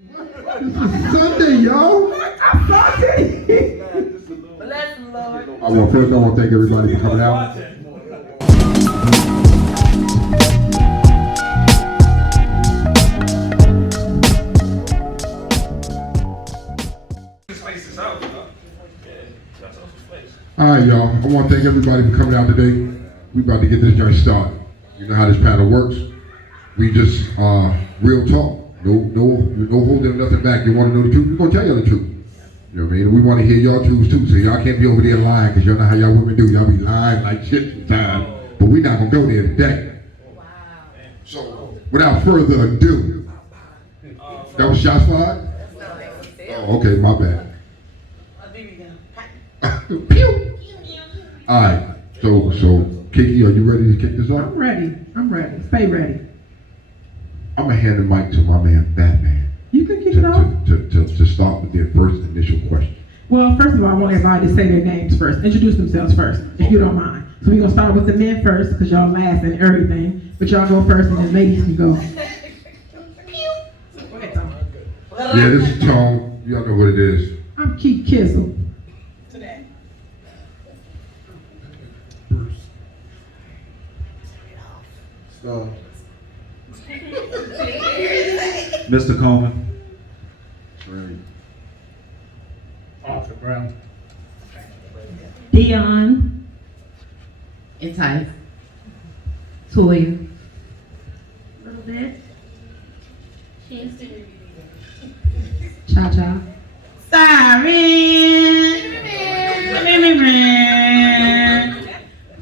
This is Sunday, yo. Sunday. Bless the Lord. First I want to thank everybody for coming out. All right, y'all. I want to thank everybody for coming out today. We about to get this joint started. You know how this panel works. We just real talk. No holding nothing back. You want to know the truth? We're gonna tell you the truth. You know what I mean? We want to hear y'all truths too. So y'all can't be over there lying, because y'all know how y'all women do. Y'all be lying like shit sometimes. But we're not gonna go there today. Wow. So without further ado, that was shots fired? Oh, okay, my bad. Pew! All right, so Kiki, are you ready to kick this off? I'm ready. Stay ready. I'm gonna hand the mic to my man Batman. You can kick it off. To start with their first initial question. Well, first of all, I want everybody to say their names first. Introduce themselves first, if you don't mind. So we're gonna start with the men first, because y'all last and everything. But y'all go first, and then ladies can go. Go ahead, Tom. Yeah, this is Tone. Y'all know what it is. I'm Keith Kissel. Mr. Coleman. Arthur Brown. Dion. Entice. Toya. A little bit. Cha-cha.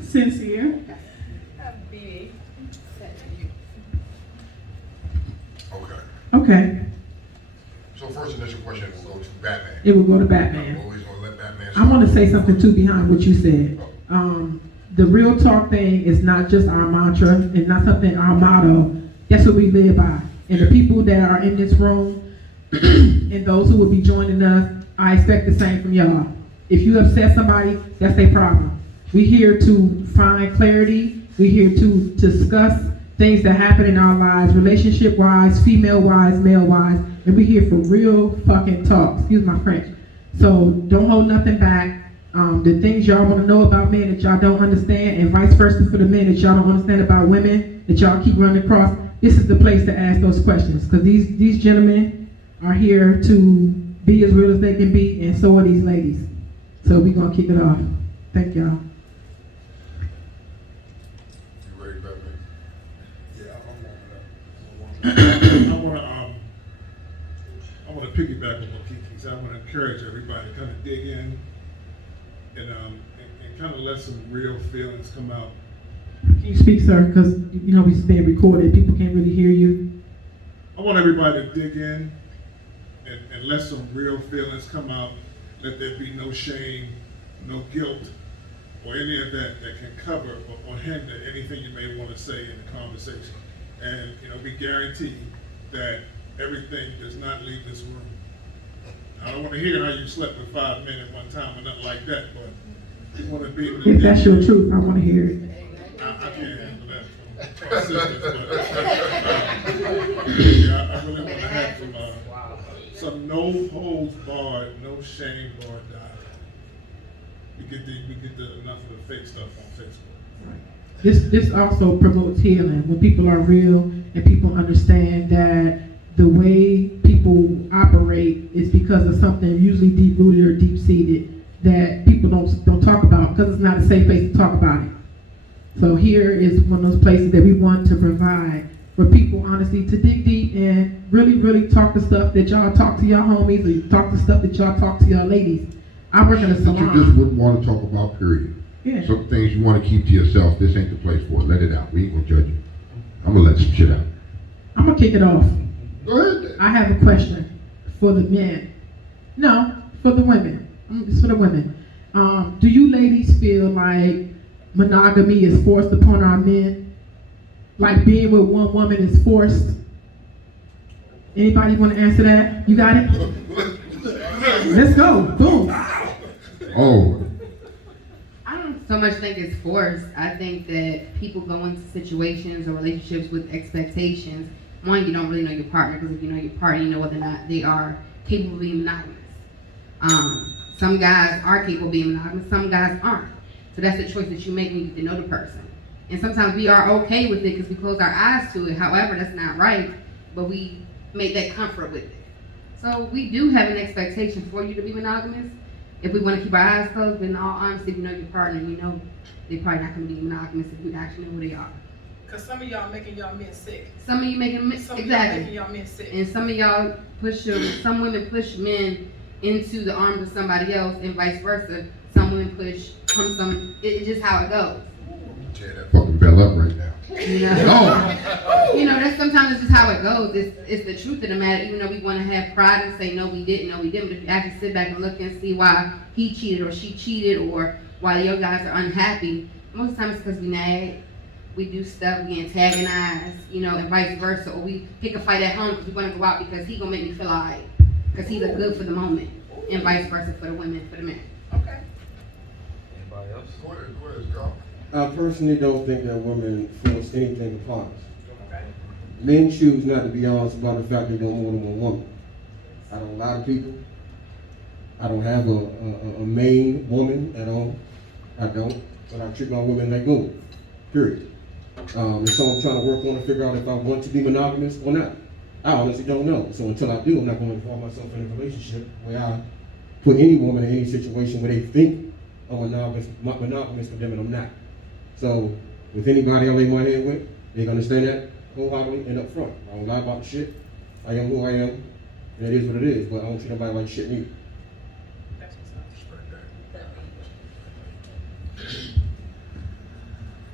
Sincere. Okay. So first initial question will go to Batman. It will go to Batman. I'm always gonna let Batman I want to say something too behind what you said. The real talk thing is not just our mantra, it's not something our motto. That's what we live by. And the people that are in this room and those who will be joining us, I expect the same from y'all. If you upset somebody, that's their problem. We're here to find clarity. We're here to discuss things that happen in our lives, relationship-wise, female-wise, male-wise, and we're here for real fucking talk. Excuse my French. So don't hold nothing back. The things y'all want to know about men that y'all don't understand, and vice versa for the men that y'all don't understand about women that y'all keep running across, this is the place to ask those questions, because these gentlemen are here to be as real as they can be, and so are these ladies. So we're going to kick it off. Thank y'all. You ready, Batman? Yeah, I want to piggyback on what Kiki said. I want to encourage everybody to kind of dig in and kind of let some real feelings come out. Can you speak, sir? Because you know we're being recorded. People can't really hear you. I want everybody to dig in and let some real feelings come out. Let there be no shame, no guilt, or any of that can cover or hinder anything you may want to say in the conversation. And we guarantee that everything does not leave this room. I don't want to hear how you slept with 5 men at one time or nothing like that, but you want to be able to. If that's your truth, I want to hear it. I can't handle that from our sisters, but I really want to have some no holds barred, no shame barred dialogue. We get enough of the fake stuff on Facebook. This also promotes healing when people are real and people understand that the way people operate is because of something usually deep rooted or deep seated that people don't talk about, because it's not a safe place to talk about it. So here is one of those places that we want to provide for people, honestly, to dig deep and really talk the stuff that y'all talk to y'all homies, or talk the stuff that y'all talk to y'all ladies. I work in a salon. That you just wouldn't want to talk about, period. Yeah. Some things you want to keep to yourself. This ain't the place for it. Let it out. We ain't gonna judge you. I'm gonna let some shit out. I'm gonna kick it off. Go ahead. I have a question for the men. No, for the women. It's for the women. Do you ladies feel like monogamy is forced upon our men? Like being with one woman is forced? Anybody want to answer that? You got it? Let's go. Boom. Oh. I don't so much think it's forced. I think that people go into situations or relationships with expectations. one, you don't really know your partner, because if you know your partner, you know whether or not they are capable of being monogamous. Some guys are capable of being monogamous, some guys aren't. So that's the choice that you make when you get to know the person. And sometimes we are okay with it because we close our eyes to it. However, that's not right, but we make that comfort with it. So we do have an expectation for you to be monogamous. If we want to keep our eyes closed, but in all honesty, if you know your partner, you know they're probably not going to be monogamous if you actually know who they are. Cause some of y'all making y'all men sick. Some of you making Some of y'all exactly, making y'all men sick. and some of y'all some women push men into the arms of somebody else, and vice versa. Some women push from it's just how it goes. Tear that fucking bell up right now. You know, you know, that's sometimes it's just how it goes. It's the truth of the matter. Even though we want to have pride and say no, we didn't. But if you actually sit back and look and see why he cheated or she cheated, or why your guys are unhappy, most of the time it's because we nag, we do stuff, we antagonize, you know, and vice versa. Or we pick a fight at home because we want to go out because he's gonna make me feel alright, because he's a good for the moment, and vice versa for the women, for the men. Okay. Anybody else? Go ahead, Carl. I personally don't think that women force anything upon us. Okay. Men choose not to be honest about the fact they want more than one woman. I don't lie to people. I don't have a main woman at all. I don't. But I treat my women like gold. Period. And so I'm trying to work on to figure out if I want to be monogamous or not. I honestly don't know. So until I do, I'm not going to involve myself in a relationship where I put any woman in any situation where they think I'm monogamous with them and I'm not. So with anybody I lay my hand with, they can understand that wholeheartedly and up front. I don't lie about the shit. I am who I am, and it is what it is, but I don't treat nobody like shit neither. That's what's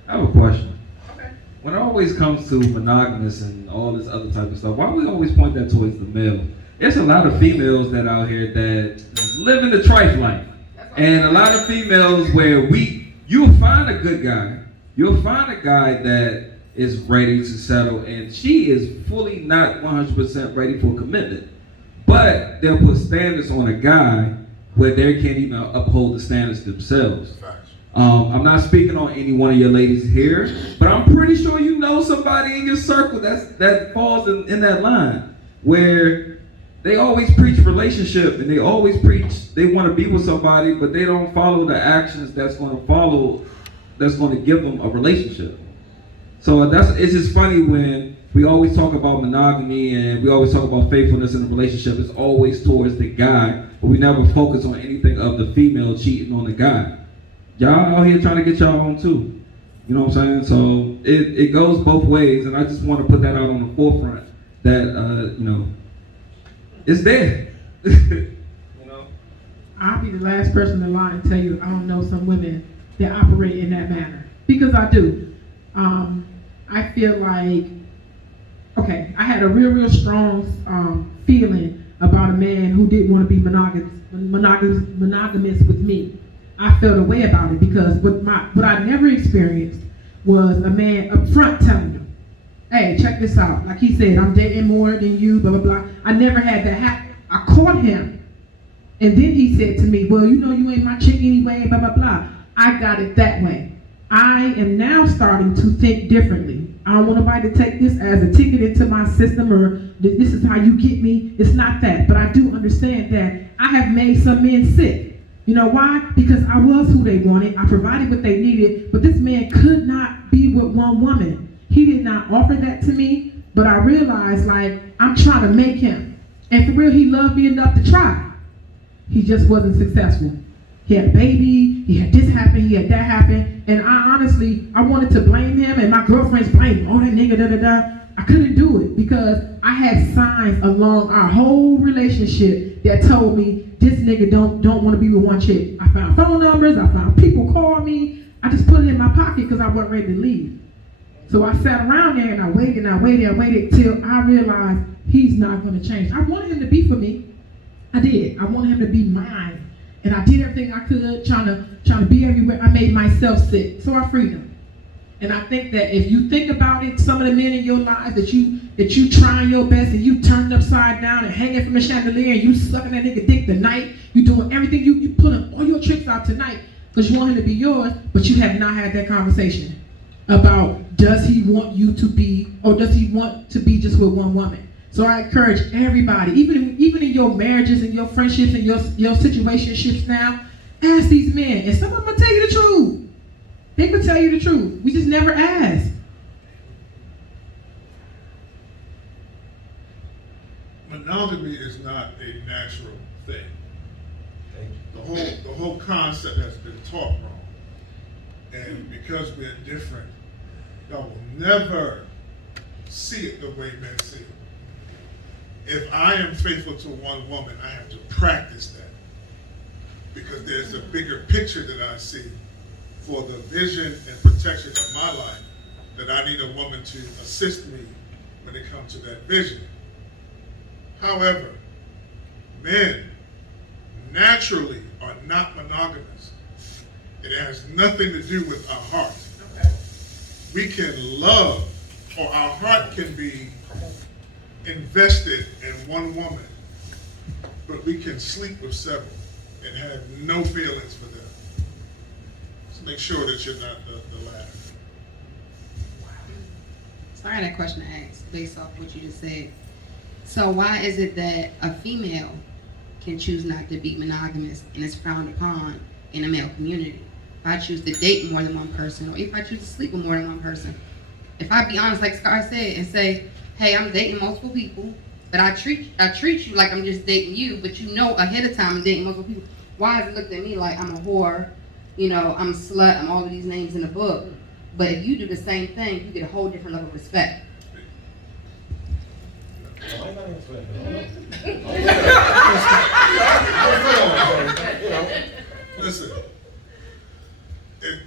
I have a question. up. Okay. When it always comes to monogamous and all this other type of stuff, why we always point that towards the male? There's a lot of females that out here that live in the trife life. And a lot of females where you'll find a good guy, you'll find a guy that is ready to settle, and she is fully not 100% ready for commitment. But they'll put standards on a guy where they can't even uphold the standards themselves. I'm not speaking on any one of your ladies here, but I'm pretty sure you know somebody in your circle that falls in that line where they always preach relationship and they always preach they want to be with somebody, but they don't follow the actions that's going to give them a relationship. So it's just funny when we always talk about monogamy and we always talk about faithfulness in a relationship. It's always towards the guy, but we never focus on anything of the female cheating on the guy. Y'all out here trying to get y'all on too. You know what I'm saying? So it goes both ways, and I just want to put that out on the forefront that it's there. You know? I'll be the last person in line to tell you I don't know some women that operate in that manner, because I do. I feel like, okay, I had a real strong feeling about a man who didn't want to be monogamous with me. I felt a way about it because what I never experienced was a man up front telling them, hey, check this out. Like he said, I'm dating more than you, blah, blah, blah. I never had that happen. I caught him. And then he said to me, well, you ain't my chick anyway, blah, blah, blah. I got it that way. I am now starting to think differently. I don't want nobody to take this as a ticket into my system or this is how you get me. It's not that. But I do understand that I have made some men sick. You know why? Because I was who they wanted. I provided what they needed. But this man could not be with one woman. He did not offer that to me. But I realized, like, I'm trying to make him. And for real, he loved me enough to try. He just wasn't successful. He had a baby, he had this happen, he had that happen, and I wanted to blame him, and my girlfriends blamed him, oh, that nigga, da-da-da. I couldn't do it because I had signs along our whole relationship that told me this nigga don't want to be with one chick. I found phone numbers, I found people call me, I just put it in my pocket because I wasn't ready to leave. So I sat around there and I waited till I realized he's not going to change. I wanted him to be for me. I did. I wanted him to be mine. And I did everything I could, trying to be everywhere. I made myself sick, so I freed him. And I think that if you think about it, some of the men in your life that you trying your best and you turned upside down and hanging from a chandelier and you sucking that nigga dick tonight, you doing everything, you putting all your tricks out tonight because you want him to be yours, but you have not had that conversation about does he want you to be, or does he want to be just with one woman? So I encourage everybody, even in your marriages and your friendships and your situationships now, ask these men, and some of them will tell you the truth. They will tell you the truth. We just never ask. Monogamy is not a natural thing. The whole concept has been taught wrong. And because we're different, y'all will never see it the way men see it. If I am faithful to one woman, I have to practice that. Because there's a bigger picture that I see for the vision and protection of my life, that I need a woman to assist me when it comes to that vision. However, men naturally are not monogamous. It has nothing to do with our heart. We can love, or our heart can be invested in one woman, but we can sleep with several and have no feelings for them. So make sure that you're not the latter. So I had a question to ask based off what you just said. So why is it that a female can choose not to be monogamous and is frowned upon in a male community? If I choose to date more than one person, or if I choose to sleep with more than one person, if I be honest, like Scar said, and say, hey, I'm dating multiple people, but I treat you like I'm just dating you, but you know ahead of time I'm dating multiple people, why is it looked at me like I'm a whore, I'm a slut, I'm all of these names in the book? But if you do the same thing, you get a whole different level of respect. Listen,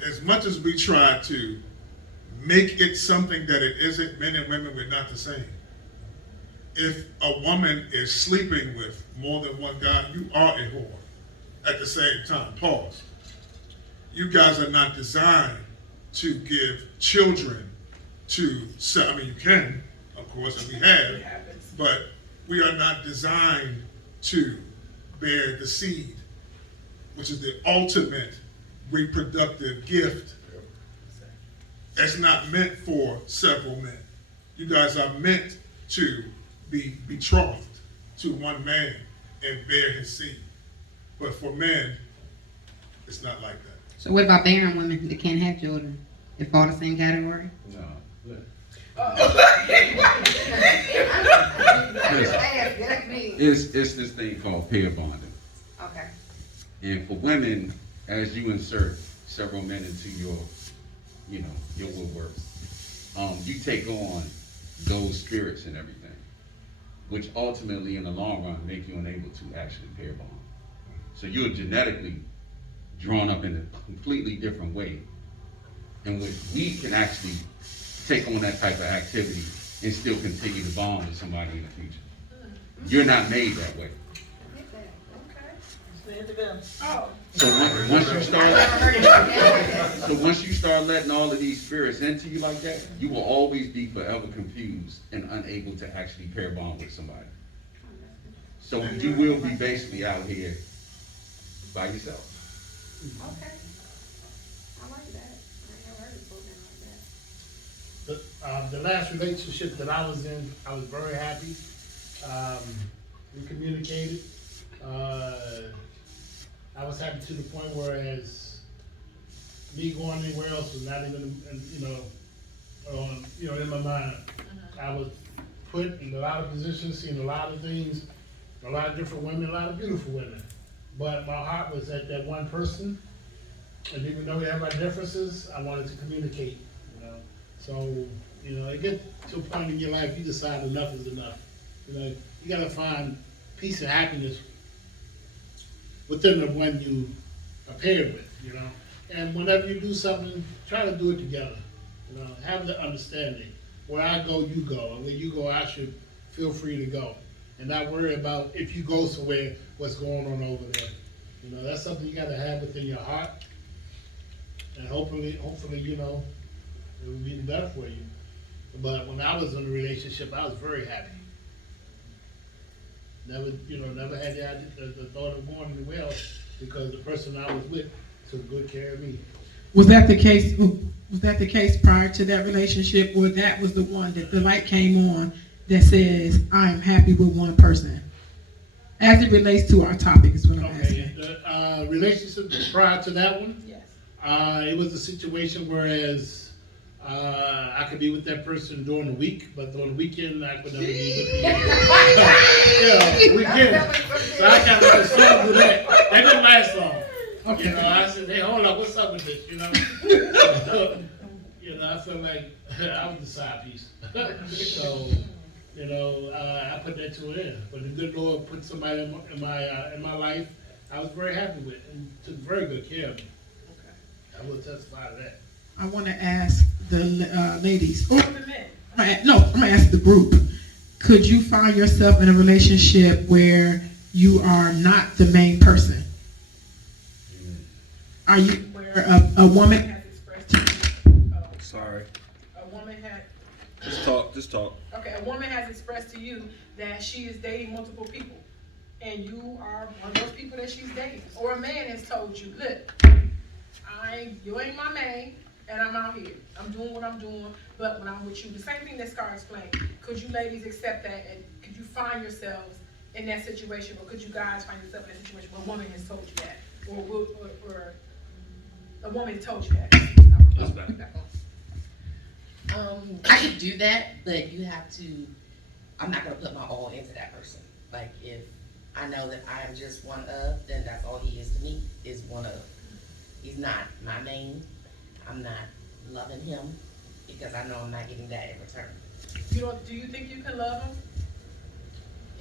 as much as we try to make it something that it isn't, men and women, we're not the same. If a woman is sleeping with more than one guy, you are a whore. At the same time, pause. You guys are not designed to give children to, you can, of course, and we have, but we are not designed to bear the seed, which is the ultimate reproductive gift. That's not meant for several men. You guys are meant to be betrothed to one man and bear his seed. But for men, it's not like that. So what about barren women that can't have children? They fall the same category? No. It's this thing called pair bonding. Okay. And for women, as you insert several men into your woodwork, you take on those spirits and everything, which ultimately in the long run make you unable to actually pair bond. So you're genetically drawn up in a completely different way in which we can actually take on that type of activity and still continue to bond with somebody in the future. You're not made that way. So once you start letting all of these spirits into you like that, you will always be forever confused and unable to actually pair bond with somebody. So you will be basically out here by yourself. Okay. I like that. I never heard of program like that. The last relationship that I was in, I was very happy. We communicated. I was happy to the point where as me going anywhere else was not even, in my mind. I was put in a lot of positions, seeing a lot of things, a lot of different women, a lot of beautiful women. But my heart was at that one person, and even though we have our differences, I wanted to communicate. So it gets to a point in your life you decide enough is enough. You gotta find peace and happiness within the one you are paired with. And whenever you do something, try to do it together. Have the understanding. Where I go, you go, and where you go, I should feel free to go, and not worry about if you go somewhere, what's going on over there. That's something you gotta have within your heart, and hopefully, it will be better for you. But when I was in a relationship, I was very happy. Never had the thought of going anywhere else because the person I was with took good care of me. Was that the case? Was that the case prior to that relationship, or that was the one that the light came on that says, "I am happy with one person"? As it relates to our topic, is what I'm Okay, asking. the relationship prior to that one, Yes. it was a situation whereas I could be with that person during the week, but on the weekend I could never be with them. Yeah, weekend. So I kind of understood with that. That didn't last long. Okay. You know, I said, hey, hold up, what's up with this? You know, I felt like I was the side piece. So, I put that to an end. But the good Lord put somebody in my life I was very happy with and took very good care of me. Okay. I will testify to that. I want to ask the ladies, or The men. I'm gonna ask the group. Could you find yourself in a relationship where you are not the main person? Are you where a woman has expressed to you? Sorry. A woman had. Just talk. Okay, a woman has expressed to you that she is dating multiple people, and you are one of those people that she's dating. Or a man has told you, look, you ain't my man, and I'm out here. I'm doing what I'm doing, but when I'm with you, the same thing that Scar explained. Could you ladies accept that, and could you find yourselves in that situation, or could you guys find yourself in a situation where a woman has told you that, or a woman told you that? That's better. I could do that, but you have to, I'm not gonna put my all into that person. Like, if I know that I am just one of, then that's all he is to me, is one of. He's not my main. I'm not loving him because I know I'm not getting that in return. Do you think you can love him?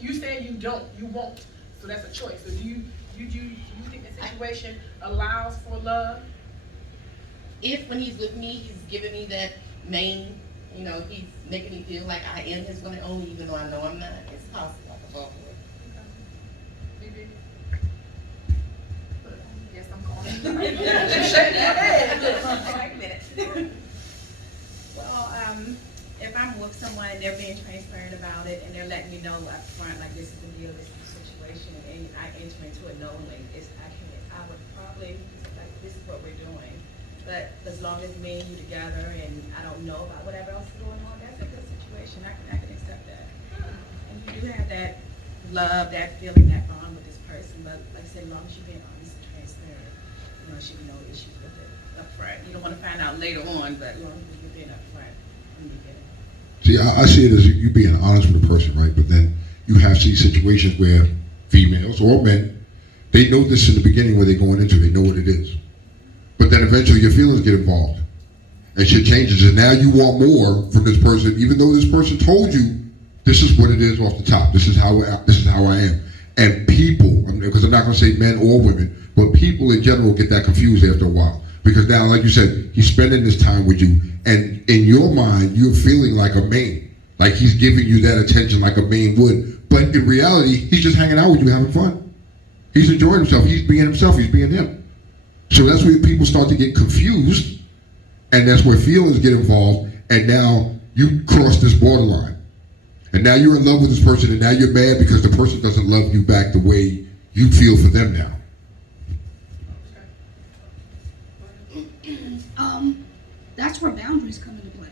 You said you don't, you won't, so that's a choice. So do you think the situation allows for love? If when he's with me, he's giving me that main, he's making me feel like I am his one and only, even though I know I'm not, it's possible I can fall for it. Maybe. Yes, I'm calling. You're shaking your head. Wait a minute. Well, if I'm with someone and they're being transparent about it and they're letting me know up front, like this is the deal, this is the situation, and I enter into it knowingly, I would probably, like, this is what we're doing. But as long as me and you together and I don't know about whatever else is going on, that's a good situation. I can accept that. And you do have that love, that feeling, that bond with this person. But like I said, as long as you're being honest and transparent, there should be no issues with it up front. You don't want to find out later on, but as long as you're being up front from the beginning. See, I see it as you being honest with a person, right? But then you have these situations where females or men, they know this in the beginning where they're going into it. They know what it is. But then eventually your feelings get involved. And shit changes. And now you want more from this person, even though this person told you this is what it is off the top. This is how I am. And people, because I'm not going to say men or women, but people in general get that confused after a while. Because now, like you said, he's spending this time with you, and in your mind, you're feeling like a main. Like he's giving you that attention like a main would. But in reality, he's just hanging out with you, having fun. He's enjoying himself. He's being himself. He's being him. So that's where people start to get confused, and that's where feelings get involved, and now you cross this borderline. And now you're in love with this person, and now you're mad because the person doesn't love you back the way you feel for them now. That's where boundaries come into play.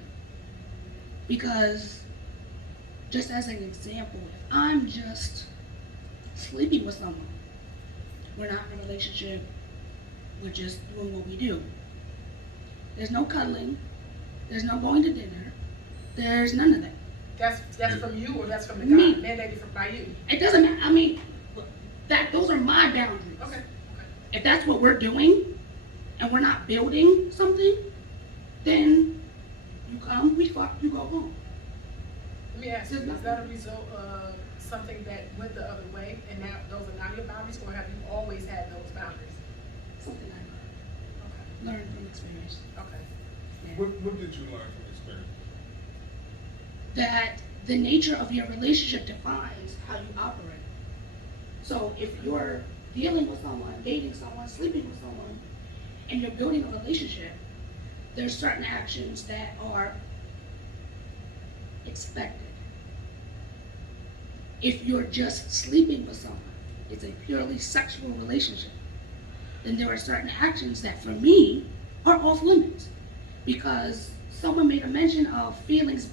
Because, just as an example, if I'm just sleeping with someone, we're not in a relationship, we're just doing what we do. There's no cuddling, there's no going to dinner, there's none of that. That's from you, or that's from the Me. guy mandated by you? It doesn't matter, those are my boundaries. Okay. If that's what we're doing, and we're not building something, then you come, we fuck, you go home. Let me ask you, is that a result of something that went the other way, and now those are not your boundaries, or have you always had those boundaries? Something I learned from experience. Okay. What did you learn from experience? That the nature of your relationship defines how you operate. So if you're dealing with someone, dating someone, sleeping with someone, and you're building a relationship, there's certain actions that are expected. If you're just sleeping with someone, it's a purely sexual relationship, then there are certain actions that for me are off limits because someone made a mention of feelings,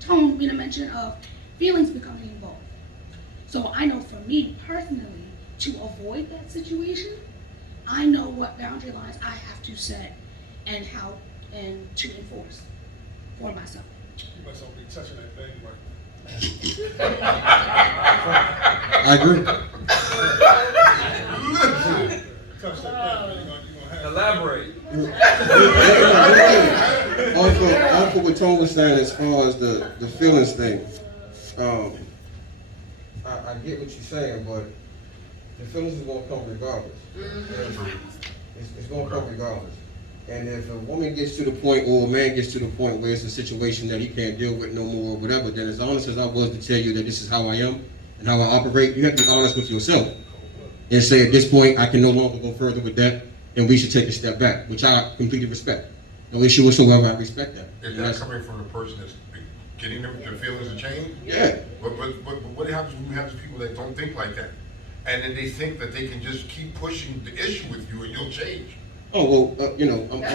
Tone made a mention of feelings becoming involved. So I know for me personally, to avoid that situation, I know what boundary lines I have to set and how and to enforce for myself. You must all be touching that thing right I agree. Touch that thing, man. You're gonna have Elaborate. Also, what Tone was saying as far as the feelings thing, I get what you're saying, but the feelings is gonna come regardless. It's gonna come regardless. And if a woman gets to the point, or a man gets to the point where it's a situation that he can't deal with no more or whatever, then as honest as I was to tell you that this is how I am and how I operate, you have to be honest with yourself and say at this point I can no longer go further with that and we should take a step back, which I completely respect. No issue whatsoever, I respect that. Is that coming from the person that's getting their feelings to change? Yeah. But what happens when you have people that don't think like that? And then they think that they can just keep pushing the issue with you and you'll change. Oh, well, you know, I'm I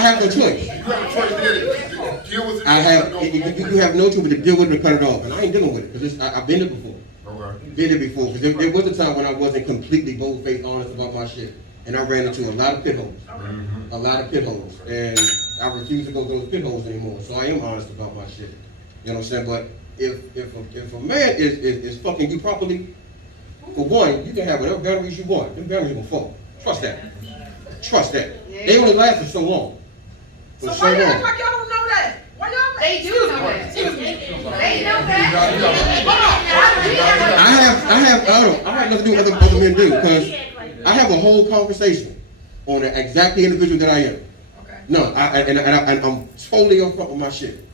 have no choice. You have a choice there to deal with it. You have no choice but to deal with it or cut it off. And I ain't dealing with it because I've been there before. Okay. Been there before. Because there was a time when I wasn't completely bold-faced honest about my shit. And I ran into a lot of pit holes. A lot of pit holes. And I refuse to go to those pit holes anymore. So I am honest about my shit. You know what I'm saying? But if a man is fucking you properly, for one, you can have whatever boundaries you want. Them boundaries will fall. Trust that. Trust that. They only last for so long. So why you act like y'all don't know that? Why y'all? They do know that. They know that. I have nothing to do with other men do because I have a whole conversation on the exact individual that I am. Okay. No, and I'm totally upfront with my shit.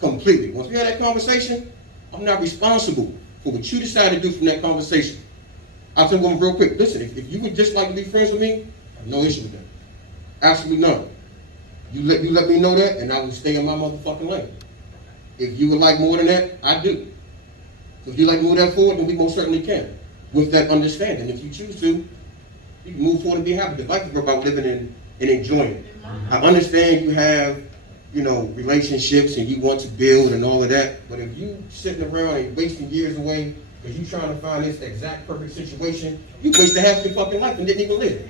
Completely. Once we have that conversation, I'm not responsible for what you decide to do from that conversation. I'll tell you real quick. Listen, if you would just like to be friends with me, I have no issue with that. Absolutely none. You let me know that, and I will stay in my motherfucking lane. If you would like more than that, I do. So if you like to move that forward, then we most certainly can. With that understanding, if you choose to, you can move forward and be happy. Because life is about living and enjoying it. I understand you have, you know, relationships and you want to build and all of that, but if you sitting around and wasting years away because you trying to find this exact perfect situation, you wasted half your fucking life and didn't even live it.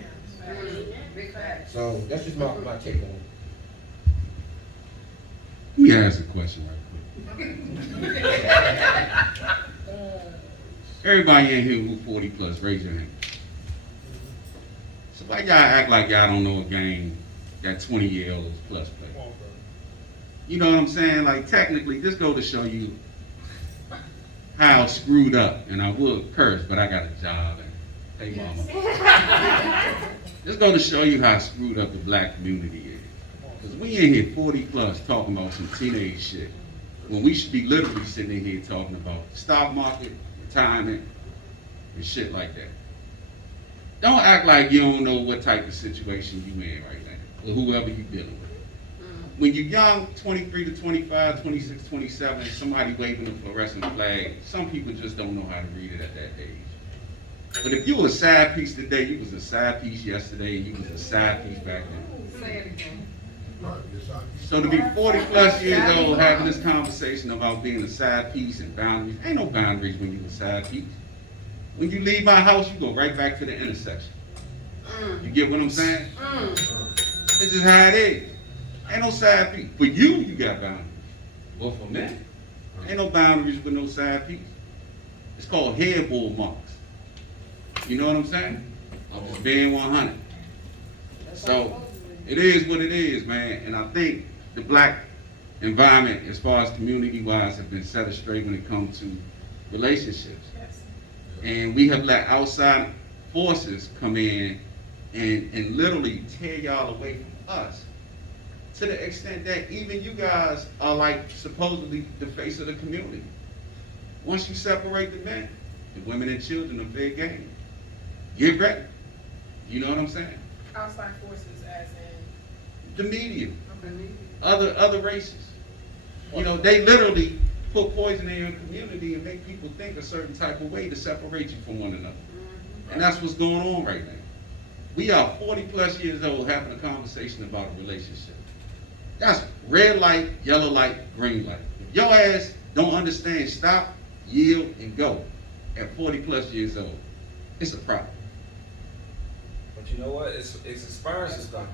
So that's just my take on it. Let me ask a question right quick. Everybody in here who 40 plus, raise your hand. So why y'all act like y'all don't know a game that 20-year-olds plus play? You know what I'm saying? Like technically, this go to show you how screwed up, and I would curse, but I got a job and hey mama. This go to show you how screwed up the black community is. Because we in here 40 plus talking about some teenage shit, when we should be literally sitting in here talking about the stock market, retirement, and shit like that. Don't act like you don't know what type of situation you in right now, or whoever you dealing with. When you're young, 23 to 25, 26, 27, somebody waving a fluorescent flag, some people just don't know how to read it at that age. But if you were a side piece today, you was a side piece yesterday, and you was a side piece back then. So to be 40 plus years old having this conversation about being a side piece and boundaries, ain't no boundaries when you're a side piece. When you leave my house, you go right back to the intersection. You get what I'm saying? It's just how it is. Ain't no side piece. For you, you got boundaries. But for men, ain't no boundaries with no side piece. It's called headboard marks. You know what I'm saying? I'm just being 100. So, it is what it is, man. And I think the black environment, as far as community-wise, have been set straight when it comes to relationships. And we have let outside forces come in and literally tear y'all away from us. To the extent that even you guys are like supposedly the face of the community. Once you separate the men, the women and children are fair game. Get ready. You know what I'm saying? Outside forces as in? The media. Other races. You know, they literally put poison in your community and make people think a certain type of way to separate you from one another. And that's what's going on right now. We are 40 plus years old having a conversation about a relationship. That's red light, yellow light, green light. If your ass don't understand, stop, yield, and go at 40 plus years old, it's a problem. But you know what? It's experience and stuff.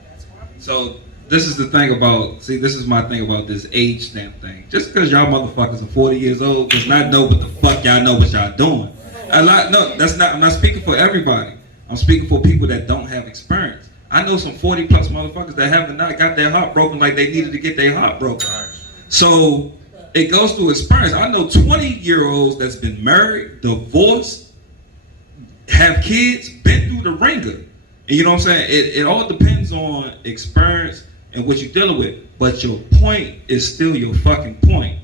So this is the thing about, this is my thing about this age stamp thing. Just because y'all motherfuckers are 40 years old does not know what the fuck y'all know what y'all doing. I'm not speaking for everybody. I'm speaking for people that don't have experience. I know some 40 plus motherfuckers that haven't not got their heart broken like they needed to get their heart broken. So it goes through experience. I know 20-year-olds that's been married, divorced, have kids, been through the ringer. And you know what I'm saying? It all depends on experience and what you're dealing with. But your point is still your fucking point.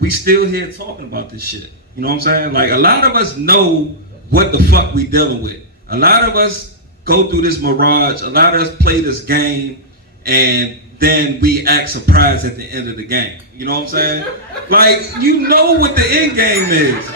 We still here talking about this shit. You know what I'm saying? Like, a lot of us know what the fuck we dealing with. A lot of us go through this mirage. A lot of us play this game, and then we act surprised at the end of the game. You know what I'm saying? Like, you know what the end game is.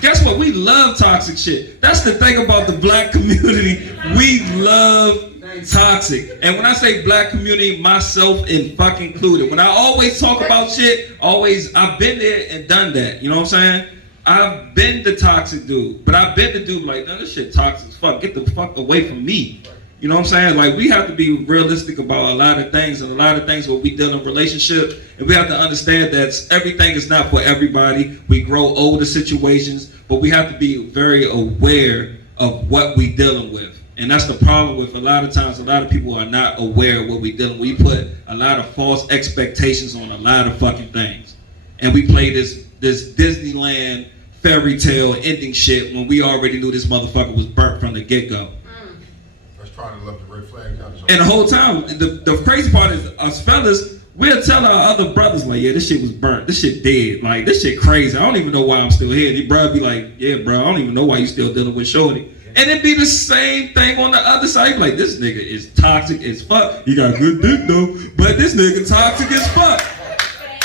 Guess what? We love toxic shit. That's the thing about the black community. We love toxic. And when I say black community, myself and fucking included. When I always talk about shit, I've been there and done that. You know what I'm saying? I've been the toxic dude. But I've been the dude like, no, this shit toxic as fuck. Get the fuck away from me. You know what I'm saying? Like, we have to be realistic about a lot of things, and a lot of things when we deal in relationships, and we have to understand that everything is not for everybody. We grow older situations, but we have to be very aware of what we dealing with. And that's the problem with a lot of times, a lot of people are not aware of what we dealing with. We put a lot of false expectations on a lot of fucking things. And we play this Disneyland fairy tale ending shit when we already knew this motherfucker was burnt from the get-go. Trying to love the red flag. And the whole time, the crazy part is, us fellas, we'll tell our other brothers, like, yeah, this shit was burnt. This shit dead. Like, this shit crazy. I don't even know why I'm still here. And your brother be like, yeah, bro, I don't even know why you still dealing with shorty. And it be the same thing on the other side. Like, this nigga is toxic as fuck. He got good dick though, but this nigga toxic as fuck.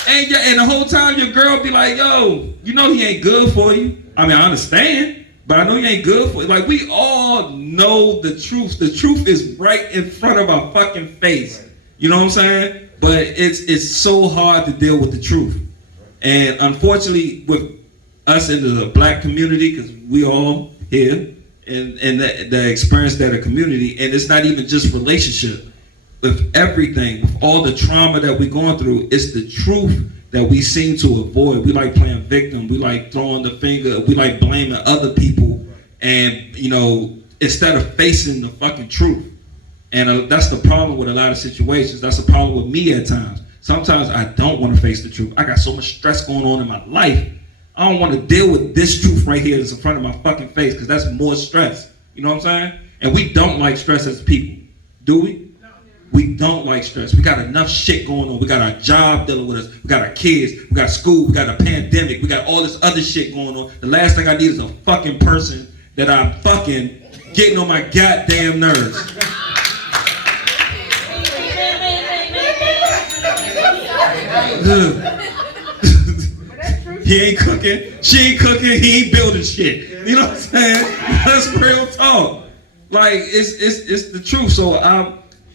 And the whole time your girl be like, yo, you know he ain't good for you. I mean, I understand. But I know you ain't good for it. Like, we all know the truth. The truth is right in front of our fucking face. You know what I'm saying? But it's so hard to deal with the truth. And unfortunately, with us in the black community, because we all here, and the experience that a community, and it's not even just relationship. With everything, with all the trauma that we're going through, it's the truth that we seem to avoid. We like playing victim. We like throwing the finger. We like blaming other people. And, you know, instead of facing the fucking truth. And that's the problem with a lot of situations. That's the problem with me at times. Sometimes I don't want to face the truth. I got so much stress going on in my life. I don't want to deal with this truth right here that's in front of my fucking face, because that's more stress. You know what I'm saying? And we don't like stress as people. Do we? We don't like stress. We got enough shit going on. We got our job dealing with us. We got our kids. We got school. We got a pandemic. We got all this other shit going on. The last thing I need is a fucking person that I'm fucking getting on my goddamn nerves. He ain't cooking. She ain't cooking. He ain't building shit. You know what I'm saying? That's real talk. Like, it's the truth. So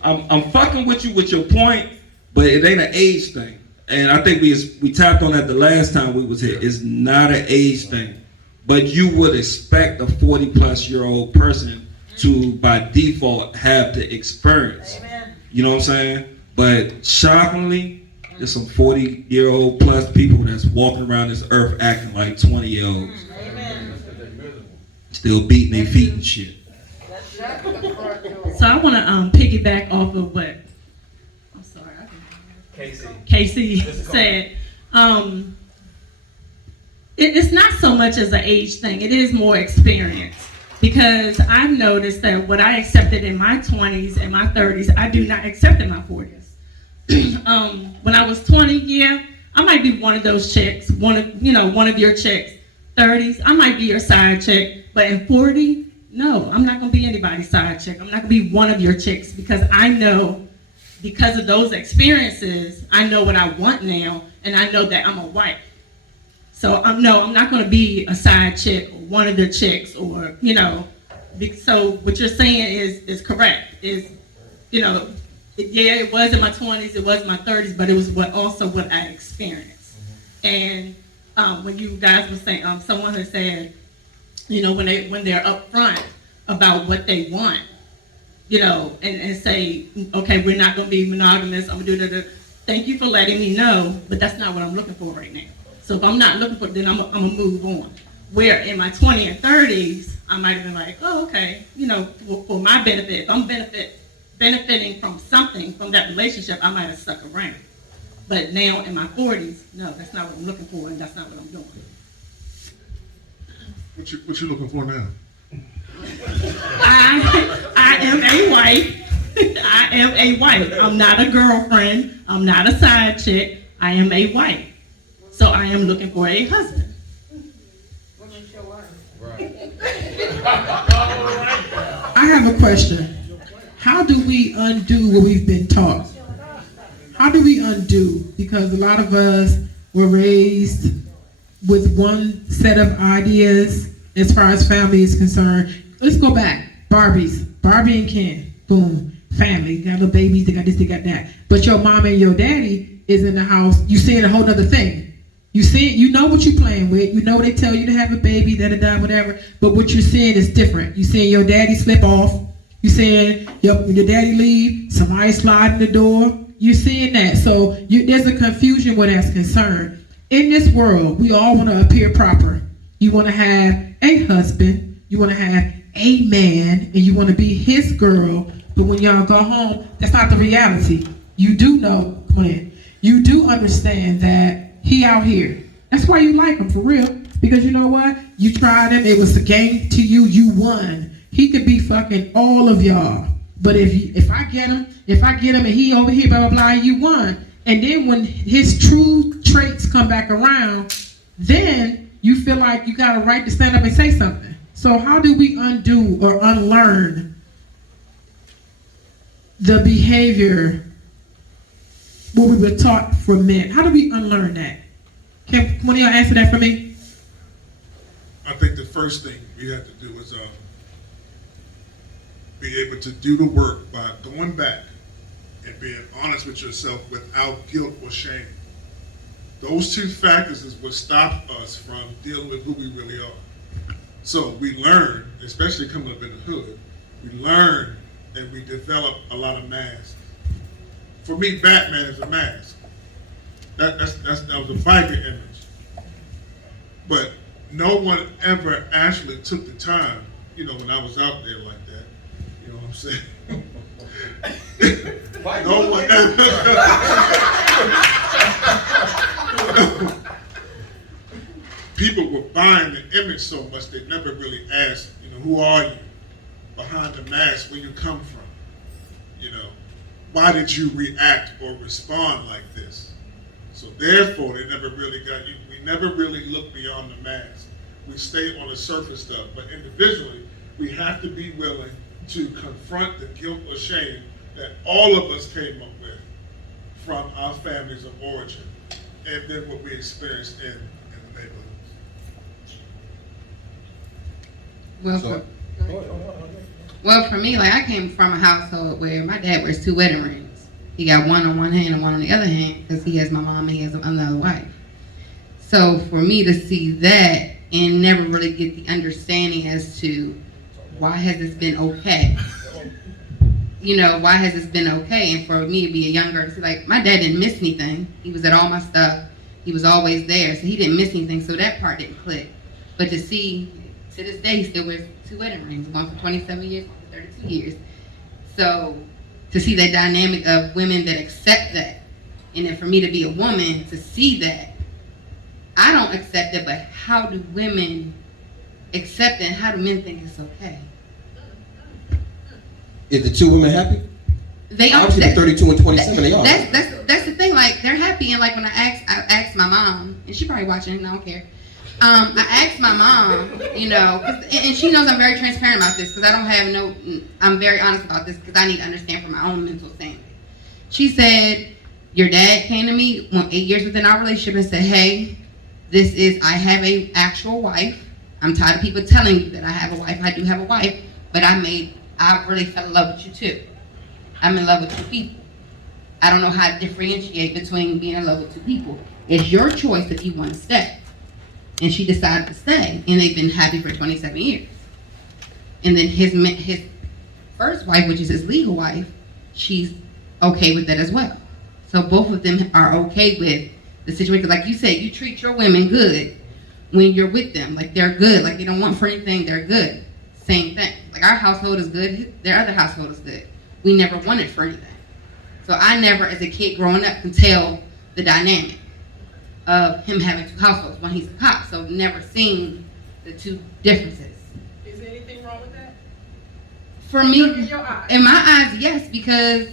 I'm fucking with you with your point, but it ain't an age thing. And I think we tapped on that the last time we was here. It's not an age thing. But you would expect a 40-plus-year-old person to, by default, have the experience. Amen. You know what I'm saying? But shockingly, there's some 40-year-old plus people that's walking around this earth acting like 20-year-olds. Amen. Still beating their feet and shit. So I want to piggyback off of what Casey said. It's not so much as an age thing. It is more experience. Because I've noticed that what I accepted in my 20s and my 30s, I do not accept in my 40s. When I was 20, yeah, I might be one of those chicks, one of your chicks. 30s, I might be your side chick. But in 40, no, I'm not going to be anybody's side chick. I'm not going to be one of your chicks, because I know, because of those experiences, I know what I want now, and I know that I'm a wife. So I'm not going to be a side chick or one of the chicks, or, So what you're saying is correct. It was in my 20s, it was in my 30s, but it was what I experienced. And when you guys were saying, someone had said, when they're upfront about what they want, and say, okay, we're not going to be monogamous. I'm going to do that. Thank you for letting me know, but that's not what I'm looking for right now. So if I'm not looking for it, then I'm going to move on. Where in my 20s and 30s, I might have been like, oh, okay, for my benefit, if I'm benefiting from something from that relationship, I might have stuck around. But now in my 40s, no, that's not what I'm looking for, and that's not what I'm doing. What you looking for now? I am a wife. I am a wife. I'm not a girlfriend. I'm not a side chick. I am a wife. So I am looking for a husband. I have a question. How do we undo what we've been taught? How do we undo? Because a lot of us were raised with one set of ideas as far as family is concerned. Let's go back. Barbie and Ken. Boom. Family. Got little babies. They got this, they got that. But your mom and your daddy is in the house. You seeing a whole other thing. You know what you're playing with. You know they tell you to have a baby, da-da-da, whatever. But what you're seeing is different. You seeing your daddy slip off. You seeing your daddy leave. Somebody slide in the door. You're seeing that. So there's a confusion where that's concerned. In this world, we all want to appear proper. You want to have a husband. You want to have a man. And you want to be his girl. But when y'all go home, that's not the reality. You do know, you do understand that he out here. That's why you like him, for real. Because you know what? You tried him. It was a game to you. You won. He could be fucking all of y'all. But if I get him and he over here, blah, blah, blah, you won. And then when his true traits come back around, then you feel like you got a right to stand up and say something. So how do we undo or unlearn the behavior what we were taught from men? How do we unlearn that? Can one of y'all answer that for me? I think the first thing we have to do is be able to do the work by going back and being honest with yourself without guilt or shame. Those two factors is what stop us from dealing with who we really are. So we learn, especially coming up in the hood, we learn and we develop a lot of masks. For me, Batman is a mask. That was a biker image. But no one ever actually took the time, when I was out there like that, you know what I'm saying? No one ever. People were buying the image so much they never really asked, who are you? Behind the mask, where you come from? Why did you react or respond like this? So therefore, they never really got you. We never really look beyond the mask. We stay on the surface stuff. But individually, we have to be willing to confront the guilt or shame that all of us came up with from our families of origin, and then what we experienced in the neighborhoods. Well, for me, I came from a household where my dad wears 2 wedding rings. He got one on one hand and one on the other hand because he has my mom and he has another wife. So for me to see that and never really get the understanding as to why has this been okay? Why has this been okay? And for me to be a young girl, to see, my dad didn't miss anything. He was at all my stuff. He was always there. So he didn't miss anything. So that part didn't click. But to see, to this day, he still wears 2 wedding rings, one for 27 years, one for 32 years. So to see that dynamic of women that accept that, and then for me to be a woman to see that, I don't accept it, but how do women accept it, and how do men think it's okay? Is the 2 women happy? They are. Obviously, 32 and 27, they are. That's the thing. They're happy, and when I asked my mom, and she probably watching, and I don't care. I asked my mom, and she knows I'm very transparent about this because I'm very honest about this because I need to understand for my own mental sanity. She said, your dad came to me 8 years within our relationship and said, hey, I have a actual wife. I'm tired of people telling you that I have a wife. I do have a wife, but but I really fell in love with you too. I'm in love with two people. I don't know how to differentiate between being in love with two people. It's your choice if you want to stay. And she decided to stay, and they've been happy for 27 years. And then his first wife, which is his legal wife, she's okay with that as well. So both of them are okay with the situation. Like you said, you treat your women good when you're with them. Like they're good. Like they don't want for anything, they're good. Same thing. Like our household is good, their other household is good. We never wanted for anything. So I never, as a kid growing up, can tell the dynamic of him having two households when he's a cop. So never seen the two differences. Is there anything wrong with that? For me, In your eyes. in my eyes, yes, because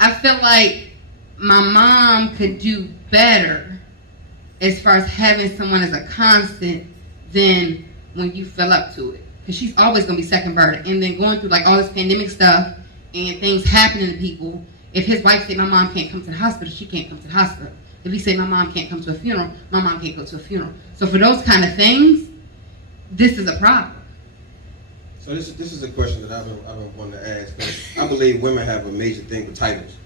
I feel like my mom could do better as far as having someone as a constant than when you fell up to it. Because she's always going to be second burden. And then going through like all this pandemic stuff and things happening to people, if his wife say my mom can't come to the hospital, she can't come to the hospital. If he say my mom can't come to a funeral, my mom can't go to a funeral. So for those kind of things, this is a problem. So this is a question that I've been wanting to ask. I believe women have a major thing with titles.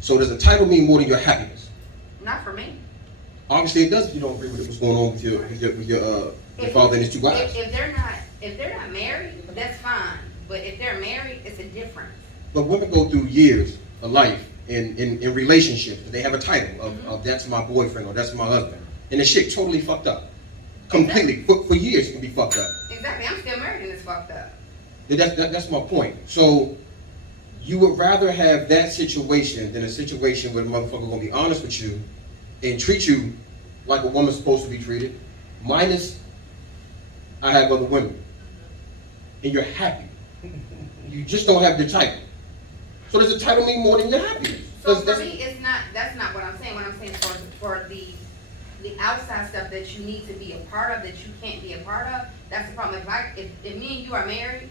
So does a title mean more than your happiness? Not for me. Obviously it does if you don't agree with what's going on with your father and his two wives. If they're not married, that's fine. But if they're married, it's a difference. But women go through years of life in relationships. They have a title of that's my boyfriend or that's my husband. And the shit totally fucked up. Completely. For years it can be fucked up. Exactly. I'm still married and it's fucked up. That's my point. So you would rather have that situation than a situation where the motherfucker gonna be honest with you and treat you like a woman's supposed to be treated, minus I have other women. And you're happy. You just don't have your title. So does the title mean more than your happiness? So for me, that's not what I'm saying. What I'm saying is for the outside stuff that you need to be a part of, that you can't be a part of, that's the problem. If me and you are married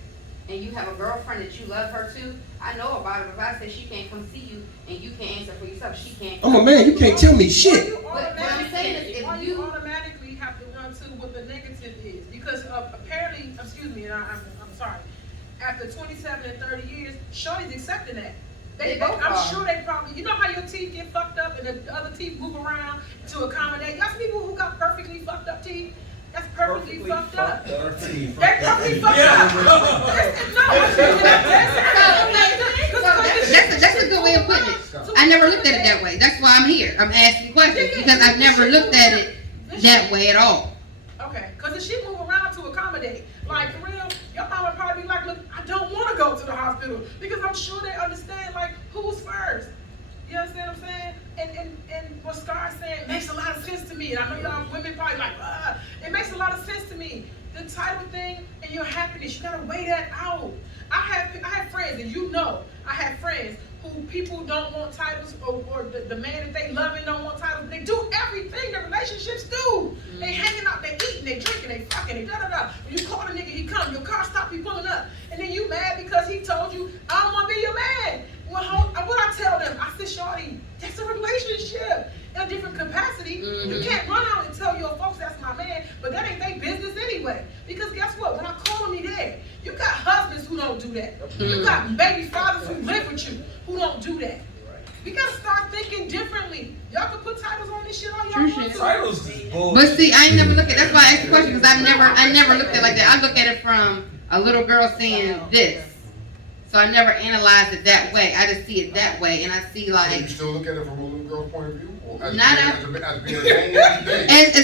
and you have a girlfriend that you love her too, I know about it. If I say she can't come see you and you can't answer for yourself, she can't come. I'm a man, you can't tell me shit. What I'm saying is Why you automatically have to run to what the negative is? Because apparently, excuse me, and I'm sorry, after 27 and 30 years, Shorty's accepting that. I'm sure they probably, you know how your teeth get fucked up and the other teeth move around to accommodate. Y'all see people who got perfectly fucked up teeth? That's perfectly fucked up. They're perfectly fucked up. That's a good way of putting it. I never looked at it that way. That's why I'm here. I'm asking questions because I've never looked at it that way at all. Okay, because if she move around to accommodate, like for real, your mama probably be like, look, I don't want to go to the hospital because I'm sure they understand like who's first. You understand what I'm saying? And what Scar's saying makes a lot of sense to me. And I know y'all women probably like, it makes a lot of sense to me. The title thing and your happiness, you gotta weigh that out. I have friends, and you know, I have friends who people don't want titles, or the man that they love and don't want titles. They do everything the relationships do. They hanging out, they eating, they drinking, they fucking, they da-da-da. When you call the nigga, he come, your car stop, he pulling up. And then you mad because he told you, I don't want to be your man. Well, what I tell them, I said, shorty, that's a relationship in a different capacity. You can't run out and tell your folks that's my man, but that ain't their business anyway. Because guess what? When I call them, he there. You got husbands who don't do that. You got baby fathers who live with you who don't do that. We gotta start thinking differently. Y'all can put titles on this shit all y'all want to. Titles is bullshit. But see, I ain't never look at. That's why I asked the question because I never looked at it like that. I look at it from a little girl saying this. So I never analyzed it that way. I just see it that way, and I see like. So you still look at it from a little girl's point of view? Or as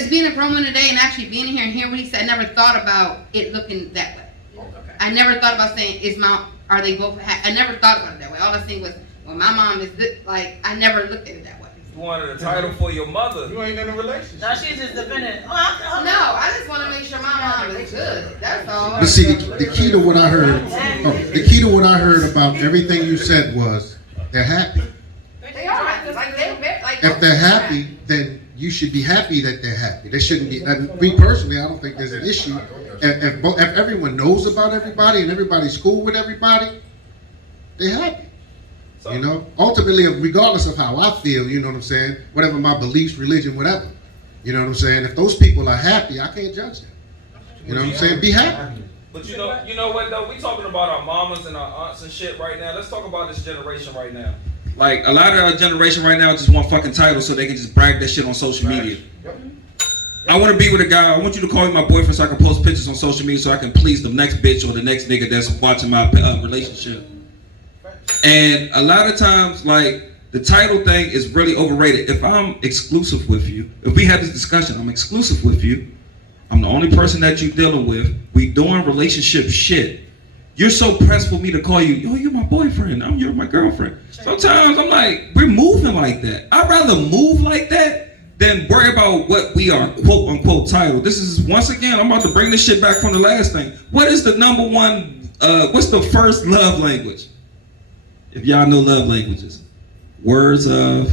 being a grown woman today and actually being here and hearing what he said, I never thought about it looking that way. Okay. I never thought about saying, are they both, I never thought about it that way. All I seen was, well, my mom is this, like, I never looked at it that way. You wanted a title for your mother. You ain't in a relationship. No, she's just dependent. No, I just want to make sure my mom is good. That's all. But see, the key to what I heard, about everything you said was they're happy. They are. If they're happy, then you should be happy that they're happy. There shouldn't be. Me personally, I don't think there's an issue. If everyone knows about everybody and everybody's cool with everybody, they're happy. You know, ultimately, regardless of how I feel, you know what I'm saying, whatever my beliefs, religion, whatever, you know what I'm saying, if those people are happy, I can't judge them. You know what I'm saying? Be happy. But you know what though? We talking about our mamas and our aunts and shit right now. Let's talk about this generation right now. Like a lot of our generation right now just want fucking titles so they can just brag that shit on social media. Yep. I want to be with a guy. I want you to call me my boyfriend so I can post pictures on social media so I can please the next bitch or the next nigga that's watching my relationship. And a lot of times, like, the title thing is really overrated. If I'm exclusive with you, if we have this discussion, I'm exclusive with you, I'm the only person that you're dealing with, we doing relationship shit, you're so pressed for me to call you, yo, you're my boyfriend, you're my girlfriend. Sometimes I'm like, we're moving like that. I'd rather move like that than worry about what we are quote unquote titled. This is, once again, I'm about to bring this shit back from the last thing. What is the number one, what's the first love language? If y'all know love languages. Words of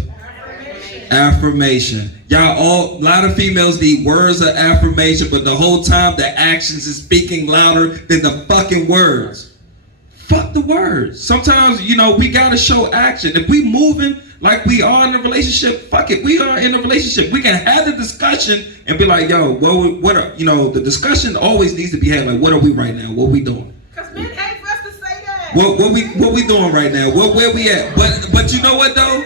affirmation. Y'all, a lot of females need words of affirmation, but the whole time the actions is speaking louder than the fucking words. Fuck the words. Sometimes, we gotta show action. If we moving like we are in a relationship, fuck it, we are in a relationship. We can have the discussion and be like, yo, what are, the discussion always needs to be had, like, what are we right now? What are we doing? Because men hate for us to say that. What we doing right now? Where we at? But you know what though?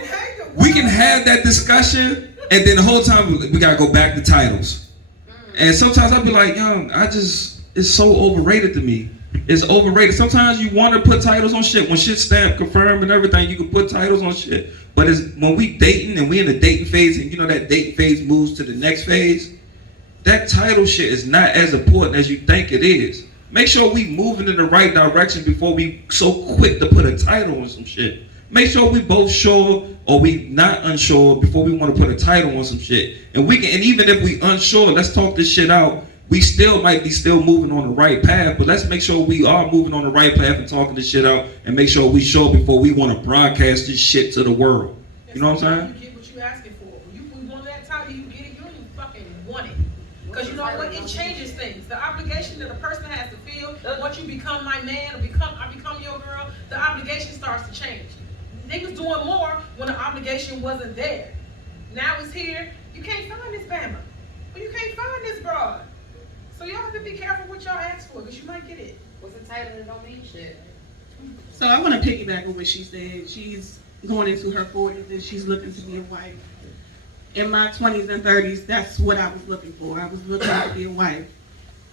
We can have that discussion, and then the whole time we gotta go back to titles. And sometimes I'll be like, yo, it's so overrated to me. It's overrated. Sometimes you want to put titles on shit. When shit's stamped, confirmed, and everything, you can put titles on shit. But it's when we dating and we in the dating phase, and that dating phase moves to the next phase, that title shit is not as important as you think it is. Make sure we moving in the right direction before we so quick to put a title on some shit. Make sure we both sure or we not unsure before we want to put a title on some shit. And even if we unsure, let's talk this shit out. We still might be still moving on the right path, but let's make sure we are moving on the right path and talking this shit out and make sure we sure before we want to broadcast this shit to the world. You know what I'm saying? You get what you asking for. When you want that title, you get it. You don't even fucking want it. Because you know what? It changes things. The obligation that a person has to feel, once you become my man or I become your girl, the obligation starts to change. They was doing more when the obligation wasn't there. Now it's here. You can't find this Bama. Or you can't find this broad. So y'all have to be careful what y'all ask for, because you might get it. What's the title that don't mean shit? So I want to piggyback on what she said. She's going into her 40s and she's looking to be a wife. In my 20s and 30s, that's what I was looking for. I was looking to be a wife.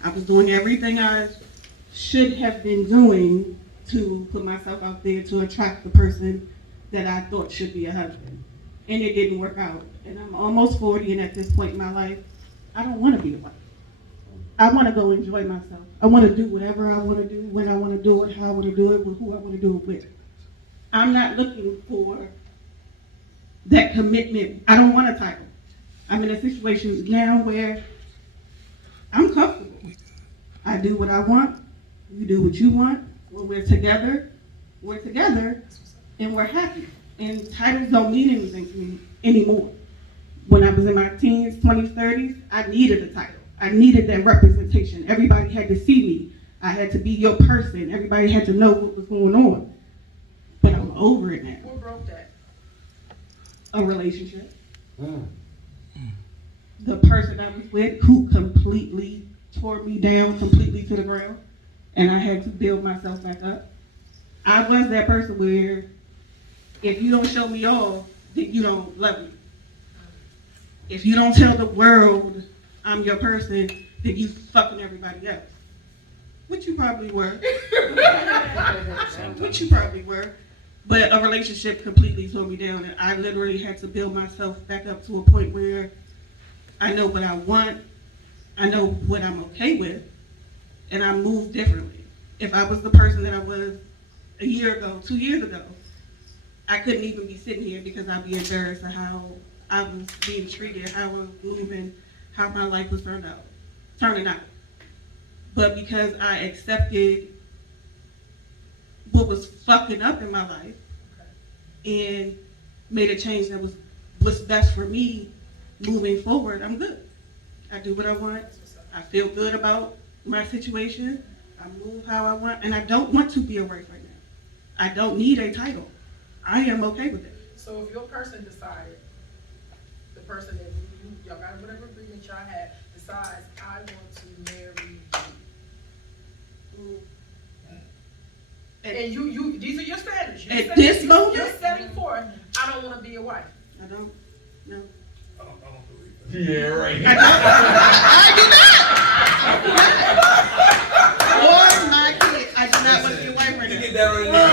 I was doing everything I should have been doing to put myself out there to attract the person that I thought should be a husband. And it didn't work out. And I'm almost 40, and at this point in my life, I don't want to be a wife. I want to go enjoy myself. I want to do whatever I want to do, when I want to do it, how I want to do it, with who I want to do it with. I'm not looking for that commitment. I don't want a title. I'm in a situation now where I'm comfortable. I do what I want. You do what you want. When we're together, and we're happy. And titles don't mean anything to me anymore. When I was in my teens, 20s, 30s, I needed a title. I needed that representation. Everybody had to see me. I had to be your person. Everybody had to know what was going on. But I'm over it now. What broke that? A relationship. The person I was with who completely tore me down completely to the ground, and I had to build myself back up. I was that person where if you don't show me off, then you don't love me. If you don't tell the world I'm your person, then you fucking everybody else. Which you probably were. But a relationship completely tore me down, and I literally had to build myself back up to a point where I know what I want, I know what I'm okay with, and I move differently. If I was the person that I was a year ago, 2 years ago, I couldn't even be sitting here because I'd be embarrassed of how I was being treated, how I was moving, how my life was turning out. But because I accepted what was fucking up in my life and made a change that was what's best for me moving forward, I'm good. I do what I want. I feel good about my situation. I move how I want, and I don't want to be a wife right now. I don't need a title. I am okay with it. So if your person decided, the person that y'all got whatever agreement y'all had, decides, I want to marry you, And you, these are your standards. At this moment? You're setting forth, I don't wanna be your wife. I don't, no. I don't believe that. Yeah, right. Or my kid, I do not want to be a wife right now. Get that right now.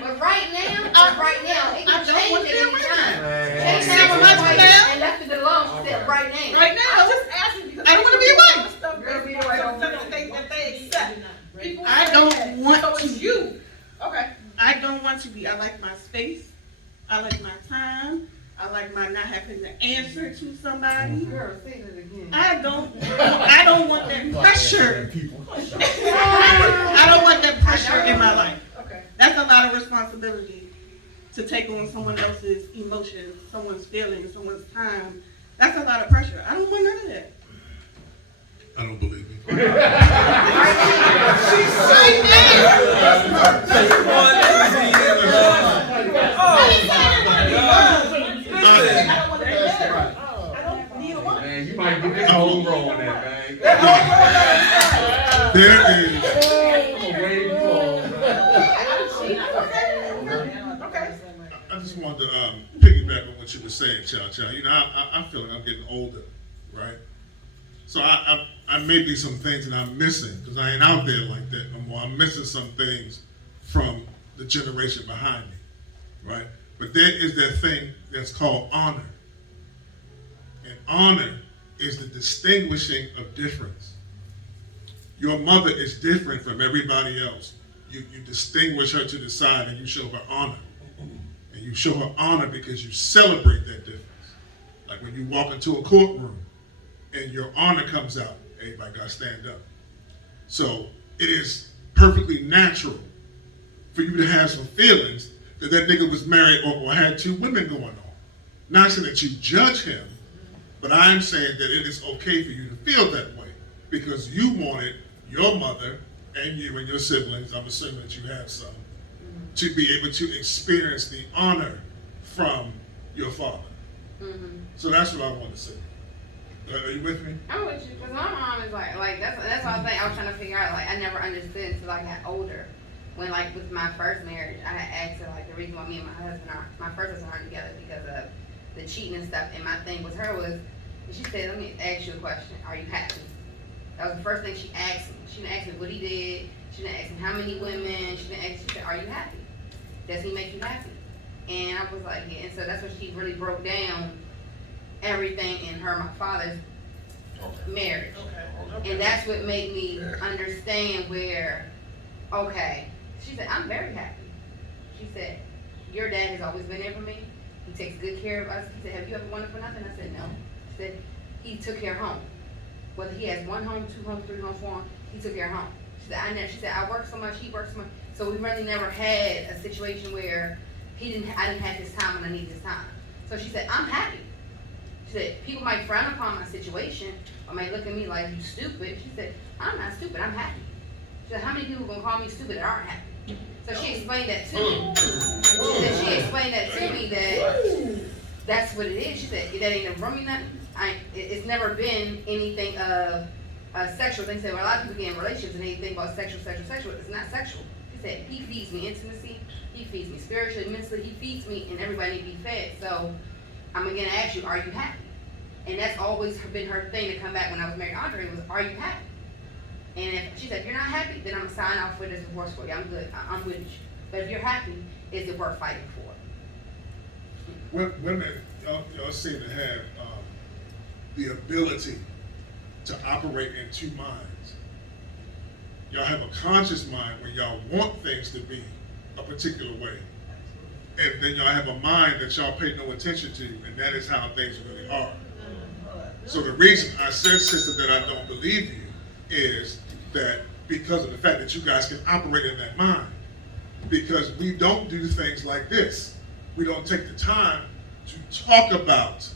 But right now, it can change at any time. Change Six now, months from now? and left it alone. She said right now. Right now. I'm just asking because I don't wanna be a wife. Stuff that they accept. People I say don't that. want So it's to. you. Okay. I don't want to be. I like my space. I like my time. I like my not having to answer to somebody. Girl, say that again. I don't want that pressure. I don't want that pressure in my life. Okay. That's a lot of responsibility to take on someone else's emotions, someone's feelings, someone's time. That's a lot of pressure. I don't want none of that. I don't believe it. Man, you might get this whole roll on that, man. There is. I just wanted to piggyback on what you were saying, Chow. You know, I feel like I'm getting older, right? So I may be some things that I'm missing because I ain't out there like that no more. I'm missing some things from the generation behind me, right? But there is that thing that's called honor. And honor is the distinguishing of difference. Your mother is different from everybody else. You distinguish her to the side and you show her honor. And you show her honor because you celebrate that difference. Like when you walk into a courtroom and your honor comes out, everybody got to stand up. So it is perfectly natural for you to have some feelings that nigga was married or had two women going on. Not saying that you judge him, but I'm saying that it is okay for you to feel that way because you wanted your mother and you and your siblings, I'm assuming that you have some, to be able to experience the honor from your father. Mm-hmm. So that's what I want to say. Are you with me? I'm with you, because my mom is like that's what I was trying to figure out. Like I never understood until I got older. When like with my first marriage, I had asked her like the reason why me and my first husband aren't together because of the cheating and stuff. And my thing with her was, she said, "Let me ask you a question. Are you happy?" That was the first thing she asked me. She didn't ask me what he did. She didn't ask me how many women. She didn't ask. She said, "Are you happy? Does he make you happy?" And I was like, "Yeah." And so that's when she really broke down everything in her, my father's marriage. Okay. And that's what made me understand where, okay, she said, "I'm very happy." She said, "Your dad has always been there for me. He takes good care of us." He said, "Have you ever wanted for nothing?" I said, "No." She said, "He took care of home. Whether he has 1 home, 2 homes, 3 homes, 4 homes, he took care of home." She said, "I work so much, he works so much." So we really never had a situation where I didn't have his time when I needed his time. So she said, "I'm happy." She said, "People might frown upon my situation or might look at me like you stupid." She said, "I'm not stupid, I'm happy." She said, "How many people gonna call me stupid that aren't happy?" So she explained that to me. She explained that to me that that's what it is. She said, "That ain't never brought me nothing. It's never been anything of a sexual thing." She said, "Well, a lot of people get in relationships and they think about sexual. It's not sexual." She said, "He feeds me intimacy. He feeds me spiritually, mentally. He feeds me, and everybody need to be fed. So I'm again to ask you, are you happy?" And that's always been her thing to come back when I was married to Andre was, "Are you happy?" And if she said, "If you're not happy, then I'm gonna sign off for this divorce for you. I'm good. I'm with you. But if you're happy, is it worth fighting for?" Women, y'all seem to have the ability to operate in two minds. Y'all have a conscious mind where y'all want things to be a particular way. And then y'all have a mind that y'all pay no attention to, and that is how things really are. So the reason I said, sister, that I don't believe you is that because of the fact that you guys can operate in that mind. Because we don't do things like this. We don't take the time to talk about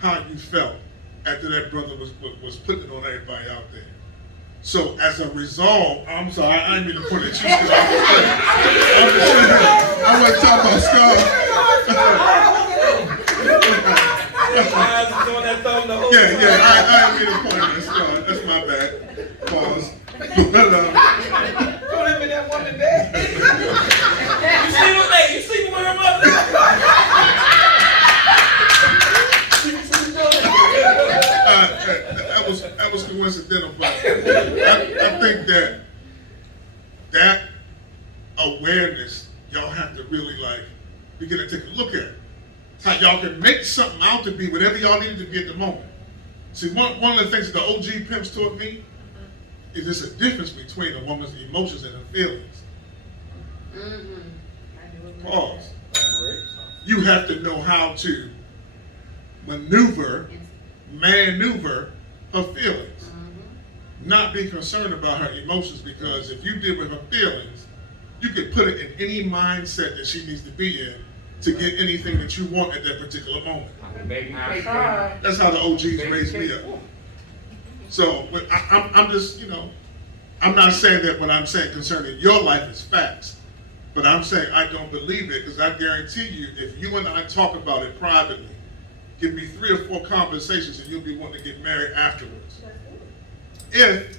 how you felt after that brother was putting it on everybody out there. So as a resolve, I'm sorry, I didn't mean to point at you. I want to talk about Scott. I didn't mean to point at that's my bad. Pause. Don't let me that woman bed. You see with her mother? That was coincidental, but I think that awareness y'all have to really begin to take a look at. How y'all can make something out to be whatever y'all need it to be at the moment. See, one of the things that the OG pimps taught me is there's a difference between a woman's emotions and her feelings. Pause. You have to know how to maneuver her feelings. Not be concerned about her emotions, because if you deal with her feelings, you can put it in any mindset that she needs to be in to get anything that you want at that particular moment. That's how the OGs raised me up. So I'm just, I'm not saying that what I'm saying concerning your life is facts, but I'm saying I don't believe it, because I guarantee you, if you and I talk about it privately, give me 3 or 4 conversations and you'll be wanting to get married afterwards. If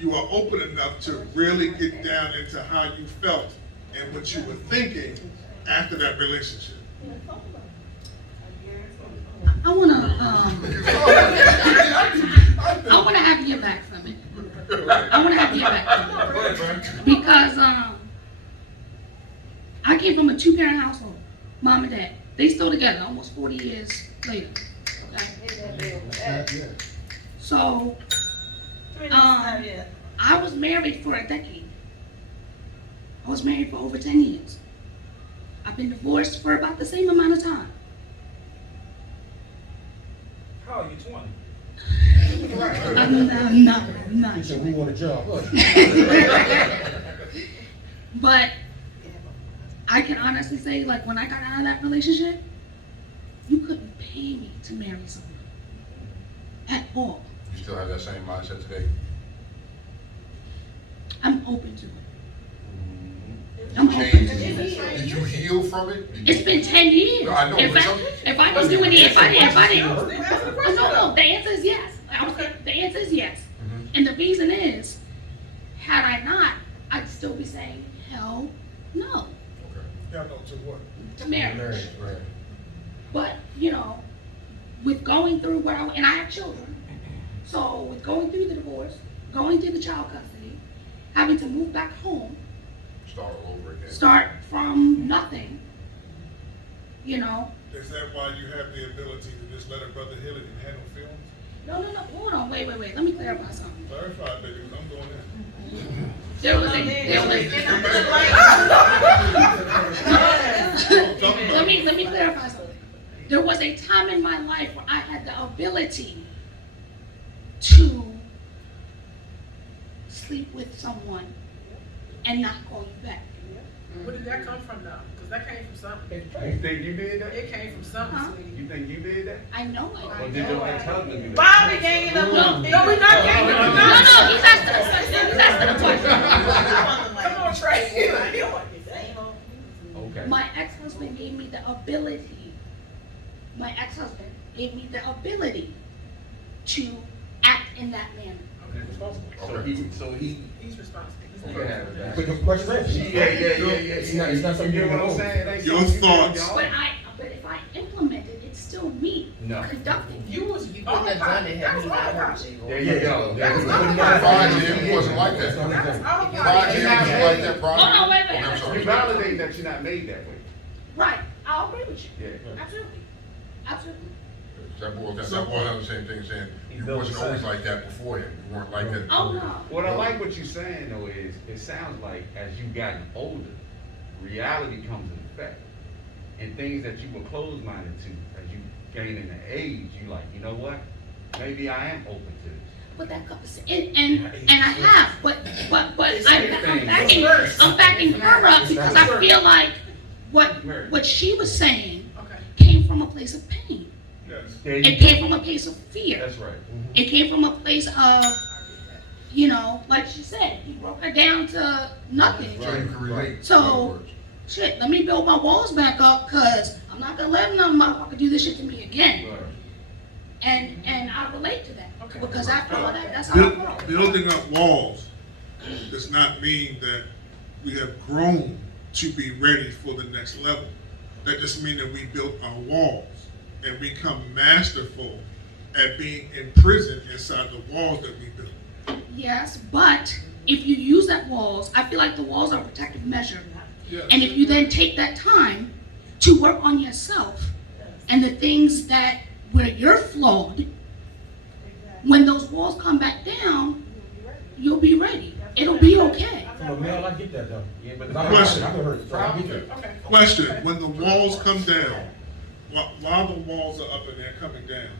you are open enough to really get down into how you felt and what you were thinking after that relationship. I wanna have you back from it. Because I came from a 2-parent household, mom and dad. They still together almost 40 years later. Okay? So I was married for a decade. I was married for over 10 years. I've been divorced for about the same amount of time. How are you, 20? I'm not. He said, we want a job. But I can honestly say, when I got out of that relationship, you couldn't pay me to marry someone at all. You still have that same mindset today? I'm open to it. Did you heal from it? It's been 10 years. No, I know. If I was doing it, if I didn't. No, the answer is yes. The answer is yes. And the reason is, had I not, I'd still be saying, hell no. Hell no to what? To marriage. Right. But, with going through and I have children, so with going through the divorce, going through the child custody, having to move back home, Start all over again. start from nothing, Is that why you have the ability to just let a brother heal it and handle feelings? No, hold on, wait, let me clarify something. Clarify, baby, because I'm doing that. Let me clarify something. There was a time in my life where I had the ability to sleep with someone and not call you back. Where did that come from, though? Because that came from something. You think you did that? It came from something, sweetie. You think you did that? I know I Or did. did your ex-husband do that? Bobby ganging up on me. No, we're not ganging up on me. No, he's asking a question. Come on, Trey. Okay. My ex-husband gave me the ability. To act in that manner. So he He's responsible. Okay. But the question is, it's not something you know what I'm know. saying? Your thoughts. But if I implemented, it's still me conducting. You wouldn't have done it had he not hurt you. There you go. Prior to him, it wasn't like that. Prior to him, it wasn't like that. Prior- Oh, no, wait. Okay, I'm sorry. You validate that you're not made that way. Right, I'll agree with you. Yeah. Absolutely. That boy has the same thing saying, you wasn't always like that before him. You weren't like that. Oh, no. What I like what you're saying though is, it sounds like as you've gotten older, reality comes in effect. And things that you were closed-minded to, as you gain in the age, you like, you know what? Maybe I am open to this. But that comes, and I have, but I'm backing her up because I feel like what she was saying came from a place of pain. Yes. It came from a place of fear. That's right. It came from a place of, like she said, he broke her down to nothing. So you can relate. So shit, let me build my walls back up, because I'm not going to let another motherfucker do this shit to me again. And I relate to that. Okay. Because after all that, that's how I felt. Building up walls does not mean that we have grown to be ready for the next level. That just means that we built our walls and become masterful at being imprisoned inside the walls that we built. Yes, but if you use that walls, I feel like the walls are a protective measure. Yes. And if you then take that time to work on yourself and the things that where you're flawed, when those walls come back down, you'll be ready. It'll be okay. From a male, I get that though. Yeah, but Question. I've heard. So I get that. Okay. Question, when the walls come down, while the walls are up and they're coming down,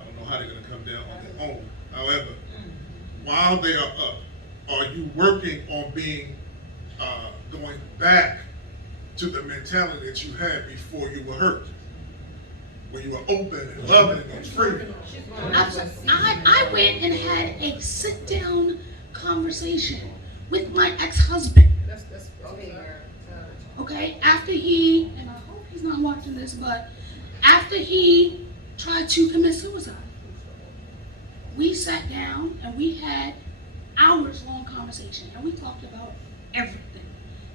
I don't know how they're gonna come down on their own. However, while they are up, are you working on being, going back to the mentality that you had before you were hurt? When you were open and loving and free? I went and had a sit-down conversation with my ex-husband. That's Okay, after he, and I hope he's not watching this, but after he tried to commit suicide, we sat down and we had hours-long conversation, and we talked about everything,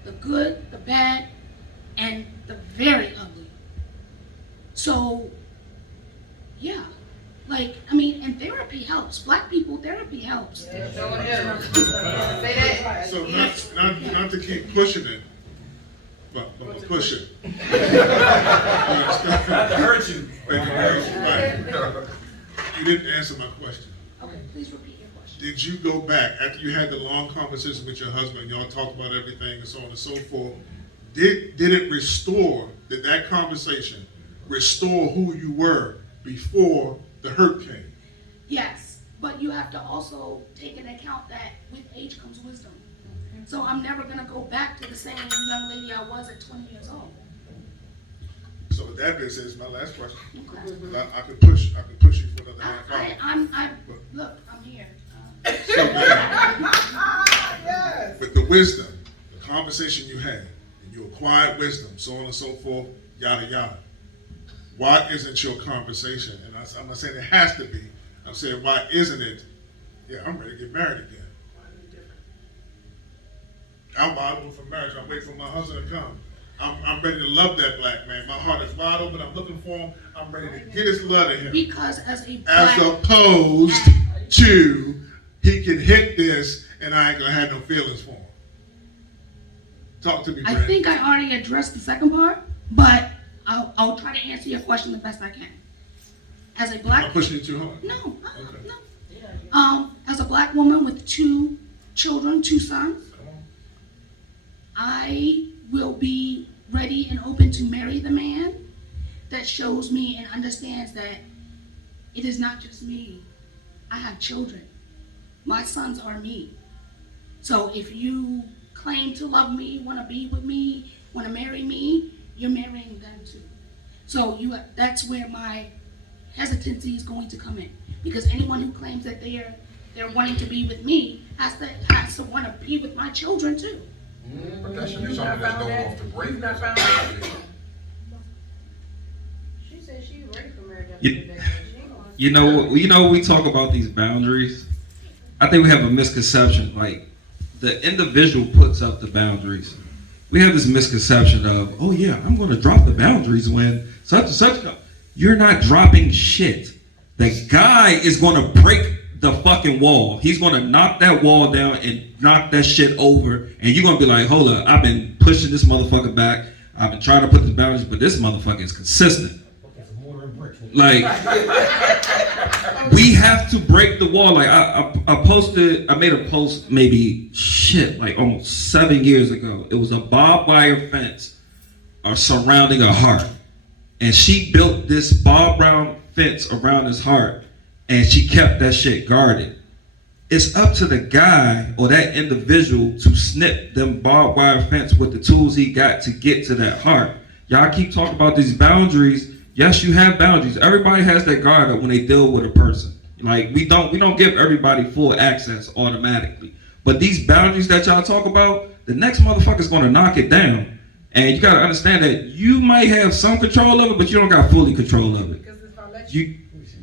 the good, the bad, and the very ugly. So, yeah, like, I mean, and therapy helps. Black people, therapy helps. So not to keep pushing it, but I'm gonna push it. Not to hurt you. Right. You didn't answer my question. Okay, please repeat your question. Did you go back after you had the long conversation with your husband, y'all talked about everything and so on and so forth? Did it restore, did that conversation restore who you were before the hurt came? Yes, but you have to also take into account that with age comes wisdom. So I'm never gonna go back to the same young lady I was at 20 years old. So with that being said, it's my last question. Okay. I could push you for another half hour. Look, I'm here. With the wisdom, the conversation you had, and you acquired wisdom, so on and so forth, yada yada. Why isn't your conversation, and I'm not saying it has to be, I'm saying why isn't it, yeah, I'm ready to get married again. I'm wide open for marriage, I'm waiting for my husband to come. I'm ready to love that black man. My heart is wide open, I'm looking for him, I'm ready to get his love in him. Because as opposed to, he can hit this and I ain't gonna have no feelings for him. Talk to me, I Brad. think I already addressed the second part, but I'll try to answer your question the best I can. As a black, I'm pushing you too hard. no, Okay. no. As a black woman with 2 children, 2 sons, I will be ready and open to marry the man that shows me and understands that it is not just me. I have children. My sons are me. So if you claim to love me, want to be with me, want to marry me, you're marrying them too. So that's where my hesitancy is going to come in, because anyone who claims that they're wanting to be with me has to want to be with my children too. But that should be something that's going off the break. You've not found that? She said she ready for marriage. You know, we talk about these boundaries. I think we have a misconception. Like, the individual puts up the boundaries. We have this misconception of, oh yeah, I'm going to drop the boundaries when such and such. You're not dropping shit. The guy is going to break the fucking wall. He's going to knock that wall down and knock that shit over. And you're going to be like, hold up, I've been pushing this motherfucker back. I've been trying to put the boundaries, but this motherfucker is consistent. Like, we have to break the wall. Like, I made a post maybe, like almost 7 years ago. It was a barbed wire fence surrounding a heart. And she built this barbed wire fence around his heart, and she kept that shit guarded. It's up to the guy or that individual to snip them barbed wire fence with the tools he got to get to that heart. Y'all keep talking about these boundaries. Yes, you have boundaries. Everybody has their guard up when they deal with a person. Like, we don't give everybody full access automatically. But these boundaries that y'all talk about, the next motherfucker's gonna knock it down. And you gotta understand that you might have some control of it, but you don't got fully control of it. Because if I let you,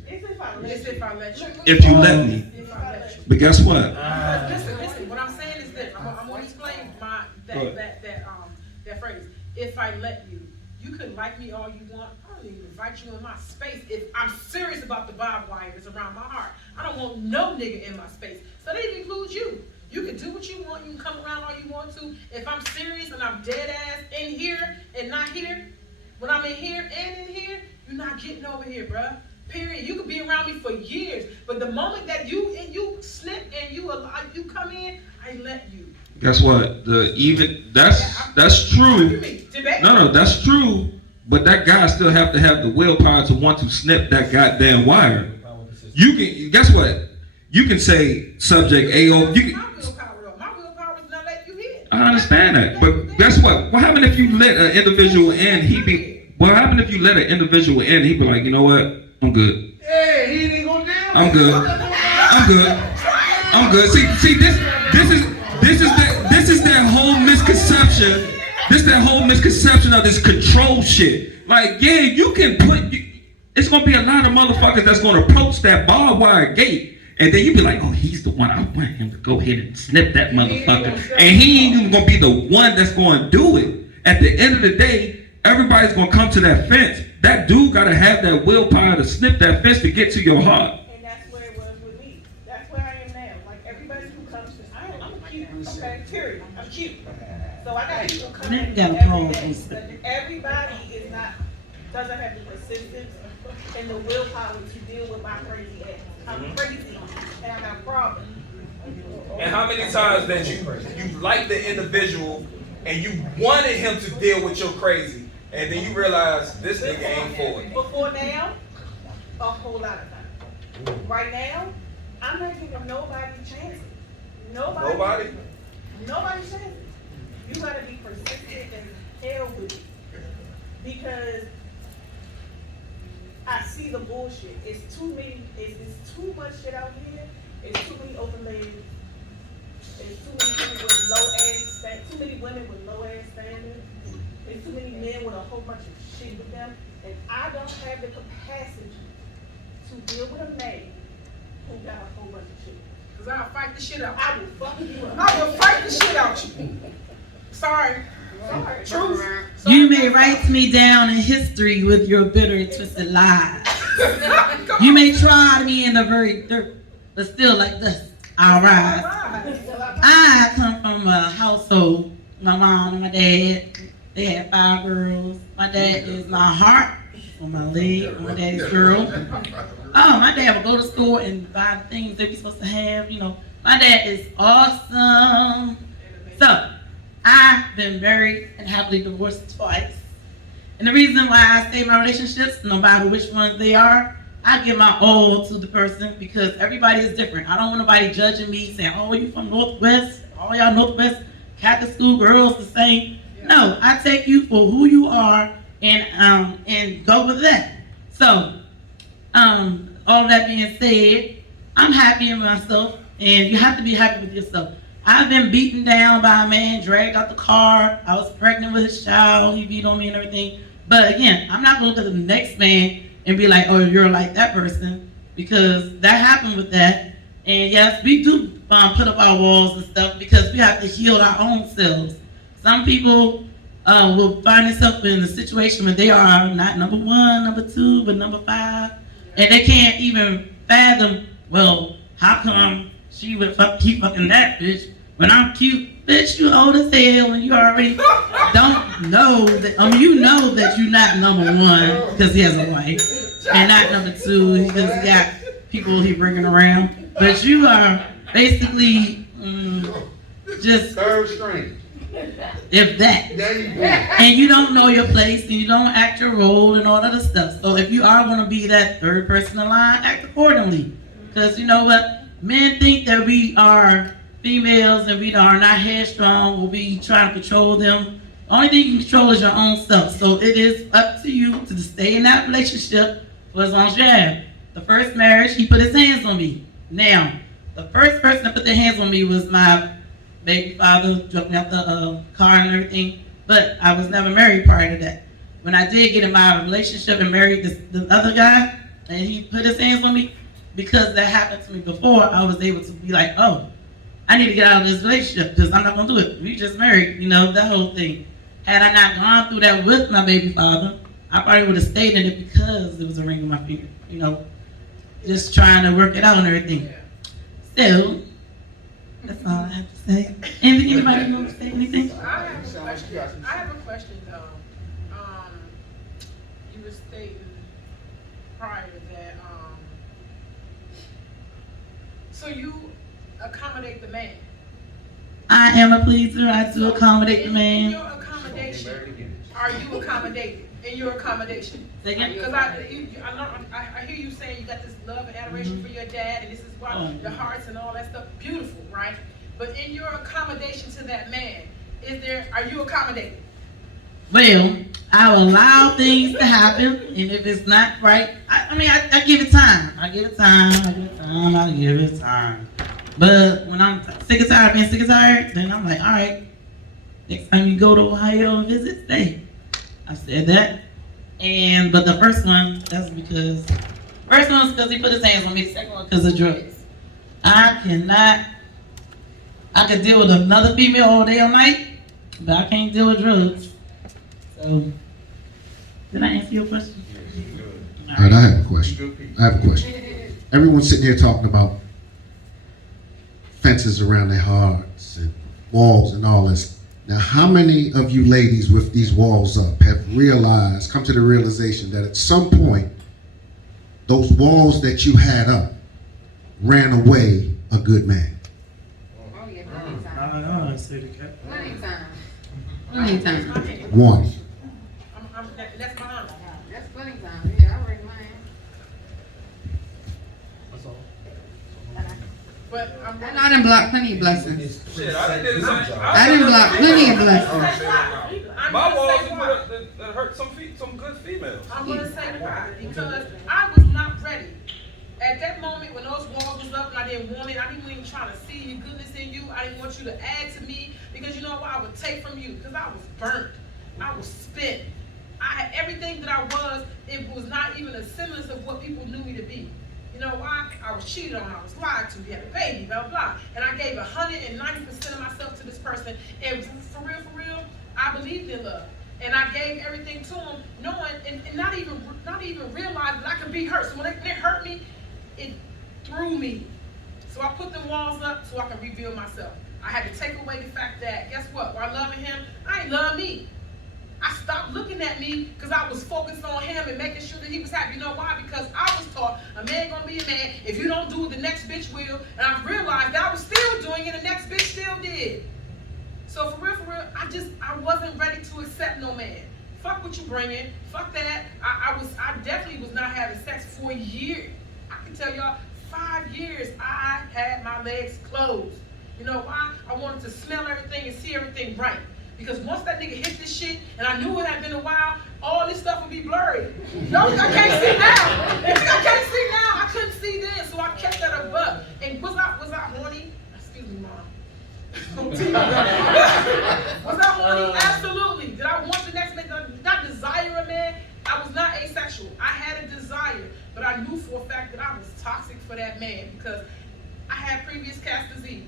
if I let you, If you let me. if I let you. But guess what? Because listen, what I'm saying is this, I'm gonna explain that phrase. If I let you, you can like me all you want. I don't even invite you in my space. If I'm serious about the barbed wire that's around my heart, I don't want no nigga in my space. So that includes you. You can do what you want. You can come around all you want to. If I'm serious and I'm dead ass in here and not here, when I'm in here and in here, you're not getting over here, bruh. Period. You could be around me for years, but the moment that you slip and you come in, I let you. Guess what? That's true. No, that's true. But that guy still have to have the willpower to want to snip that goddamn wire. You can. Guess what? You can say subject AO. You can, My willpower is not let you hit. I understand that, but guess what? What happened if you let an individual in? What happened if you let an individual in? He'd be like, you know what? I'm good. Hey, he ain't gonna damn. I'm good. I'm good. See, this is that whole misconception. This that whole misconception of this control shit. Like, yeah, you can it's gonna be a lot of motherfuckers that's gonna approach that barbed wire gate, and then you be like, oh, he's the one. I want him to go ahead and snip that motherfucker, and he ain't even gonna be the one that's gonna do it. At the end of the day, everybody's gonna come to that fence. That dude gotta have that willpower to snip that fence to get to your heart. And that's where it was with me. That's where I am now. Like everybody who comes to, I'm cute, okay, period. I'm cute. So I got people coming every day. But everybody doesn't have the persistence and the willpower to deal with my crazy ass. I'm crazy and I got problems. And how many times that you liked the individual and you wanted him to deal with your crazy, and then you realize this nigga ain't for it. Before now, a whole lot of time. Right now, I'm not giving nobody chances. Nobody chances. You gotta be persistent and hell with it. Because I see the bullshit. It's too much shit out here. It's too many open legs. There's too many women with too many women with low ass standards. There's too many men with a whole bunch of shit with them. And I don't have the capacity to deal with a man who got a whole bunch of shit. Cause I'll fight the shit out you. I will fuck you up. I will fight the shit out you. Sorry. Truth. You may write me down in history with your bitter and twisted lies. You may try me in the very dirt, but still like this, I'll rise. I come from a household, my mom and my dad, they had 5 girls. My dad is my heart on my leg, my dad's girl. Oh, my dad would go to school and buy the things that we supposed to have, My dad is awesome. So, I've been married and happily divorced twice. And the reason why I stay in my relationships, no matter which ones they are, I give my all to the person because everybody is different. I don't want nobody judging me, saying, oh, you from Northwest, all y'all Northwest Catholic school girls the same. No, I take you for who you are and go with that. So, all that being said, I'm happy in myself, and you have to be happy with yourself. I've been beaten down by a man, dragged out the car. I was pregnant with his child. He beat on me and everything. But again, I'm not going to look at the next man and be like, oh, you're like that person, because that happened with that. And yes, we do put up our walls and stuff because we have to heal our own selves. Some people will find themselves in a situation where they are not number 1, number 2, but number 5. And they can't even fathom, well, how come she would keep fucking that bitch when I'm cute? Bitch, you old as hell and you already don't know that, you know that you're not number 1 because he has a wife, and not number 2 because he got people he bringing around. But you are basically just third string. If that. And you don't know your place and you don't act your role and all that other stuff. So if you are going to be that third person in line, act accordingly. Because you know what? Men think that we are females and we are not headstrong, we'll be trying to control them. The only thing you can control is your own self. So it is up to you to stay in that relationship for as long as you have. The first marriage, he put his hands on me. Now, the first person that put their hands on me was my baby father, drove me out the car and everything. But I was never married prior to that. When I did get in my relationship and married the other guy, and he put his hands on me, because that happened to me before, I was able to be like, oh, I need to get out of this relationship because I'm not going to do it. We just married, that whole thing. Had I not gone through that with my baby father, I probably would have stayed in it because it was a ring on my finger, just trying to work it out and everything. So, that's all I have to say. Anybody want to say anything? I have a question though. You were stating prior that, so you accommodate the man. I am a pleaser. I do accommodate the man. In your accommodation, are you accommodated? In your accommodation? Because I hear you saying you got this love and adoration for your dad, and this is why your hearts and all that stuff, beautiful, right? But in your accommodation to that man, are you accommodated? Well, I will allow things to happen, and if it's not right, I give it time. I give it time. But when I'm sick and tired of being sick and tired, then I'm like, all right, next time you go to Ohio and visit, stay. I said that. But the first one, that's because, first one was because he put his hands on me, the second one because of drugs. I could deal with another female all day, all night, but I can't deal with drugs. So, did I answer your question? All right, I have a question. Everyone's sitting here talking about fences around their hearts and walls and all this. Now, how many of you ladies with these walls up have come to the realization that at some point, those walls that you had up ran away a good man? Oh, yeah, plenty of time. One. That's my honor. That's plenty of time. Yeah, I raised my hand. That's all. But I done blocked plenty of blessings. Shit, I didn't I done blocked plenty of blessings. My walls that hurt some good females. I'm going to say why. Because I was not ready. At that moment when those walls was up and I didn't want it, I didn't even try to see your goodness in you. I didn't want you to add to me because you know what I would take from you? Because I was burnt. I was spent. I had everything that I was. It was not even a semblance of what people knew me to be. You know why? I was cheated on. I was lied to. We had a baby, blah, blah. And I gave 190% of myself to this person. And for real, I believed in love. And I gave everything to him, knowing and not even realizing that I could be hurt. So when it hurt me, it threw me. So I put them walls up so I could rebuild myself. I had to take away the fact that, guess what? While loving him, I ain't love me. I stopped looking at me because I was focused on him and making sure that he was happy. You know why? Because I was taught a man gonna be a man. If you don't do it, the next bitch will. And I realized that I was still doing it and the next bitch still did. So for real, I wasn't ready to accept no man. Fuck what you bringing. Fuck that. I definitely was not having sex for a year. I can tell y'all, 5 years I had my legs closed. You know why? I wanted to smell everything and see everything right. Because once that nigga hit this shit, and I knew it had been a while, all this stuff would be blurry. Y'all think I can't see now? If I can't see now, I couldn't see then, so I kept that above. And was I horny? Excuse me, Mom. Was I horny? Absolutely. Did I want the next nigga? Did I desire a man? I was not asexual. I had a desire, but I knew for a fact that I was toxic for that man because I had previous cast disease.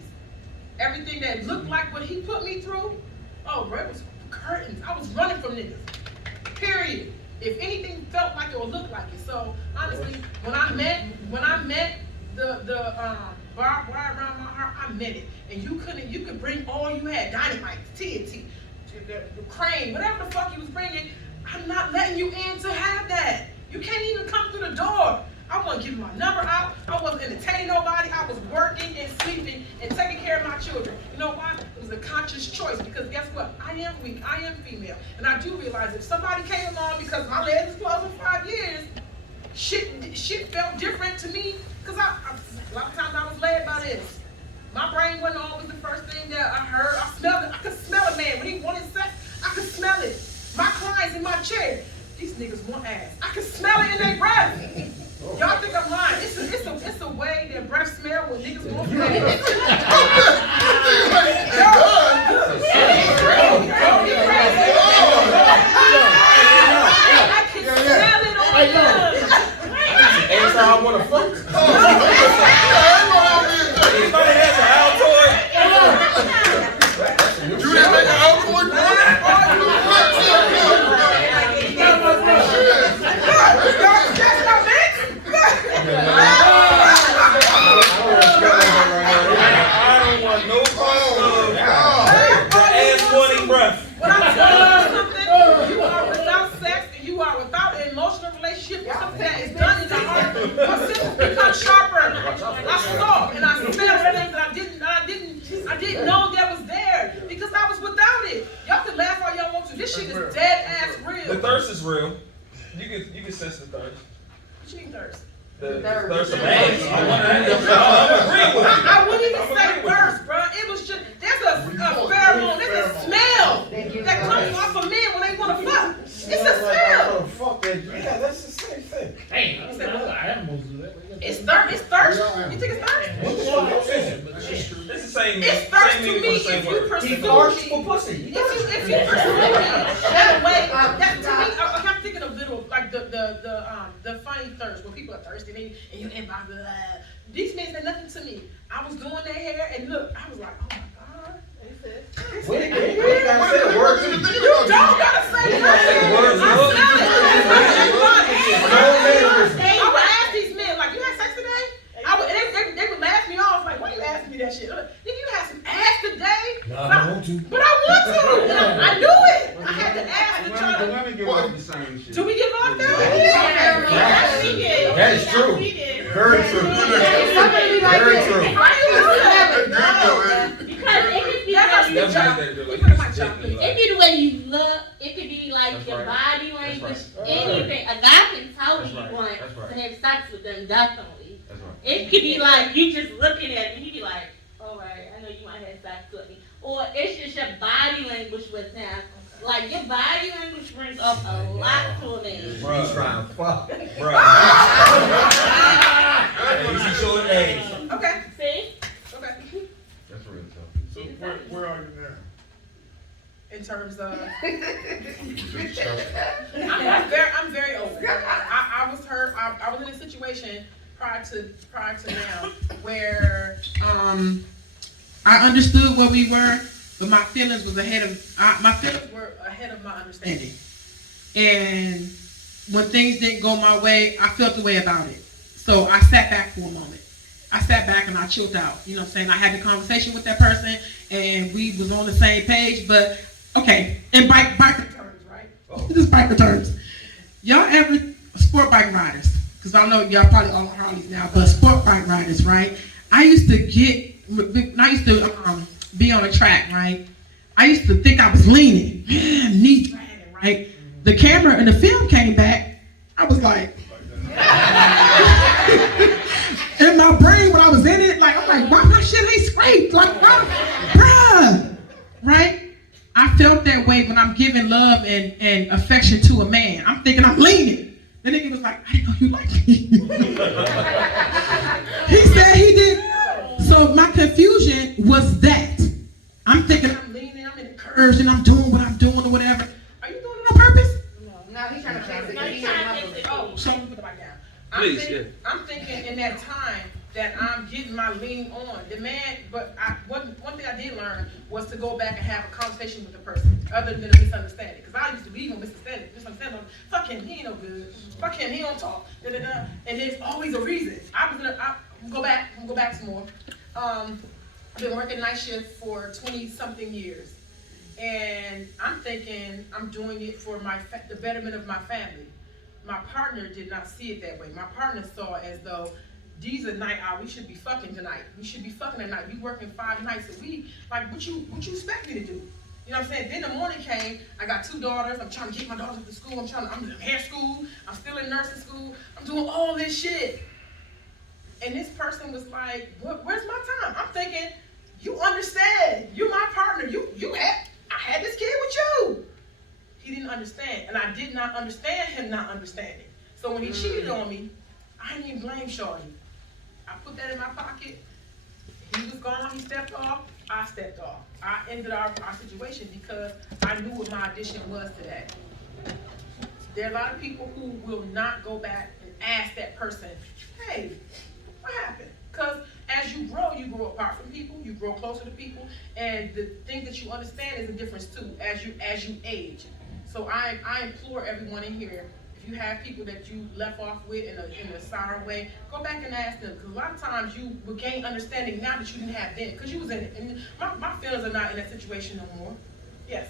Everything that looked like what he put me through, oh, bro, it was curtains. I was running from niggas. Period. If anything felt like it or looked like it. So honestly, when I met the barbed wire around my heart, I meant it. And you could bring all you had, dynamite, TNT, the crane, whatever the fuck you was bringing. I'm not letting you in to have that. You can't even come through the door. I wasn't giving my number out. I wasn't entertaining nobody. I was working and sleeping and taking care of my children. You know why? It was a conscious choice because guess what? I am weak. I am female. And I do realize if somebody came along because my legs was closed for 5 years, shit felt different to me because a lot of times I was led by this. My brain wasn't always the first thing that I heard. I smelled it. I could smell a man. When he wanted sex, I could smell it. My clients in my chair, these niggas want ass. I could smell it in their breath. Y'all think I'm lying. It's a way that breath smell when niggas want sex. Don't be crazy. I saw and I smelled things that I didn't know that was there because I was without it. Y'all can laugh all y'all want to. This shit is dead ass real. The thirst is real. You can sense the thirst. What you mean thirst? The thirst of ass. I'm agreeing with you. I wouldn't even say thirst, bro. It was just there's a pheromone, there's a smell that comes off of men when they want to fuck. It's a smell. Fuck that. Yeah, that's the same thing. Damn, animals do that. It's thirst. It's thirst. You think it's thirst? It's the same. It's thirst to me if you pursue me. If you pursue me that way, that to me, I'm thinking of little like the funny thirst where people are thirsty and you inbox. These men said nothing to me. I was doing their hair and look, I was like, oh my god. You don't gotta say nothing. I would ask these men like, you had sex today? They would laugh me off like, why are you asking me that shit? Nigga, you had some ass today? No, I don't want to. But I want to. And I knew it. I had to ask and try to. Women give off the same shit. Do we give off that? Yes, we did. That is true. Very true. Very true. Why do you do that? Because it could be it the way you look. It could be like your body language. Anything. A guy can tell you want to have sex with them. Definitely. It could be like you just looking at me. He be like, "All right, I know you want to have sex with me," or it's just your body language with him. Like your body language brings up a lot to a man. He's trying to fuck. He's showing age. Okay. See? Okay. That's real tough. So where are you now? In terms of, I'm very open. I was hurt. I was in a situation prior to now where I understood where we were, but my feelings were ahead of my understanding. And when things didn't go my way, I felt the way about it. So I sat back for a moment. I sat back and I chilled out. You know what I'm saying? I had the conversation with that person and we was on the same page, but okay. And bike returns, right? Just bike returns. Y'all ever, sport bike riders, because I know y'all probably all on Harleys now, but sport bike riders, right? I used to be on a track, right? I used to think I was leaning, knee dragging, right? The camera and the film came back, I was like, in my brain when I was in it, like, I'm like, why my shit ain't scraped? Like, bruh, right? I felt that way when I'm giving love and affection to a man. I'm thinking I'm leaning. The nigga was like, I didn't know you liked me. He said he did. So my confusion was that. I'm thinking I'm leaning, I'm in the curves, and I'm doing what I'm doing or whatever. Are you doing it on purpose? No, he's trying to fix it. No, he's trying to fix it. Oh, so put the mic down. I'm thinking in that time that I'm getting my lean on. The man, but one thing I did learn was to go back and have a conversation with the person, other than a misunderstanding. Because I used to be misunderstanding. Fuck him, he ain't no good. Fuck him, he don't talk. And there's always a reason. I'm go back some more. I've been working night shift for 20-something years. And I'm thinking I'm doing it for the betterment of my family. My partner did not see it that way. My partner saw it as though these are night out. We should be fucking tonight. We should be fucking at night. We working 5 nights a week. Like, what you expect me to do? You know what I'm saying? Then the morning came. I got 2 daughters. I'm trying to get my daughters to school. I'm in hair school. I'm still in nursing school. I'm doing all this shit. And this person was like, "Where's my time?" I'm thinking, you understand? You my partner. I had this kid with you. He didn't understand, and I did not understand him not understanding. So when he cheated on me, I didn't even blame Shorty. I put that in my pocket. He was gone, he stepped off, I stepped off. I ended our situation because I knew what my addition was to that. There are a lot of people who will not go back and ask that person, hey, what happened? Because as you grow apart from people, you grow closer to people, and the thing that you understand is a difference too, as you age. So I implore everyone in here, if you have people that you left off with in a sour way, go back and ask them. Because a lot of times you will gain understanding now that you didn't have then, because you was in it. And my feelings are not in that situation no more. Yes.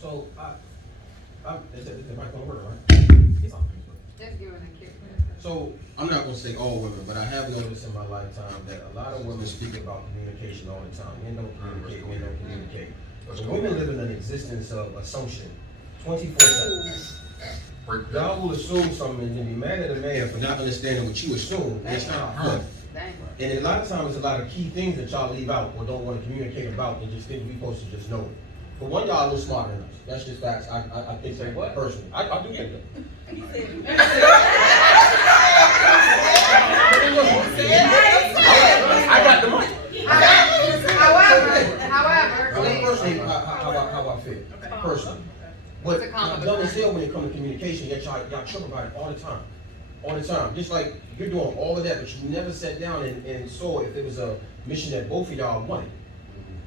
So, is the mic gonna work, right? It's on. Just give it a kick. So I'm not gonna say all women, but I have noticed in my lifetime that a lot of women speak about communication all the time. Men don't communicate, men don't communicate. But women live in an existence of assumption, 24/7. Y'all will assume something and then be mad at a man for not understanding what you assume. And it's not her. And a lot of times, there's a lot of key things that y'all leave out or don't want to communicate about and just think we supposed to just know it. But one, y'all a little smarter than us. That's just facts. I think so personally. I do think that. I got the money. However, personally, how I feel. Personally. But I'm dumb as hell when it comes to communication, yet y'all trip about it all the time. All the time. Just like you're doing all of that, but you never sat down and saw if it was a mission that both of y'all wanted.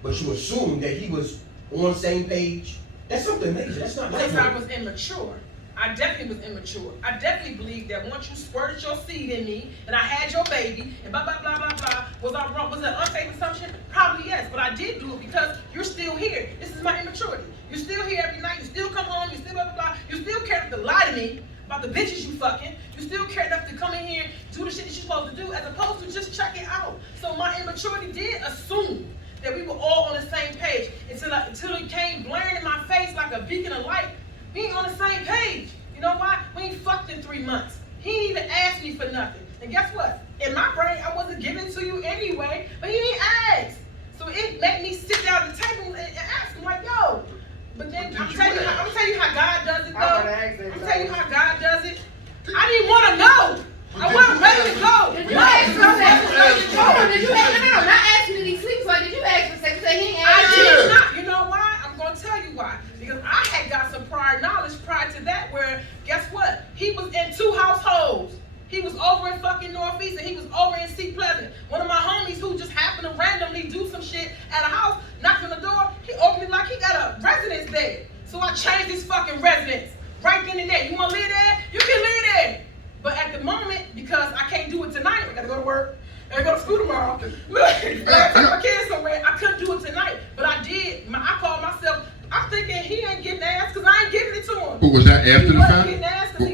But you assumed that he was on the same page. That's something major. That's not Because like I was immature. I definitely was immature. I definitely believed that once you squirted your seed in me and I had your baby and blah, blah, blah, blah, blah, was I wrong? Was it an unsafe assumption? Probably yes, but I did do it because you're still here. This is my immaturity. You're still here every night. You still come home. You still blah, blah, blah. You still care enough to lie to me about the bitches you fucking. You still care enough to come in here, do the shit that you're supposed to do as opposed to just check it out. So my immaturity did assume that we were all on the same page until it came blaring in my face like a beacon of light. We ain't on the same page. You know why? We ain't fucked in 3 months. He didn't even ask me for nothing. And guess what? In my brain, I wasn't giving to you anyway, but he didn't ask. So it made me sit down at the table and ask him like, yo. But then I'm telling you how God does it though. I'm telling you how God does it. I didn't want to know. I wasn't ready to go. Did you ask for sex? Did you ask? No, not asking did he sleep for. Did you ask for sex? He ain't asked. I did not. You know why? I'm gonna tell you why. Because I had got some prior knowledge prior to that where, guess what? He was in 2 households. He was over in fucking Northeast and he was over in Sea Pleasant. One of my homies who just happened to randomly do some shit at a house, knocked on the door, he opened it like he got a residence there. So I changed his fucking residence right then and there. You wanna live there? You can live there. But at the moment, because I can't do it tonight, I gotta go to work, I gotta go to school tomorrow. Look, I gotta take my kids somewhere. I couldn't do it tonight, but I did. I called myself. I'm thinking he ain't getting ass because I ain't giving it to him. But was that after the fact?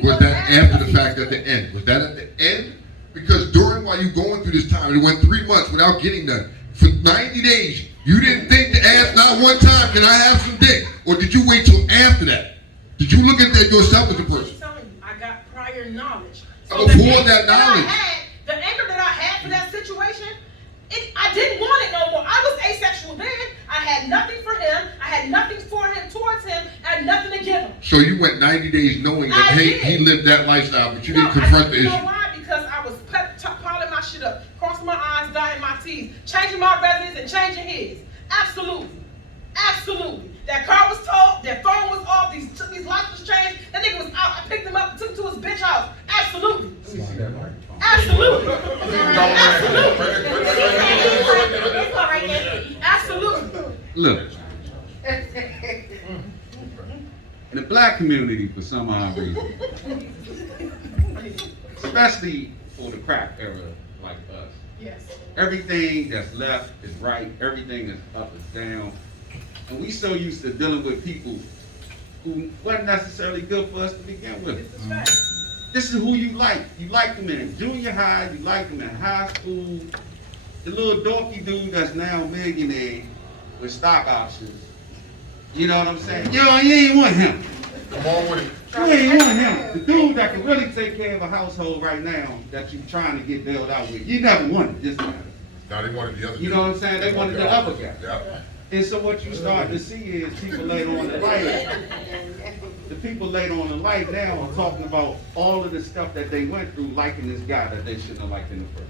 Was that after the fact at the end? Was that at the end? Because while you going through this time, it went 3 months without getting none. For 90 days, you didn't think to ask not one time, can I have some dick? Or did you wait till after that? Did you look at that yourself as a person? I'm telling you, I got prior knowledge. Before that knowledge. The anger that I had for that situation, I didn't want it no more. I was asexual then. I had nothing for him. I had nothing for him, towards him. I had nothing to give him. So you went 90 days knowing that, he lived that lifestyle, but you didn't confront the issue. You know why? Because I was piling my shit up, crossing my eyes, dotting my T's, changing my residence and changing his. Absolutely. Absolutely. That car was towed, that phone was off, these lights was changed, that nigga was out. I picked him up and took him to his bitch house. Absolutely. Absolutely. Absolutely. Look, in the black community, for some odd reason, especially for the crack era like us, yes, everything that's left is right, everything that's up is down, and we so used to dealing with people who wasn't necessarily good for us to begin with. This is who you like. You like them in junior high, you like them in high school. The little dorky dude that's now a millionaire with stock options. You know what I'm saying? You ain't want him. Come on with it. You ain't want him. The dude that can really take care of a household right now that you're trying to get bailed out with. You never wanted this guy. Now they wanted the other. You know what I'm saying? They wanted the other guy. Yeah. And so what you start to see is people later on in life, the people later on in life now are talking about all of the stuff that they went through, liking this guy that they shouldn't have liked in the first place.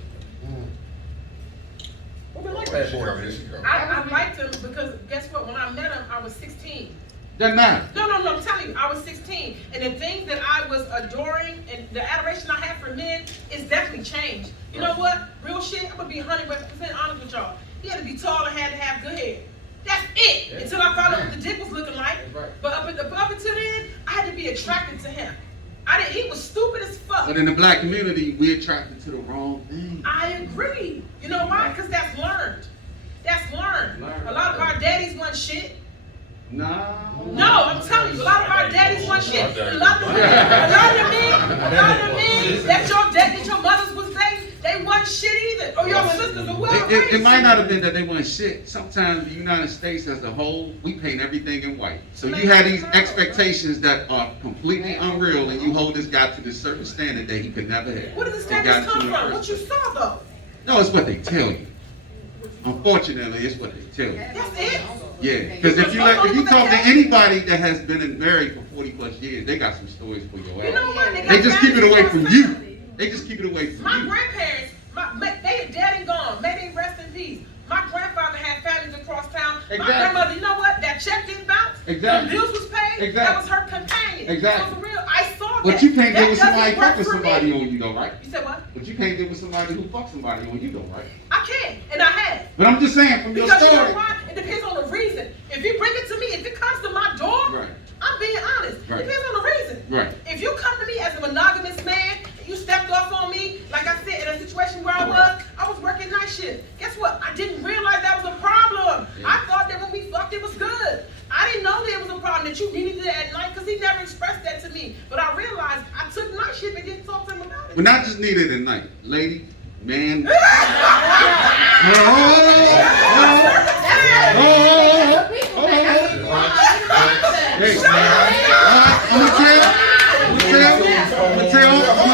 I liked him because guess what? When I met him, I was 16. Doesn't matter. No, I'm telling you, I was 16. And the things that I was adoring and the adoration I had for men is definitely changed. You know what? Real shit, I'm going to be 100% honest with y'all. He had to be tall and had to have good hair. That's it. Yeah. Until I found out what the dick was looking like. Right. But up until then, I had to be attracted to him. He was stupid as fuck. But in the black community, we're attracted to the wrong thing. I agree. You know why? Because that's learned. That's learned. A lot of our daddies want shit. No, I'm telling you, a lot of our daddies want shit. A lot of the men dating, that your mothers was dating, they wasn't shit either, or your sisters or whoever. It might not have been that they weren't shit. Sometimes the United States as a whole, we paint everything in white. So you have these expectations that are completely unreal, and you hold this guy to this certain standard that he could never have. Where did the standards come from? What you saw though? No, it's what they tell you. Unfortunately, it's what they tell you. That's it. Yeah, because if you talk to anybody that has been married for 40 plus years, they got some stories for your ass. You know what? They just keep it away from you. They just keep it away from My you. grandparents, they are dead and gone. May they rest in peace. My grandfather had families across town. Exactly. My grandmother, you know what? That check didn't bounce. Exactly. The bills was paid. Exactly. That was her companion. Exactly. So for real, I saw that. But you can't deal with That somebody doesn't work fucking for somebody me. on you though, right? You said what? But you can't deal with somebody who fucks somebody on you though, right? I can, and I have. But I'm just saying from your Because you know story. why? It depends on the reason. If you bring it to me, if it comes to my door, Right. I'm being honest. Right. It depends on the reason. Right. If you come to me as a monogamous man, and you stepped off on me, like I said, in a situation where I was working night shift. Guess what? I didn't realize that was a problem. Yeah. I thought that when we fucked, it was good. I didn't know that it was a problem, that you needed it at night, because he never expressed that to me. But I realized I took night shift and didn't talk to him about it. But not just needed at night. Lady, man.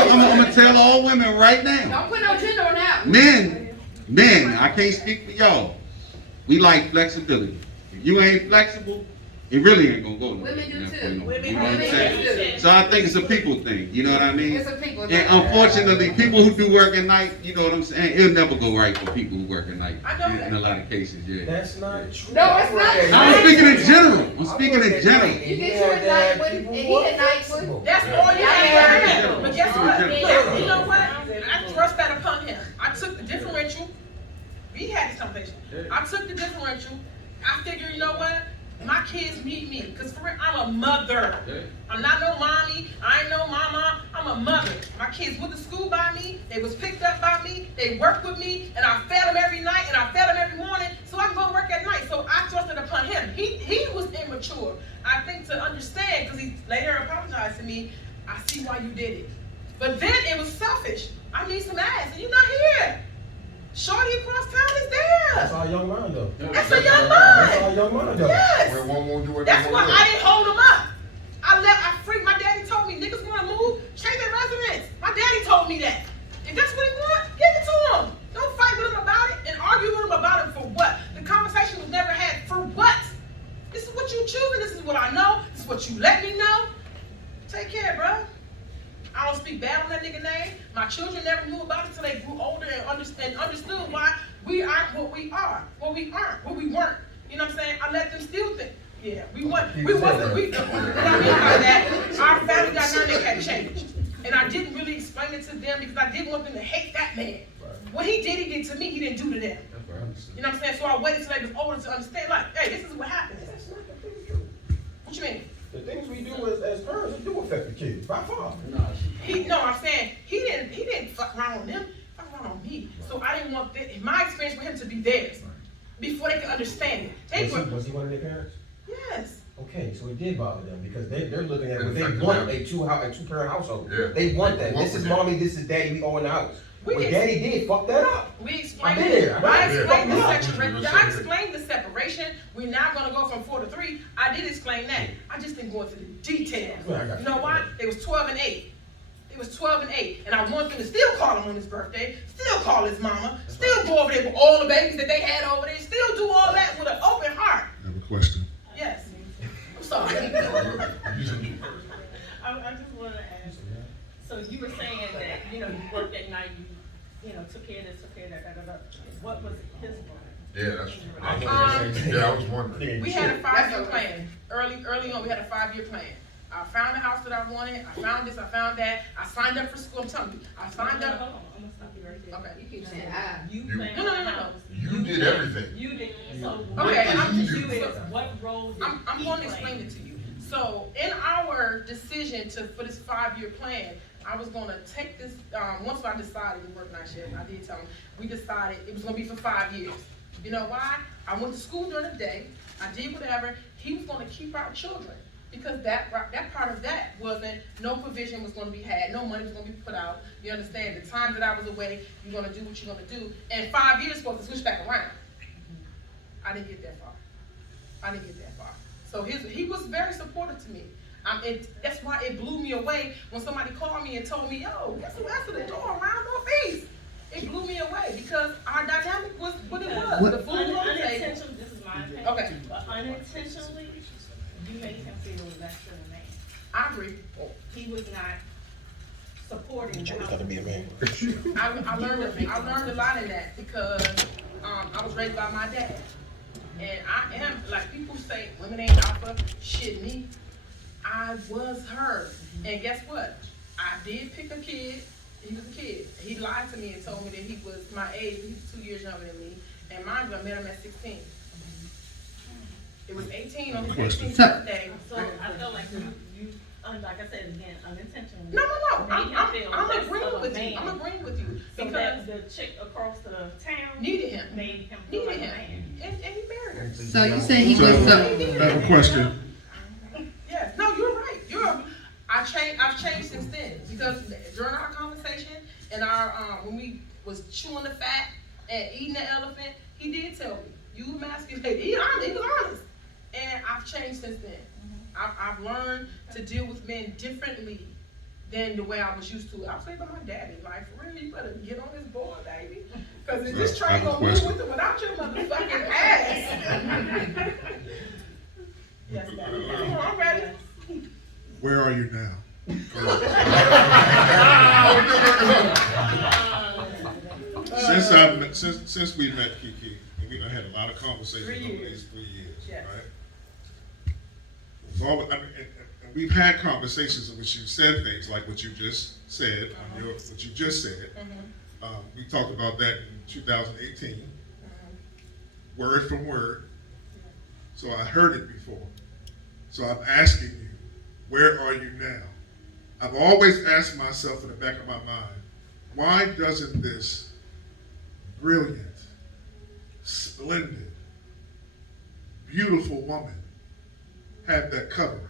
I'm gonna tell all women right now. Don't put no gender on that. Men, I can't speak for y'all. We like flexibility. If you ain't flexible, it really ain't gonna go nowhere. Women do too. You know what I'm Women saying? do. So I think it's a people thing. You know what I mean? It's a people thing. And unfortunately, people who do work at night, you know what I'm saying? It'll never go right for people who work at night. In a lot of cases, yeah. That's not true. No, it's not. I'm speaking in general. I'm speaking in general. You get your night with, and he at night with. That's all you have to do. But guess what? Look, you know what? I thrust that upon him. I took the differential. We had this conversation. I took the differential. I figured, you know what? My kids need me. Because for real, I'm a mother. I'm not no mommy. I ain't no mama. I'm a mother. My kids went to school by me. They was picked up by me. They worked with me. And I fed them every night. And I fed them every morning. So I can go to work at night. So I trusted upon him. He was immature. I think to understand, because he later apologized to me, I see why you did it. But then it was selfish. I need some ass. And you're not here. Shorty across town is there. That's our young man though. That's a young man. That's our young man though. Yes. Where one won't do what That's they why want I didn't hold him up. I freaked. My daddy told me, niggas want to move, change their residence. My daddy told me that. If that's what he want, give it to him. Don't fight with him about it and argue with him about it for what? The conversation was never had for what? This is what you choosing. This is what I know. This is what you let me know. Take care, bro. I don't speak bad on that nigga name. My children never knew about it until they grew older and understood why we aren't what we are, what we aren't, what we weren't. You know what I'm saying? I let them still think. Yeah, what I mean by that, our family dynamic had changed. And I didn't really explain it to them because I didn't want them to hate that man. What he did to me, he didn't do to them. You know what I'm saying? So I waited till they was older to understand, like, hey, this is what happens. What you mean? The things we do as parents, it do affect the kids, by far. I'm saying he didn't fuck around on them, fuck around on me. So I didn't want my experience with him to be theirs before they could understand it. Was he one of their parents? Yes. Okay, so it did bother them because they're looking at it. They want a two-parent household. Yeah. They want that. This is mommy, this is daddy, we own the house. What daddy did, fuck that up. We explained I it. I explained explained the separation. We're now going to go from 4 to 3. I did explain that. I just didn't go into the details. You know why? It was 12 and 8. It was 12 and 8. And I want them to still call him on his birthday, still call his mama, still go over there with all the babies that they had over there, still do all that with an open heart. I have a question. Yes. I'm sorry. I just want to ask, so you were saying that, you worked at night, you took care of this, took care of that, What was his plan? Yeah, that's I was wondering. We had a 5-year plan. Early on, we had a 5-year plan. I found the house that I wanted. I found this. I found that. I signed up for school. I'm telling you, I signed up. Hold on, I'm gonna stop you right there. Okay. You keep saying You planned No. the house. You did everything. You did. So Okay, what role did I'm going to explain it to you. So in our decision for this 5-year plan, I was going to take this, once I decided to work night shift, I did tell him, we decided it was going to be for 5 years. You know why? I went to school during the day, I did whatever, he was going to keep our children. Because that part of that wasn't, no provision was gonna be had, no money was gonna be put out. You understand, the time that I was away, you're gonna do what you're gonna do, and 5 years supposed to switch back around. I didn't get that far. So he was very supportive to me. That's why it blew me away when somebody called me and told me, yo, guess who answered the door around Northeast? It blew me away because our dynamic was what it was. The food was on the table. Unintentionally, this is my opinion. Okay. But unintentionally, you made him feel less than a man. I agree. He was not supporting the I learned a lot in that because I was raised by my dad. And I am, like people say, women ain't alpha, shit me. I was her. And guess what? I did pick a kid. He was a kid. He lied to me and told me that he was my age. He was 2 years younger than me. And mind you, I met him at 16. It was 18 on his 18th birthday. So I feel like you, like I said again, unintentionally. No. made him feel I'm less agreeing of a with man. you. I'm agreeing with you. So Because that the chick across the town needed him. Made him feel like a man. And he married her. So you say he was I have a question. Yes, no, you're right. I've changed since then because during our conversation and our when we was chewing the fat and eating the elephant, he did tell me you emasculated. He was honest, and I've changed since then. I've learned to deal with men differently than the way I was used to. I was saying to my daddy, like, for real, you better get on this board, baby, because if this train gonna move with it without your motherfucking ass. Yes, daddy. I'm ready. Where are you now? Since we met Kiki, and we done had a lot of conversations over these 3 years, Yes. right? And we've had conversations in which you said things like what you just said, what you just said. We talked about that in 2018, word from word. So I heard it before. So I'm asking you, where are you now? I've always asked myself in the back of my mind, why doesn't this brilliant, splendid, beautiful woman have that covering?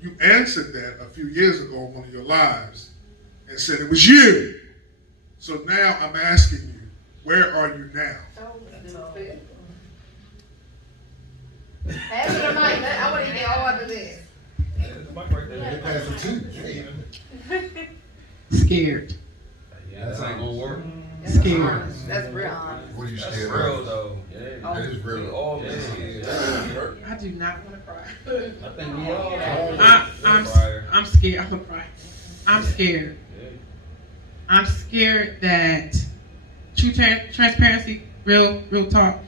You answered that a few years ago on one of your lives and said it was you. So now I'm asking you, where are you now? Pass me the mic. I want to hear all of this. Scared. Yeah, that ain't gonna work. Scared. That's real honest. What are you That's scared real of? though. That is real. We all been scared. I do not want to cry. I think we all I'm scared. I'm gonna cry. I'm scared. I'm scared that true transparency, real talk.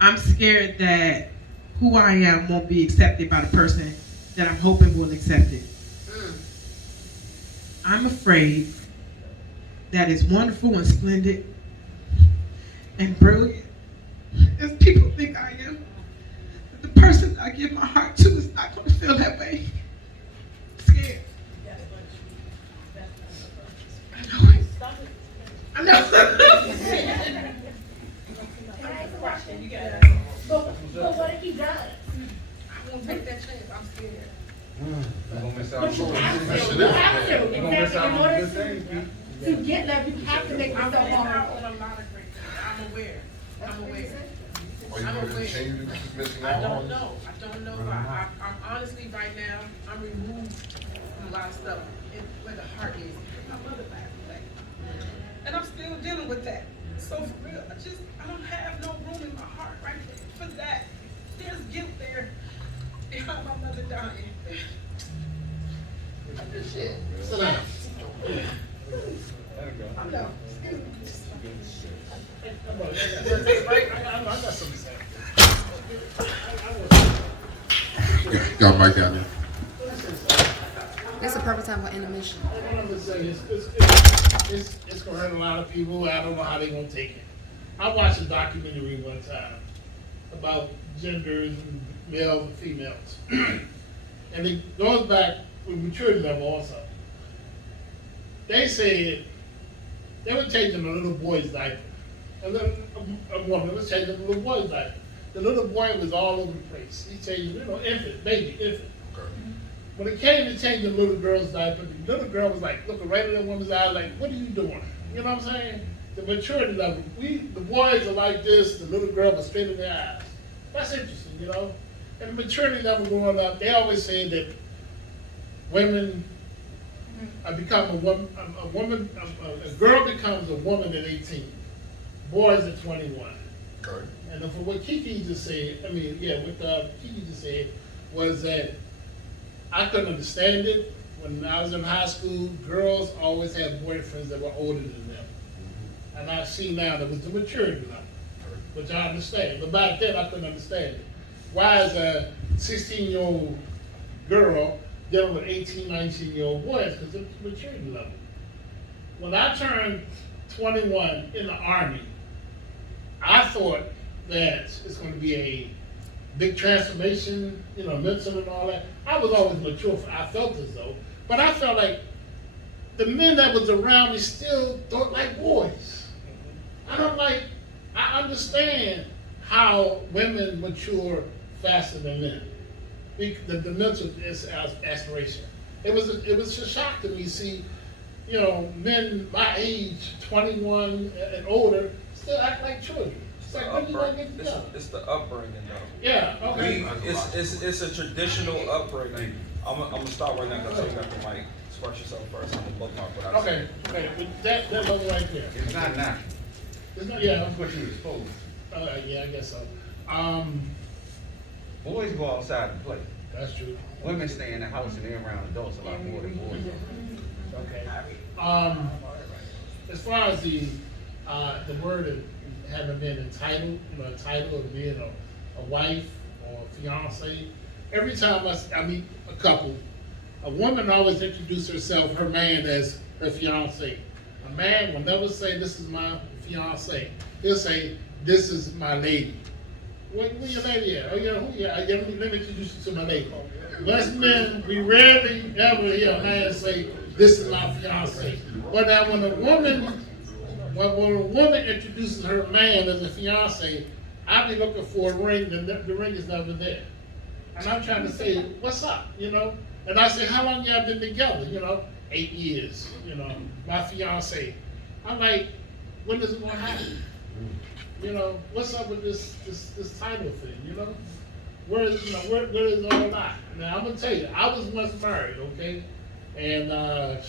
I'm scared that who I am won't be accepted by the person that I'm hoping will accept it. I'm afraid that as wonderful and splendid and brilliant as people think I am, that the person I give my heart to is not going to feel that way. I'm scared. I know. But what if he does? I won't take that chance. I'm scared. We're gonna miss out on You have to. In order to get love, you have to make yourself vulnerable. On a lot of great things. I'm aware. Are you I'm going to aware. change it? Keep missing I out don't on know. I don't know why. I'm honestly right now, I'm removed from a lot of stuff where the heart is. My mother passed away. And I'm still dealing with that. So for real, I don't have no room in my heart right there for that. There's guilt there behind my mother dying. Shit. Sit down. I'm done. Got Mike down there. It's a perfect time for intermission. I'm just saying, it's gonna hurt a lot of people. I don't know how they're gonna take it. I watched a documentary one time about genders, and males and females. And it goes back with maturity level also. They said they were changing a little boy's diaper. And then a woman was changing a little boy's diaper. The little boy was all over the place. He changed, infant, baby, infant. When it came to changing the little girl's diaper, the little girl was like looking right at that woman's eye, like, "What are you doing?" You know what I'm saying? The maturity level. The boys are like this. The little girl was straight in their eyes. That's interesting, And the maturity level growing up, they always say that women become a woman. A girl becomes a woman at 18. Boys at 21. Okay. And for what Kiki just said, Kiki just said was that I couldn't understand it. When I was in high school, girls always had boyfriends that were older than them. And I see now that was the maturity level, which I understand. But back then, I couldn't understand it. Why is a 16-year-old girl dealing with 18, 19-year-old boys? Because it's the maturity level. When I turned 21 in the Army, I thought that it's going to be a big transformation, mental and all that. I was always mature. I felt as though. But I felt like the men that was around me still thought like boys. I understand how women mature faster than men. The mental aspiration. It was a shock to me. See, men my age, 21 and older, still act like children. It's like, when you gonna get together? It's the upbringing, though. Yeah. Okay. It's a traditional upbringing. I'm gonna stop right now because you got the mic. Express yourself first. I'm gonna bookmark what I said. Okay. But that level right there. It's not natural. It's not. Yeah. That's what you exposed. Yeah, I guess so. Boys go outside and play. That's true. Women stay in the house and they're around adults a lot more than boys. Okay. As far as the word of having been entitled, a title of being a wife or a fiance, every time I meet a couple, a woman always introduces herself, her man, as her fiance. A man will never say, "This is my fiance." He'll say, "This is my lady." Where your lady at? Oh yeah, who? Yeah, let me introduce you to my lady. Us men, we rarely ever hear a man say, "This is my fiance." But now when a woman introduces her man as a fiance, I be looking for a ring, the ring is never there. And I'm trying to say, "What's up?" And I say, "How long y'all been together?" 8 years, my fiance. I'm like, when is it gonna happen? What's up with this title thing, Where is all that? Now I'm gonna tell you, I was once married, okay? And I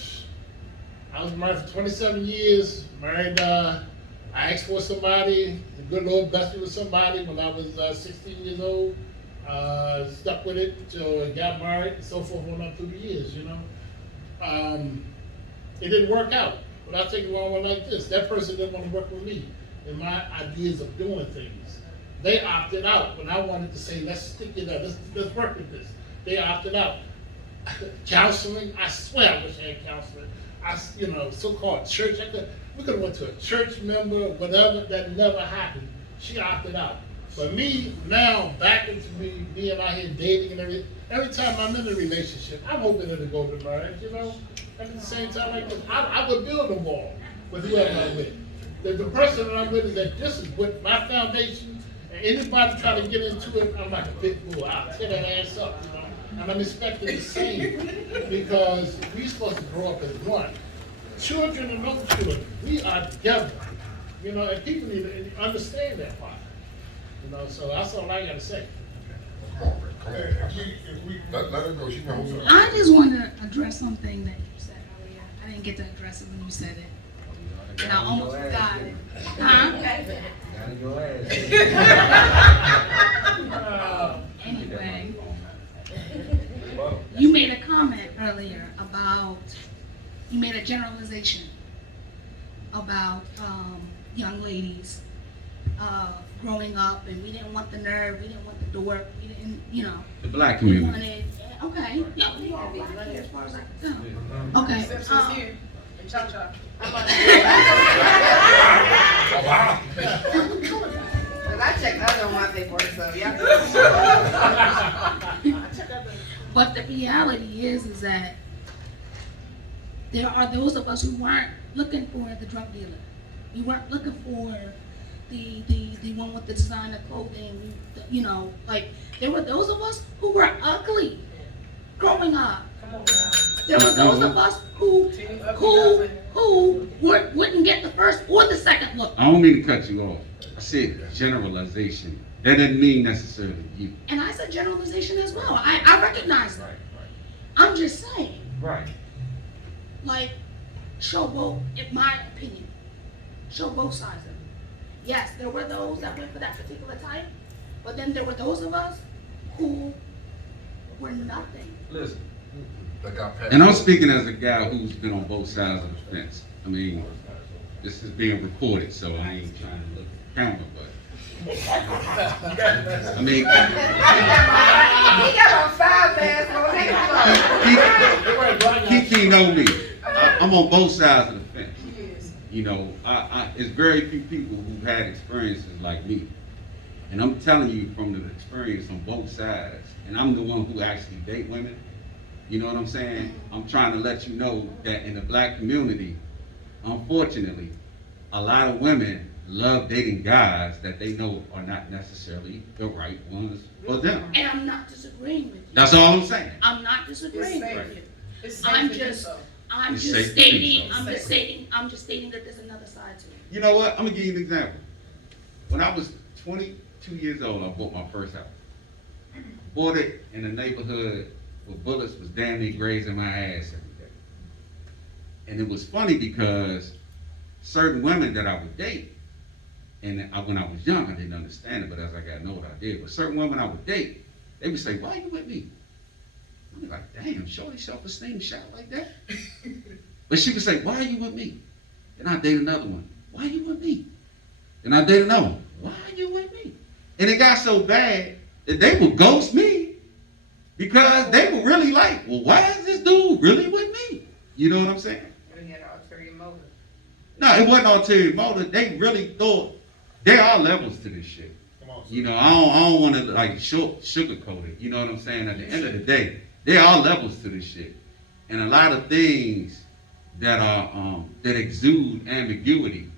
was married for 27 years, married, I asked for somebody, the good Lord blessed me with somebody when I was 16 years old, stuck with it till I got married and so forth, went on through the years, It didn't work out, but I'll take a long one like this. That person didn't want to work with me and my ideas of doing things. They opted out when I wanted to say, "Let's stick it up, let's work with this." They opted out. Counseling, I swear I wish I had counseling. So-called church. We could have went to a church member, whatever, that never happened. She opted out. But me, now, back into me being out here dating and everything, every time I'm in a relationship, I'm hoping it'll go to marriage, At the same time like this, I would build a wall with whoever I'm with. The person that I'm with is that this is what my foundation, and anybody try to get into it, I'm like a pit bull. I'll tear that ass up, And I'm expecting the same because we're supposed to grow up as one. Children and no children, we are together. And people need to understand that part. So that's all I gotta say. Let her go. She knows. I just want to address something that you said earlier. I didn't get to address it when you said it. And I almost forgot it. Anyway, you made a comment earlier about, you made a generalization about young ladies growing up, and we didn't want the nerve, we didn't want the door, we didn't, The black we community. wanted, okay, yeah, we all right here as far as I can tell. Okay. Simpsons here. And Chop Chop. I checked other on my paperwork, so yeah. But the reality is that there are those of us who weren't looking for the drug dealer. We weren't looking for the one with the designer clothing, you know, like there were those of us who were ugly growing up. There were those of us who wouldn't get the first or the second look. I don't mean to cut you off. I said generalization. That doesn't mean necessarily you. And I said generalization as well. I recognize that. I'm just saying. Right. Like, show both, in my opinion, show both sides of it. Yes, there were those that went for that particular type, but then there were those of us who were nothing. Listen. And I'm speaking as a guy who's been on both sides of the fence. I mean, this is being recorded, so I ain't trying to look at the camera, but I mean, He got on 5 masks. Kiki know me. I'm on both sides of the fence. You know, it's very few people who've had experiences like me. And I'm telling you from the experience on both sides, and I'm the one who actually date women. You know what I'm saying? I'm trying to let you know that in the black community, unfortunately, a lot of women love dating guys that they know are not necessarily the right ones for them. And I'm not disagreeing with you. That's all I'm saying. I'm not disagreeing with you. It's I'm safe to do just so. It's safe to do stating, so. I'm just stating that there's another side to it. You know what? I'm gonna give you an example. When I was 22 years old, I bought my first house. Bought it in a neighborhood where bullets was damn near grazing my ass every day. And it was funny because certain women that I would date, and when I was young, I didn't understand it, but as I got older, I did. But certain women I would date, they would say, "Why are you with me?" I'd be like, "Damn, shorty self-esteem shot like that." But she would say, "Why are you with me?" Then I date another one. "Why are you with me?" Then I date another one. "Why are you with me?" And it got so bad that they would ghost me because they were really like, "Well, why is this dude really with me?" You know what I'm saying? You had an ulterior motive. No, it wasn't ulterior motive. They really thought there are levels to this shit. You know, I don't want to like sugarcoat it. You know what I'm saying? At the end of the day, there are levels to this shit, and a lot of things that are that exude ambiguity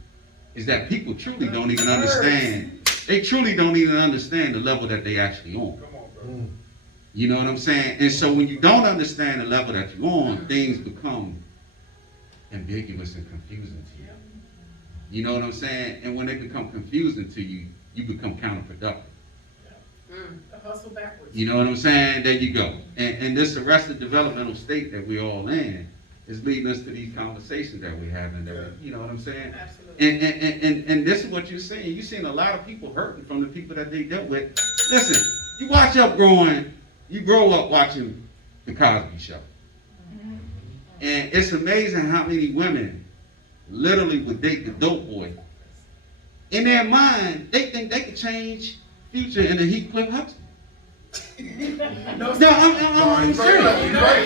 is that people truly don't even understand. They truly don't even understand the level that they actually on. You know what I'm saying? And so when you don't understand the level that you're on, things become ambiguous and confusing to you. You know what I'm saying? And when they become confusing to you, you become counterproductive. The hustle backwards. You know what I'm saying? There you go. And this arrested developmental state that we're all in is leading us to these conversations that we're having. You know what I'm saying? Absolutely. And this is what you're seeing. You're seeing a lot of people hurting from the people that they dealt with. Listen, you grow up watching The Cosby Show. And it's amazing how many women literally would date the dope boy. In their mind, they think they could change Future into Heathcliff Huxtable. No, I'm serious.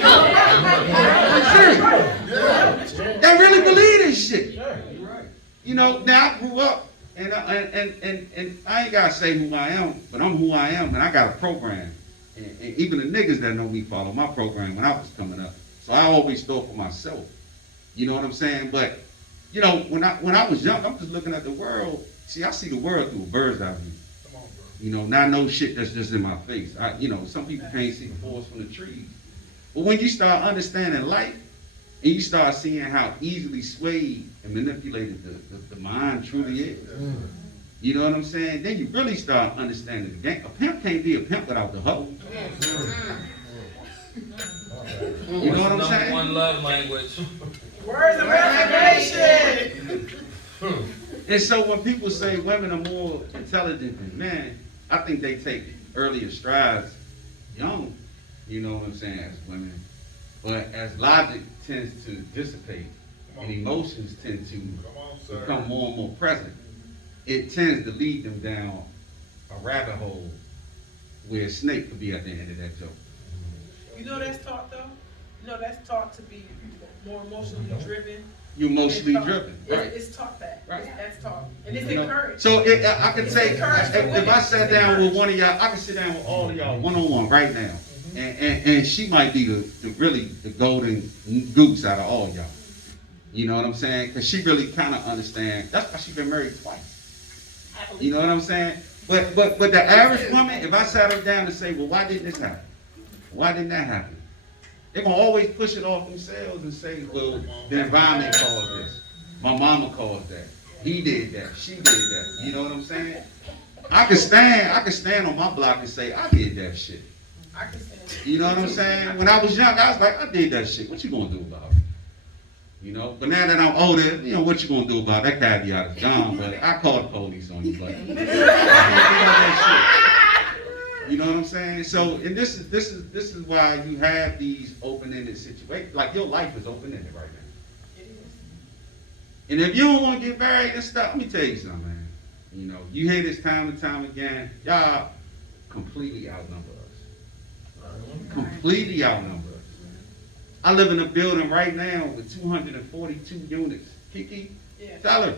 I'm serious. They really believe this shit. You know, now I grew up, and I ain't gotta say who I am, but I'm who I am, and I got a program. And even the niggas that know me follow my program when I was coming up. So I always thought for myself. You know what I'm saying? But, you know, when I was young, I'm just looking at the world. See, I see the world through a bird's eye view. You know, not no shit that's just in my face. You know, some people can't see the forest from the trees. But when you start understanding life, and you start seeing how easily swayed and manipulated the mind truly is, you know what I'm saying? Then you really start understanding the game. A pimp can't be a pimp without the hoe. You know what I'm saying? One love language. Words of affirmation. And so when people say women are more intelligent than men, I think they take earlier strides young, you know what I'm saying, as women. But as logic tends to dissipate and emotions tend to become more and more present, it tends to lead them down a rabbit hole where a snake could be at the end of that joke. You know that's taught though? You know that's taught to be more emotionally driven. You're emotionally driven, right? It's taught that. Right. That's taught. And it's You know? encouraged. So I could say, if I It's sat down with one of y'all, I could sit down with all of y'all one-on-one right now. And she might be the golden goose out of all y'all. You know what I'm saying? Because she really kind of understands. That's why she's been married twice. You know what I'm saying? But the average woman, if I sat her down and say, well, why didn't this happen? Why didn't that happen? They're gonna always push it off themselves and say, well, the environment caused this. My mama caused that. He did that. She did that. You know what I'm saying? I can stand on my block and say, I did that shit. You know what I'm saying? When I was young, I was like, I did that shit. What you gonna do about it? You know, but now that I'm older, you know, what you gonna do about it? That caveat is gone, but I call the police on you, but you know what I'm saying? So, and this is why you have these open-ended situations. Like your life is open-ended right now. And if you don't want to get married and stuff, let me tell you something, man. You know, you hear this time and time again. Y'all completely outnumber us. Completely outnumber us. I live in a building right now with 242 units. Kiki, tell her.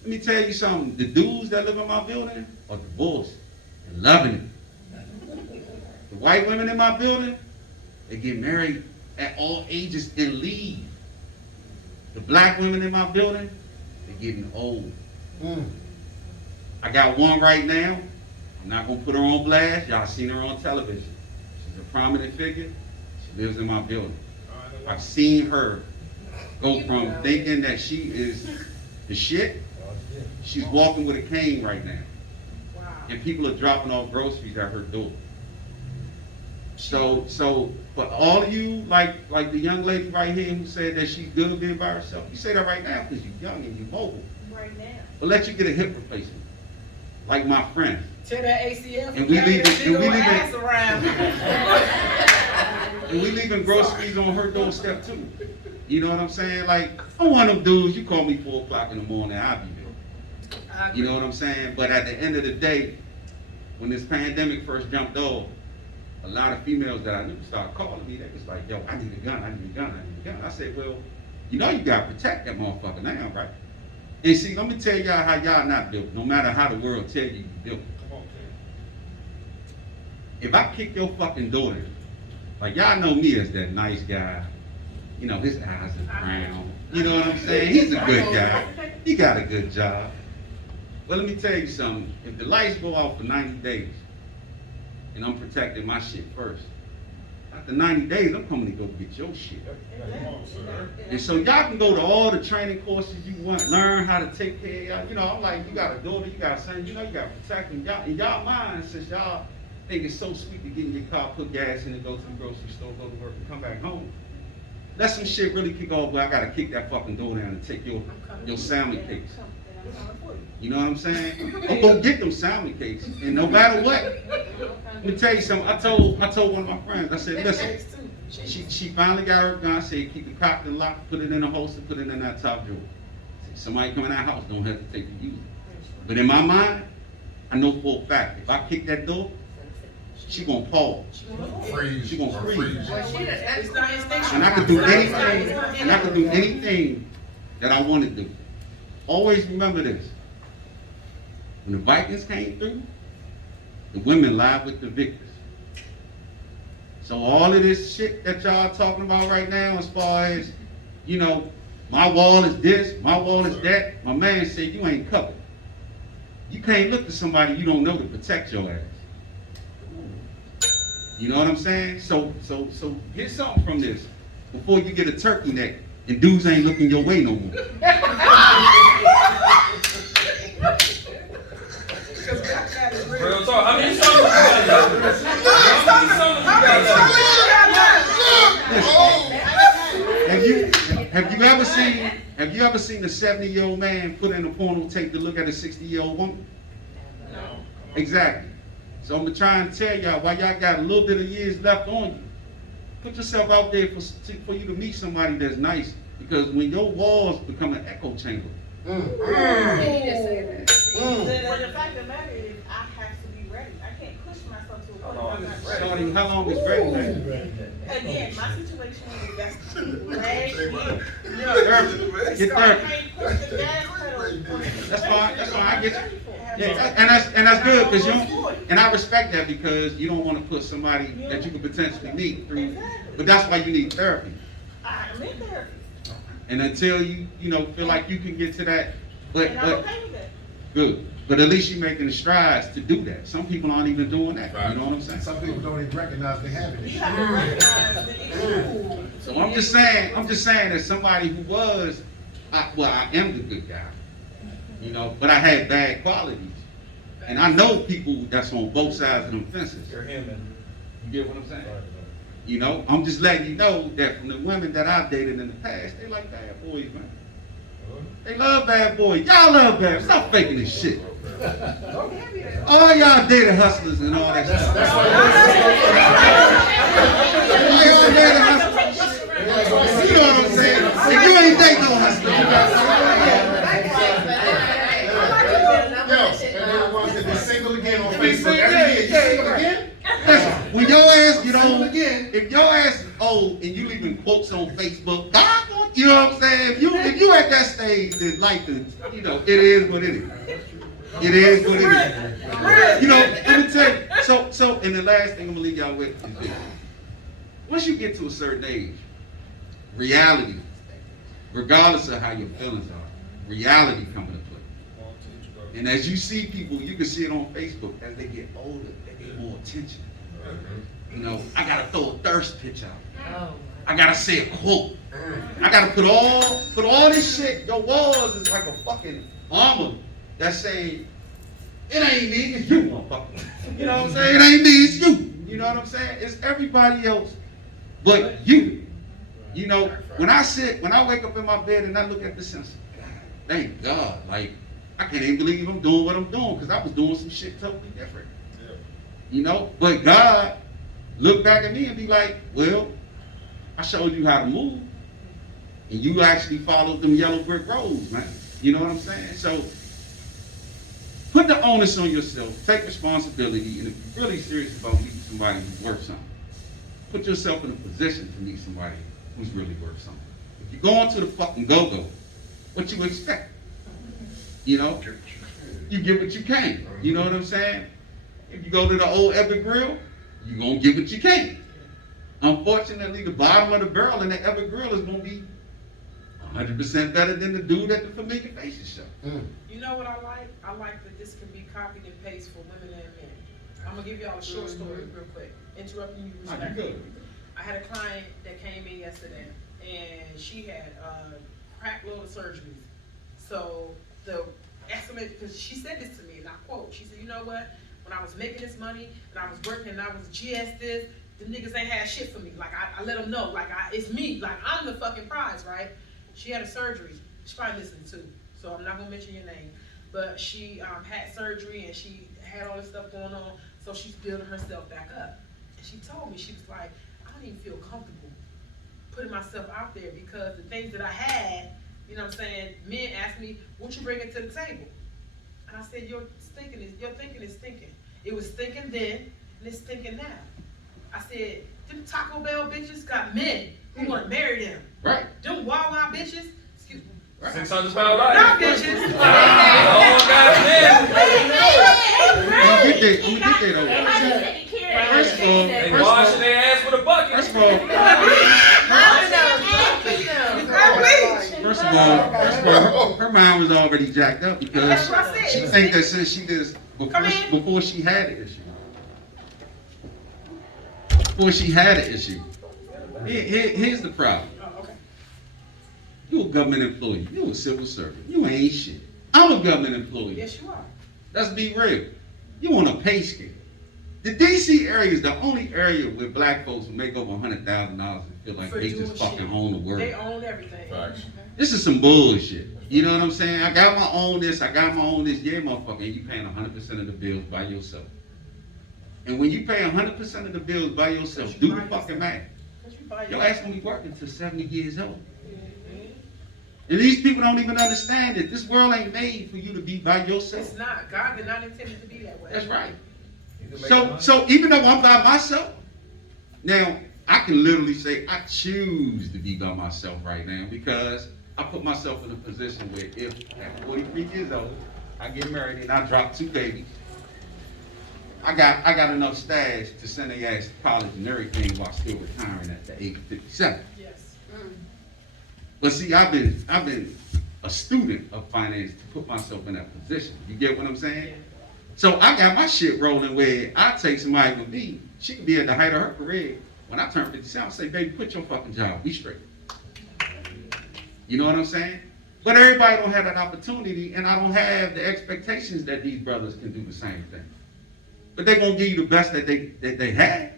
Let me tell you something. The dudes that live in my building are divorced and loving it. The white women in my building, they get married at all ages and leave. The black women in my building, they're getting old. I got one right now. I'm not going to put her on blast. Y'all seen her on television. She's a prominent figure. She lives in my building. I've seen her go from thinking that she is the shit. She's walking with a cane right now. And people are dropping off groceries at her door. So for all of you, like the young lady right here who said that she's good being by herself, you say that right now because you're young and you're mobile. Right now. But let you get a hip replacement, like my friend. Tell that ACL And we leaving groceries on her doorstep too. You know what I'm saying? Like, I'm one of them dudes, you call me 4 o'clock in the morning, I'll be there. You know what I'm saying? But at the end of the day, when this pandemic first jumped off, a lot of females that I knew started calling me. They was like, yo, I need a gun, I need a gun, I need a gun. I said, well, you know you gotta protect that motherfucker now, right? And see, let me tell y'all how y'all not built, no matter how the world tell you you built. If I kick your fucking door in, like y'all know me as that nice guy, you know, his eyes are brown, you know what I'm saying? He's a good guy, he got a good job. Well, let me tell you something, if the lights go off for 90 days, and I'm protecting my shit first, after 90 days, I'm coming to go get your shit. And so y'all can go to all the training courses you want, learn how to take care of y'all. You know, I'm like, you got a daughter, you got a son, you know you got to protect them. Y'all, in y'all mind, since y'all think it's so sweet to get in your car, put gas in it, go to the grocery store, go to work, and come back home. Let some shit really kick off, but I got to kick that fucking door down and take your salmon cakes. You know what I'm saying? I'm gonna get them salmon cakes, and no matter what, let me tell you something. I told one of my friends. I said, listen. She finally got her gun. I said, keep it cocked and locked. Put it in a holster. Put it in that top drawer. Said, somebody come in our house, don't hesitate to use it. But in my mind, I know for a fact if I kick that door, she gonna pause. She gonna freeze. And I could do anything. And I could do anything that I want to do. Always remember this. When the Vikings came through, the women lied with the victors. So all of this shit that y'all talking about right now, as far as, you know, my wall is this, my wall is that, my man said you ain't covered. You can't look to somebody you don't know to protect your ass. You know what I'm saying? So get something from this before you get a turkey neck and dudes ain't looking your way no more. Real talk. How many songs you got left? How many songs you got left? Have you ever seen a 70-year-old man put in a porno tape to look at a 60-year-old woman? No. Exactly. So I'm gonna try and tell y'all why y'all got a little bit of years left on you. Put yourself out there for you to meet somebody that's nice, because when your walls become an echo chamber. Well, the fact of the matter is, I have to be ready. I can't push myself to a point where I'm not ready. Starting, how long is ready, man? Again, my situation is that's last year. Get That's fine. I get you. Yeah, and that's good because and I respect that because you don't want to put somebody that you could potentially meet through. But that's why you need therapy. I'm in therapy. And until you feel like you can get to that, but okay with that. good. But at least you're making strides to do that. Some people aren't even doing that. You know what I'm saying? Some people don't even recognize they have it. You have to recognize the issue. So I'm just saying that somebody who was, I am the good guy, you know, but I had bad qualities. And I know people that's on both sides of them fences. You're human. You get what I'm saying? You know, I'm just letting you know that from the women that I've dated in the past, they like bad boys, man. They love bad boys. Y'all love bad. Stop faking this shit. All y'all dated hustlers and all that stuff. That's All y'all dated hustlers. You know what I'm saying? If you ain't date no hustlers, you got and they're the ones that be single again on Facebook every year. You single again? listen, when your ass get old, if your ass is old and you leaving quotes on Facebook, God wants, you know what I'm saying? If you at that stage, then life is, you know, it is what it is. It is what it is. You know, let me tell you. So, and the last thing I'm gonna leave y'all with is this. Once you get to a certain age, reality, regardless of how your feelings are, reality comes into play. And as you see people, you can see it on Facebook, as they get older, they get more attention. You know, I gotta throw a thirst pitch out. I gotta say a quote. I gotta put all this shit. Your walls is like a fucking armor that's saying, it ain't me, it's you, motherfucker. You know what I'm saying? It ain't me, it's you. You know what I'm saying? It's everybody else but you. You know, when I wake up in my bed and I look at this and I say, thank God, like, I can't even believe I'm doing what I'm doing, because I was doing some shit totally different. You know, but God look back at me and be like, well, I showed you how to move, and you actually followed them yellow brick roads, man. You know what I'm saying? So put the onus on yourself, take responsibility, and if you're really serious about meeting somebody who's worth something, put yourself in a position to meet somebody who's really worth something. If you're going to the fucking go-go, what you expect? You know, you get what you can. You know what I'm saying? If you go to the old Epic Grill, you're going to get what you can. Unfortunately, the bottom of the barrel in the Epic Grill is going to be 100% better than the dude at the Familiar Faces show. You know what I like? I like that this can be copied and pasted for women and men. I'm going to give y'all a short story real quick. Interrupting you respectfully. I had a client that came in yesterday, and she had a crack load of surgeries. So the estimate, because she said this to me, and I quote, she said, you know what? When I was making this money, and I was working, and I was GS this, the niggas ain't had shit for me. Like, I let them know, like, it's me. Like, I'm the fucking prize, right? She had a surgery. She's probably listening too, so I'm not going to mention your name. But she had surgery, and she had all this stuff going on, so she's building herself back up. And she told me, she was like, I don't even feel comfortable putting myself out there, because the things that I had, you know what I'm saying, men ask me, what you bringing to the table? And I said, your thinking is stinking. It was stinking then, and it's stinking now. I said, them Taco Bell bitches got men who want to marry them. Right. Them Wawa bitches, excuse me. 600 pound life. Not bitches. All got men. I'm gonna get that They washing their ass with a bucket. First of all, her mind was already jacked up, because she think that since she did this before she had an issue. Here's the problem. You a government employee. You a civil servant. You ain't shit. I'm a government employee. Yes, you are. Let's be real. You on a pay scale. The DC area is the only area where black folks will make over $100,000 and feel like they just fucking own the world. They own everything. This is some bullshit. You know what I'm saying? I got my own this, I got my own this. Yeah, motherfucker, and you paying 100% of the bills by yourself. And when you pay 100% of the bills by yourself, do the fucking math. Your ass gonna be working till 70 years old. And these people don't even understand it. This world ain't made for you to be by yourself. It's not. God did not intend it to be that way. That's right. So even though I'm by myself, now I can literally say I choose to be by myself right now, because I put myself in a position where if at 43 years old I get married and I drop 2 babies, I got enough stash to send their ass to college and everything while still retiring at the age of 57. Yes. But see, I've been a student of finance to put myself in that position. You get what I'm saying? So I got my shit rolling where I take somebody with me. She could be at the height of her career. When I turn 57, I say, baby, quit your fucking job. Be straight. You know what I'm saying? But everybody don't have that opportunity, and I don't have the expectations that these brothers can do the same thing. But they're going to give you the best that they have.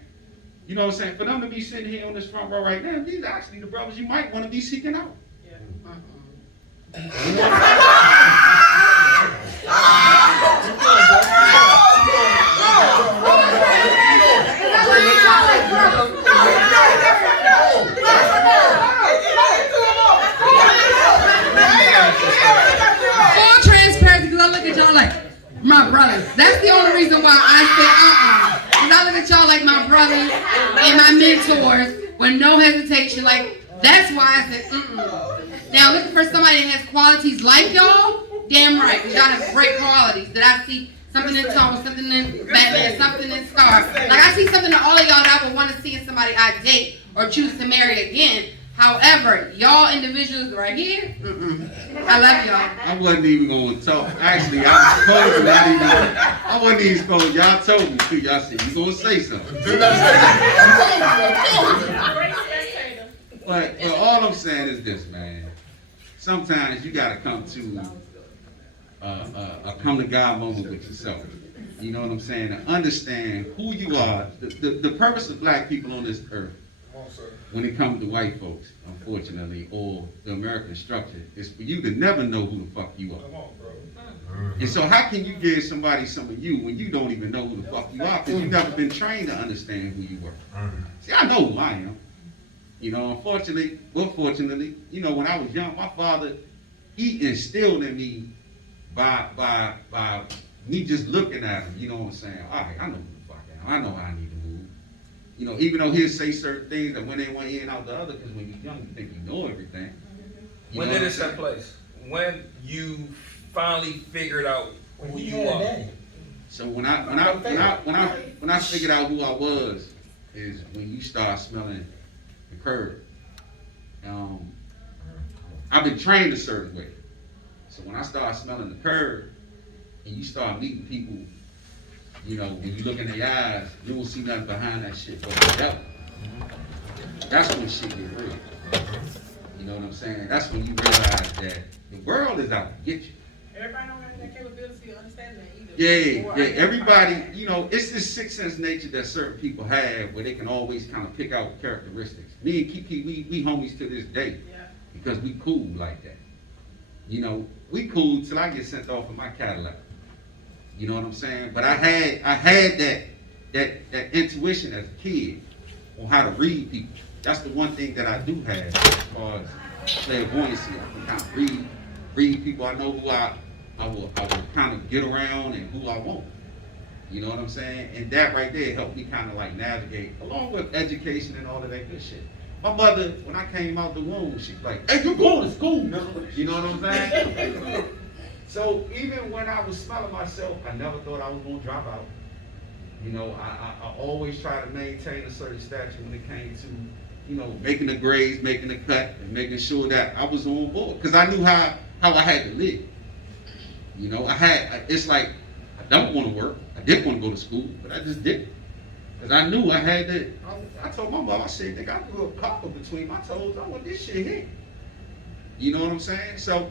You know what I'm saying? For them to be sitting here on this front row right now, these are actually the brothers you might want to be seeking out. Full transparency, because I look at y'all like my brothers. That's the only reason why I say because I look at y'all like my brothers and my mentors with no hesitation. Like, that's why I said Now, looking for somebody that has qualities like y'all, damn right, because y'all have great qualities that I see. Something in Tone, something in Batman, something in Star. Like, I see something in all of y'all that I would want to see in somebody I date or choose to marry again. However, y'all individuals right here, I love y'all. I wasn't even going to talk. Actually, I was supposed to not even. I wasn't even supposed. Y'all told me to. Y'all said you going to say something. But all I'm saying is this, man. Sometimes you got to come to a come to God moment with yourself. You know what I'm saying? And understand who you are. The purpose of black people on this earth, when it comes to white folks, unfortunately, or the American structure, is for you to never know who the fuck you are. And so how can you give somebody some of you when you don't even know who the fuck you are, because you've never been trained to understand who you were? See, I know who I am. You know, fortunately, you know, when I was young, my father, he instilled in me by me just looking at him, you know what I'm saying? All right, I know who the fuck I am. I know how I need to move. You know, even though he'll say certain things that went in one ear and out the other, because when you're young, you think you know everything. When did it take place? When you finally figured out who you are? So when I figured out who I was is when you start smelling the curb. I've been trained a certain way. So when I start smelling the curb and you start meeting people, you know, when you look in their eyes, you won't see nothing behind that shit but the devil. That's when shit get real. You know what I'm saying? That's when you realize that the world is out to get you. Everybody don't have that capability of understanding that Yeah, either. everybody, you know, it's this sixth sense nature that certain people have where they can always kind of pick out characteristics. Me and Kiki, we homies to this day because we cool like that. You know, we cool till I get sent off in my Cadillac. You know what I'm saying? But I had that intuition as a kid on how to read people. That's the one thing that I do have as far as clairvoyancy. I can kind of read people. I know who I will kind of get around and who I won't. You know what I'm saying? And that right there helped me kind of like navigate, along with education and all of that good shit. My mother, when I came out the womb, she's like, "Hey, you going to school, nigga." You know what I'm saying? So even when I was smelling myself, I never thought I was going to drop out. You know, I always try to maintain a certain stature when it came to, you know, making the grades, making the cut, and making sure that I was on board. Because I knew how I had to live. You know, it's like, I don't want to work. I didn't want to go to school, but I just didn't. Because I knew I had to. I told my mom, I said, "Nigga, I grew a copper between my toes. I want this shit here." You know what I'm saying? So,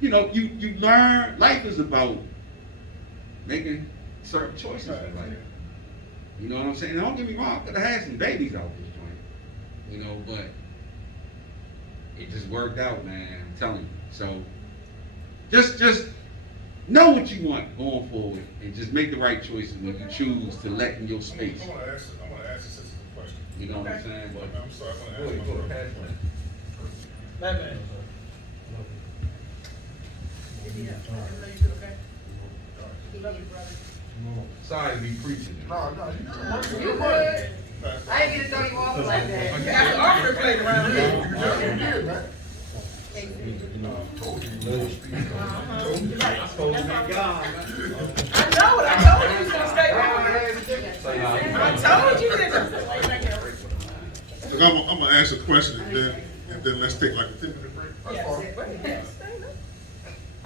you know, you learn. Life is about making certain choices in life. You know what I'm saying? Now, don't get me wrong, I could have had some babies out this joint. You know, but it just worked out, man. I'm telling you. So, just know what you want going forward, and just make the right choices when you choose to let in your space. I want to ask the sister a question. You know what I'm saying? But I'm sorry, I want to ask my question. Batman. Sorry to be preaching. No, You good. I ain't get to throw you off like that. That's offering plate around here. You did, man. I know it. I told you you was gonna stay right. I told you this. Look, I'm gonna ask a question and then let's take like a 10-minute break. Yes.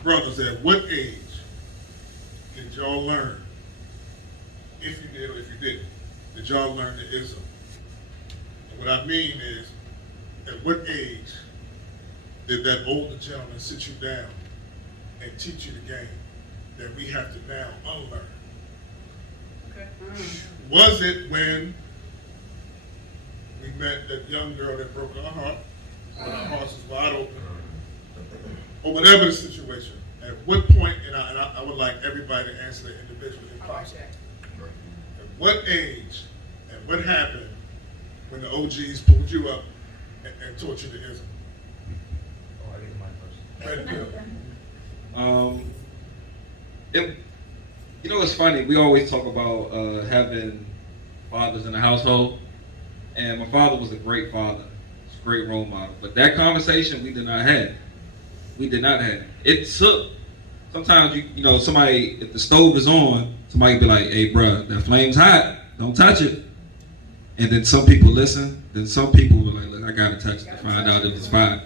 brothers, at what age did y'all learn, if you did or if you did y'all learn the ism? And what I mean is, at what age did that older gentleman sit you down and teach you the game that we have to now unlearn? Okay. Was it when we met that young girl that broke our heart, when our hearts was wide open, or whatever the situation? At what point, and I would like everybody to answer that individually if possible. At what age and what happened when the OGs pulled you up and taught you the ism? Oh, I think my first. Right there. You know, it's funny. We always talk about having fathers in the household, and my father was a great father, a great role model. But that conversation we did not have. We did not have. It took. Sometimes you know, somebody, if the stove is on, somebody be like, "Hey, bruh, that flame's hot. Don't touch it." And then some people listen. Then some people were like, "Look, I gotta touch it to find out if it's fine."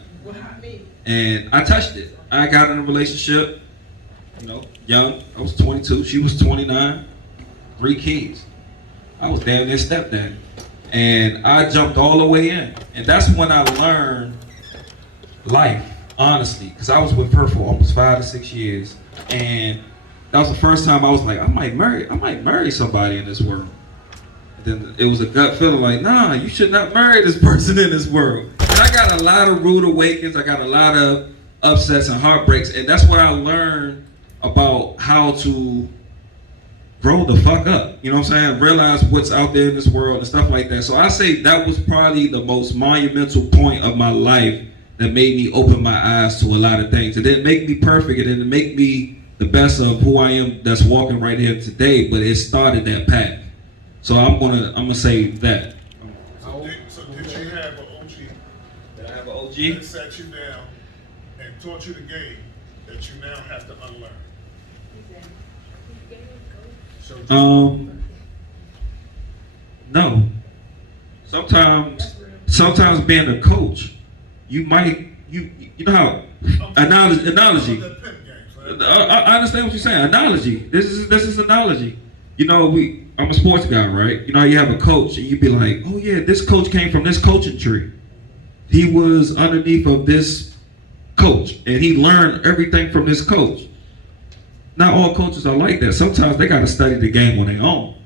And I touched it. I got in a relationship. You know, young. I was 22. She was 29. 3 kids. I was damn near stepdaddy. And I jumped all the way in. And that's when I learned life, honestly. Because I was with her for almost 5 to 6 years. And that was the first time I was like, I might marry somebody in this world. And then it was a gut feeling like, nah, you should not marry this person in this world. And I got a lot of rude awakens. I got a lot of upsets and heartbreaks. And that's what I learned about how to grow the fuck up, you know what I'm saying? Realize what's out there in this world and stuff like that. So I say that was probably the most monumental point of my life that made me open my eyes to a lot of things. It didn't make me perfect, it didn't make me the best of who I am that's walking right here today, but it started that path. So I'm gonna say that. So did you have an OG? Did I have an OG? That sat you down and taught you the game that you now have to unlearn? No. Sometimes being a coach, you might you know how analogy. I understand what you're saying. Analogy. This is analogy. You know, I'm a sports guy, right? You know, you have a coach and you be like, oh yeah, this coach came from this coaching tree. He was underneath of this coach and he learned everything from this coach. Not all coaches are like that. Sometimes they got to study the game on their own.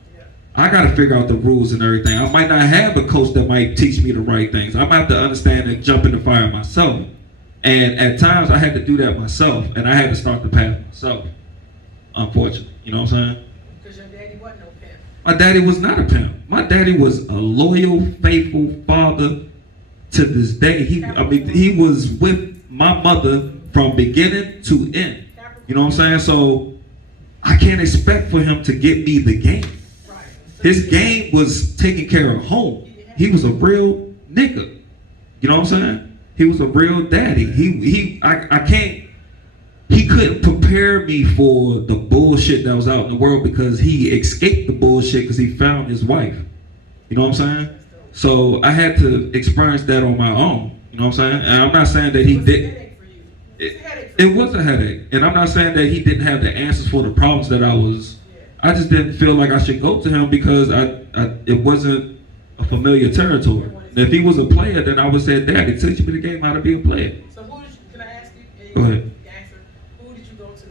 I got to figure out the rules and everything. I might not have a coach that might teach me the right things. I might have to understand and jump in the fire myself. And at times I had to do that myself, and I had to start the path myself. Unfortunately, you know what I'm saying? Because your daddy wasn't no pimp. My daddy was not a pimp. My daddy was a loyal, faithful father to this day. He was with my mother from beginning to end. You know what I'm saying? So I can't expect for him to get me the game. His game was taking care of home. He was a real nigga. You know what I'm saying? He was a real daddy. He couldn't prepare me for the bullshit that was out in the world because he escaped the bullshit because he found his wife. You know what I'm saying? So I had to experience that on my own. You know what I'm saying? And I'm not saying that he didn't. It was a headache. And I'm not saying that he didn't have the answers for the problems that I just didn't feel like I should go to him because it wasn't a familiar territory. And if he was a player, then I would say, Daddy, teach me the game how to be a player. So can I ask you? Go ahead. Answer. Who did you go to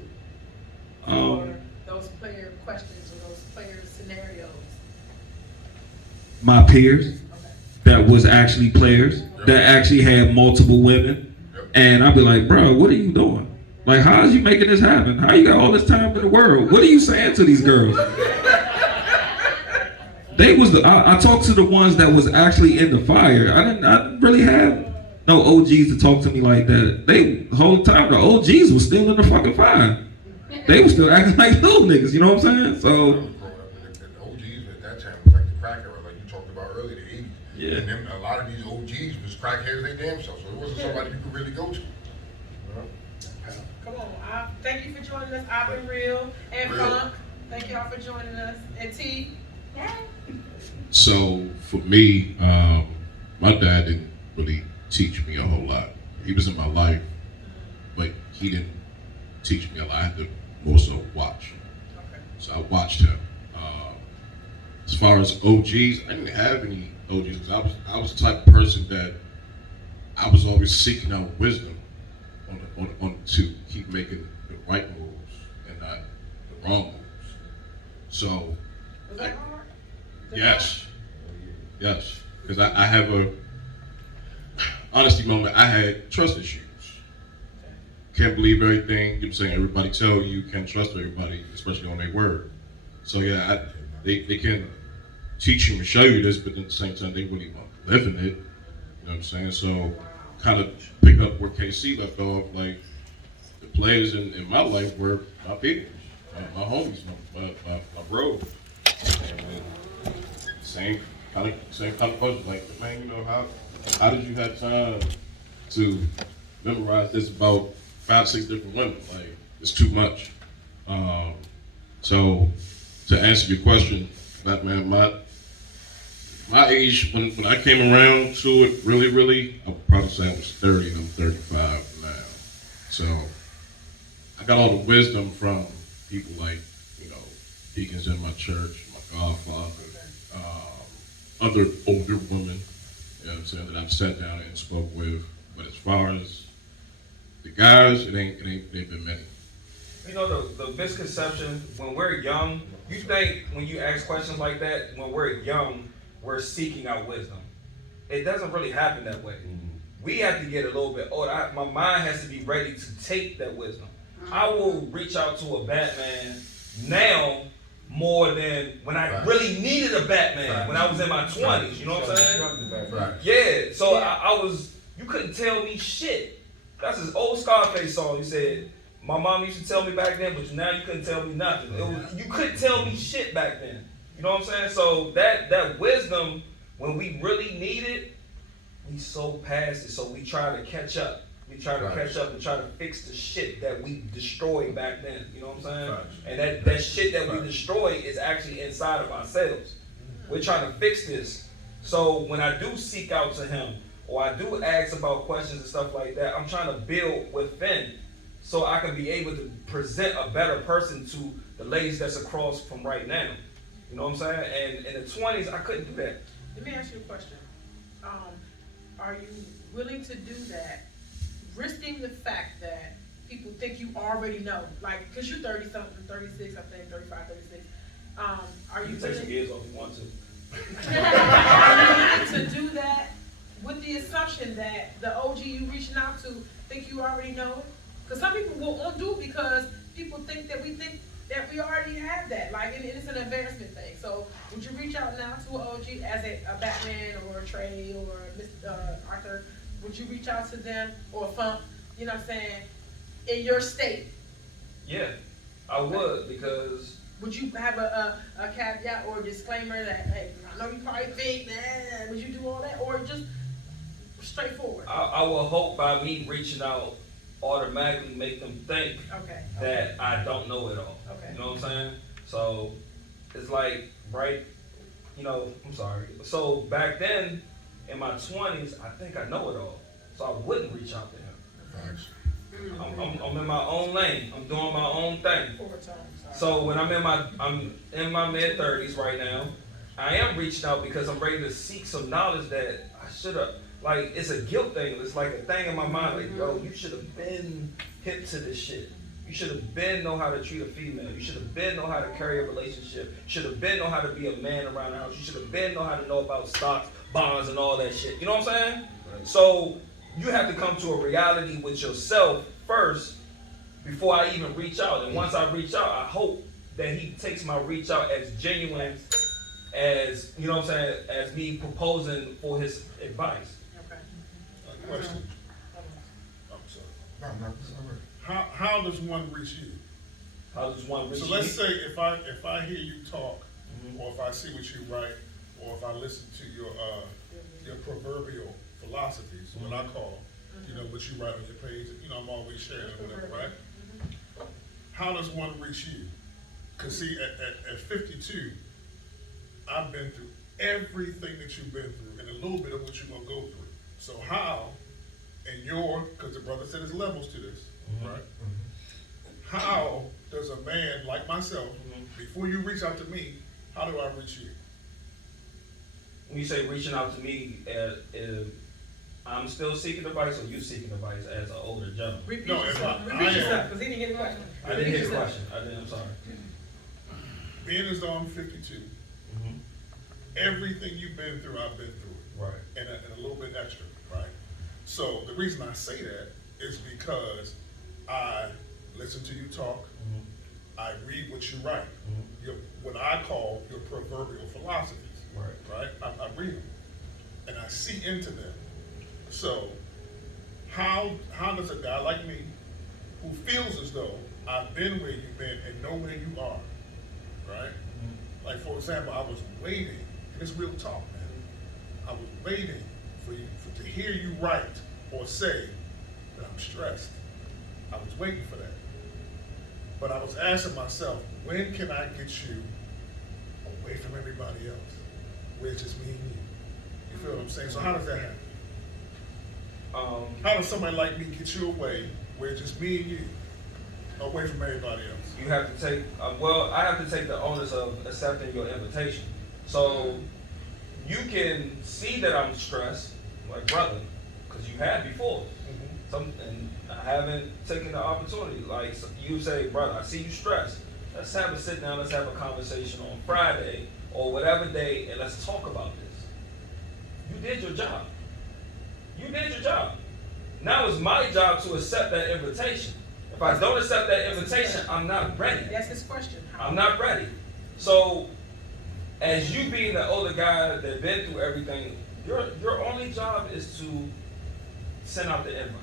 for those player questions or those player scenarios? My peers that was actually players that actually had multiple women. And I'd be like, bro, what are you doing? Like, how is you making this happen? How you got all this time in the world? What are you saying to these girls? I talked to the ones that was actually in the fire. I didn't really have no OGs to talk to me like that. The whole time the OGs was still in the fucking fire. They were still acting like little niggas, you know what I'm saying? So The OGs at that time was like the crack era, like you talked about earlier, the 80s. Yeah. And then a lot of these OGs was crackheads they damn self, so it wasn't somebody you could really go to. Come on, thank you for joining us, I've been real and Funk. Thank y'all for joining us. And T. So for me, my dad didn't really teach me a whole lot. He was in my life, but he didn't teach me a lot. I had to more so watch. So I watched him. As far as OGs, I didn't have any OGs because I was the type of person that I was always seeking out wisdom on to keep making the right moves and not the wrong moves. So, Was that hard? yes, because I have a honesty moment. I had trust issues. Can't believe everything you're saying. Everybody tell you can't trust everybody, especially on their word. So yeah, they can teach you and show you this, but at the same time they really want to live in it. You know what I'm saying? So kind of pick up where KC left off. Like the players in my life were my people, my homies, my bro. And same kind of question. Like, man, you know, how did you have time to memorize this about 5-6 different women? Like, it's too much. So to answer your question, that man, my age when I came around to it, really, I would probably say I was 30 and I'm 35 now. So I got all the wisdom from people like, you know, deacons in my church, my godfather, other older women, you know what I'm saying, that I've sat down and spoke with. But as far as the guys, they've been many. You know, the misconception, when we're young, you think when you ask questions like that, when we're young, we're seeking out wisdom. It doesn't really happen that way. We have to get a little bit older. My mind has to be ready to take that wisdom. I will reach out to a Batman now more than when I really needed a Batman when I was in my 20s. You know what I'm saying? Yeah. So I was, you couldn't tell me shit. That's his old Scarface song. He said, my mom used to tell me back then, but now you couldn't tell me nothing. You couldn't tell me shit back then. You know what I'm saying? So that wisdom, when we really need it, we so past it. So we try to catch up. We try to catch up and try to fix the shit that we destroyed back then. You know what I'm saying? And that shit that we destroyed is actually inside of ourselves. We're trying to fix this. So when I do seek out to him, or I do ask about questions and stuff like that, I'm trying to build within so I can be able to present a better person to the ladies that's across from right now. You know what I'm saying? And in the 20s, I couldn't do that. Let me ask you a question. Are you willing to do that, risking the fact that people think you already know? Like, because you're 30-something, 36, I think, 35, 36. Are you take some willing years off if you want to. are you willing to do that with the assumption that the OG you reaching out to think you already know it? Because some people won't do it because people think that we already have that. Like, and it's an embarrassment thing. So would you reach out now to an OG as a Batman or a Trey or a Mr. Arthur? Would you reach out to them or a Funk, you know what I'm saying, in your state? Yeah, I would, because... Would you have a caveat or a disclaimer that, hey, I know you probably think, man, would you do all that? Or just straightforward? I will hope by me reaching out automatically make them think that I don't know it all. You know what I'm saying? So it's like, right, you know, I'm sorry. So back then, in my 20s, I think I know it all. So I wouldn't reach out to him. I'm in my own lane. I'm doing my own thing. So when I'm in my mid 30s right now, I am reaching out because I'm ready to seek some knowledge that I should have. Like, it's a guilt thing. It's like a thing in my mind. Like, yo, you should have been hip to this shit. You should have been know how to treat a female. You should have been know how to carry a relationship. You should have been know how to be a man around the house. You should have been know how to know about stocks, bonds, and all that shit. You know what I'm saying? So you have to come to a reality with yourself first before I even reach out. And once I reach out, I hope that he takes my reach out as genuine as, you know what I'm saying, as me proposing for his advice. Question. I'm sorry. How does one reach you? How does one reach you? So let's say if I hear you talk, or if I see what you write, or if I listen to your proverbial philosophies, what I call, you know, what you write on your page, you know, I'm always sharing it, whatever, right? How does one reach you? Because see, at 52, I've been through everything that you've been through, and a little bit of what you're gonna go through. So how, and because the brother said there's levels to this, right? how does a man like myself, before you reach out to me, how do I reach you? When you say reaching out to me, I'm still seeking advice, or you seeking advice as an older gentleman? Repeat No, yourself, if I repeat am. yourself, because he didn't get the question. I didn't hear the question. I'm sorry. Being as though I'm 52, everything you've been through, I've been through it. Right. And a little bit extra, right? So the reason I say that is because I listen to you talk, I read what you write, what I call your proverbial philosophies, right? I read them, and I see into them. So how does a guy like me, who feels as though I've been where you've been and know where you are, right? Like, for example, I was waiting, and it's real talk, man. I was waiting for you to hear you write or say that I'm stressed. I was waiting for that. But I was asking myself, when can I get you away from everybody else, where it's just me and you? You feel what I'm saying? So how does that happen? How does somebody like me get you away, where it's just me and you, away from everybody else? You have to take, I have to take the onus of accepting your invitation. So you can see that I'm stressed, like brother, because you had before. And I haven't taken the opportunity. Like, so you say, brother, I see you stressed. Let's have a sit down, let's have a conversation on Friday or whatever day, and let's talk about this. You did your job. You did your job. Now it's my job to accept that invitation. If I don't accept that invitation, I'm not ready. That's his question. I'm not ready. So, as you being the older guy that been through everything, your only job is to send out the invite.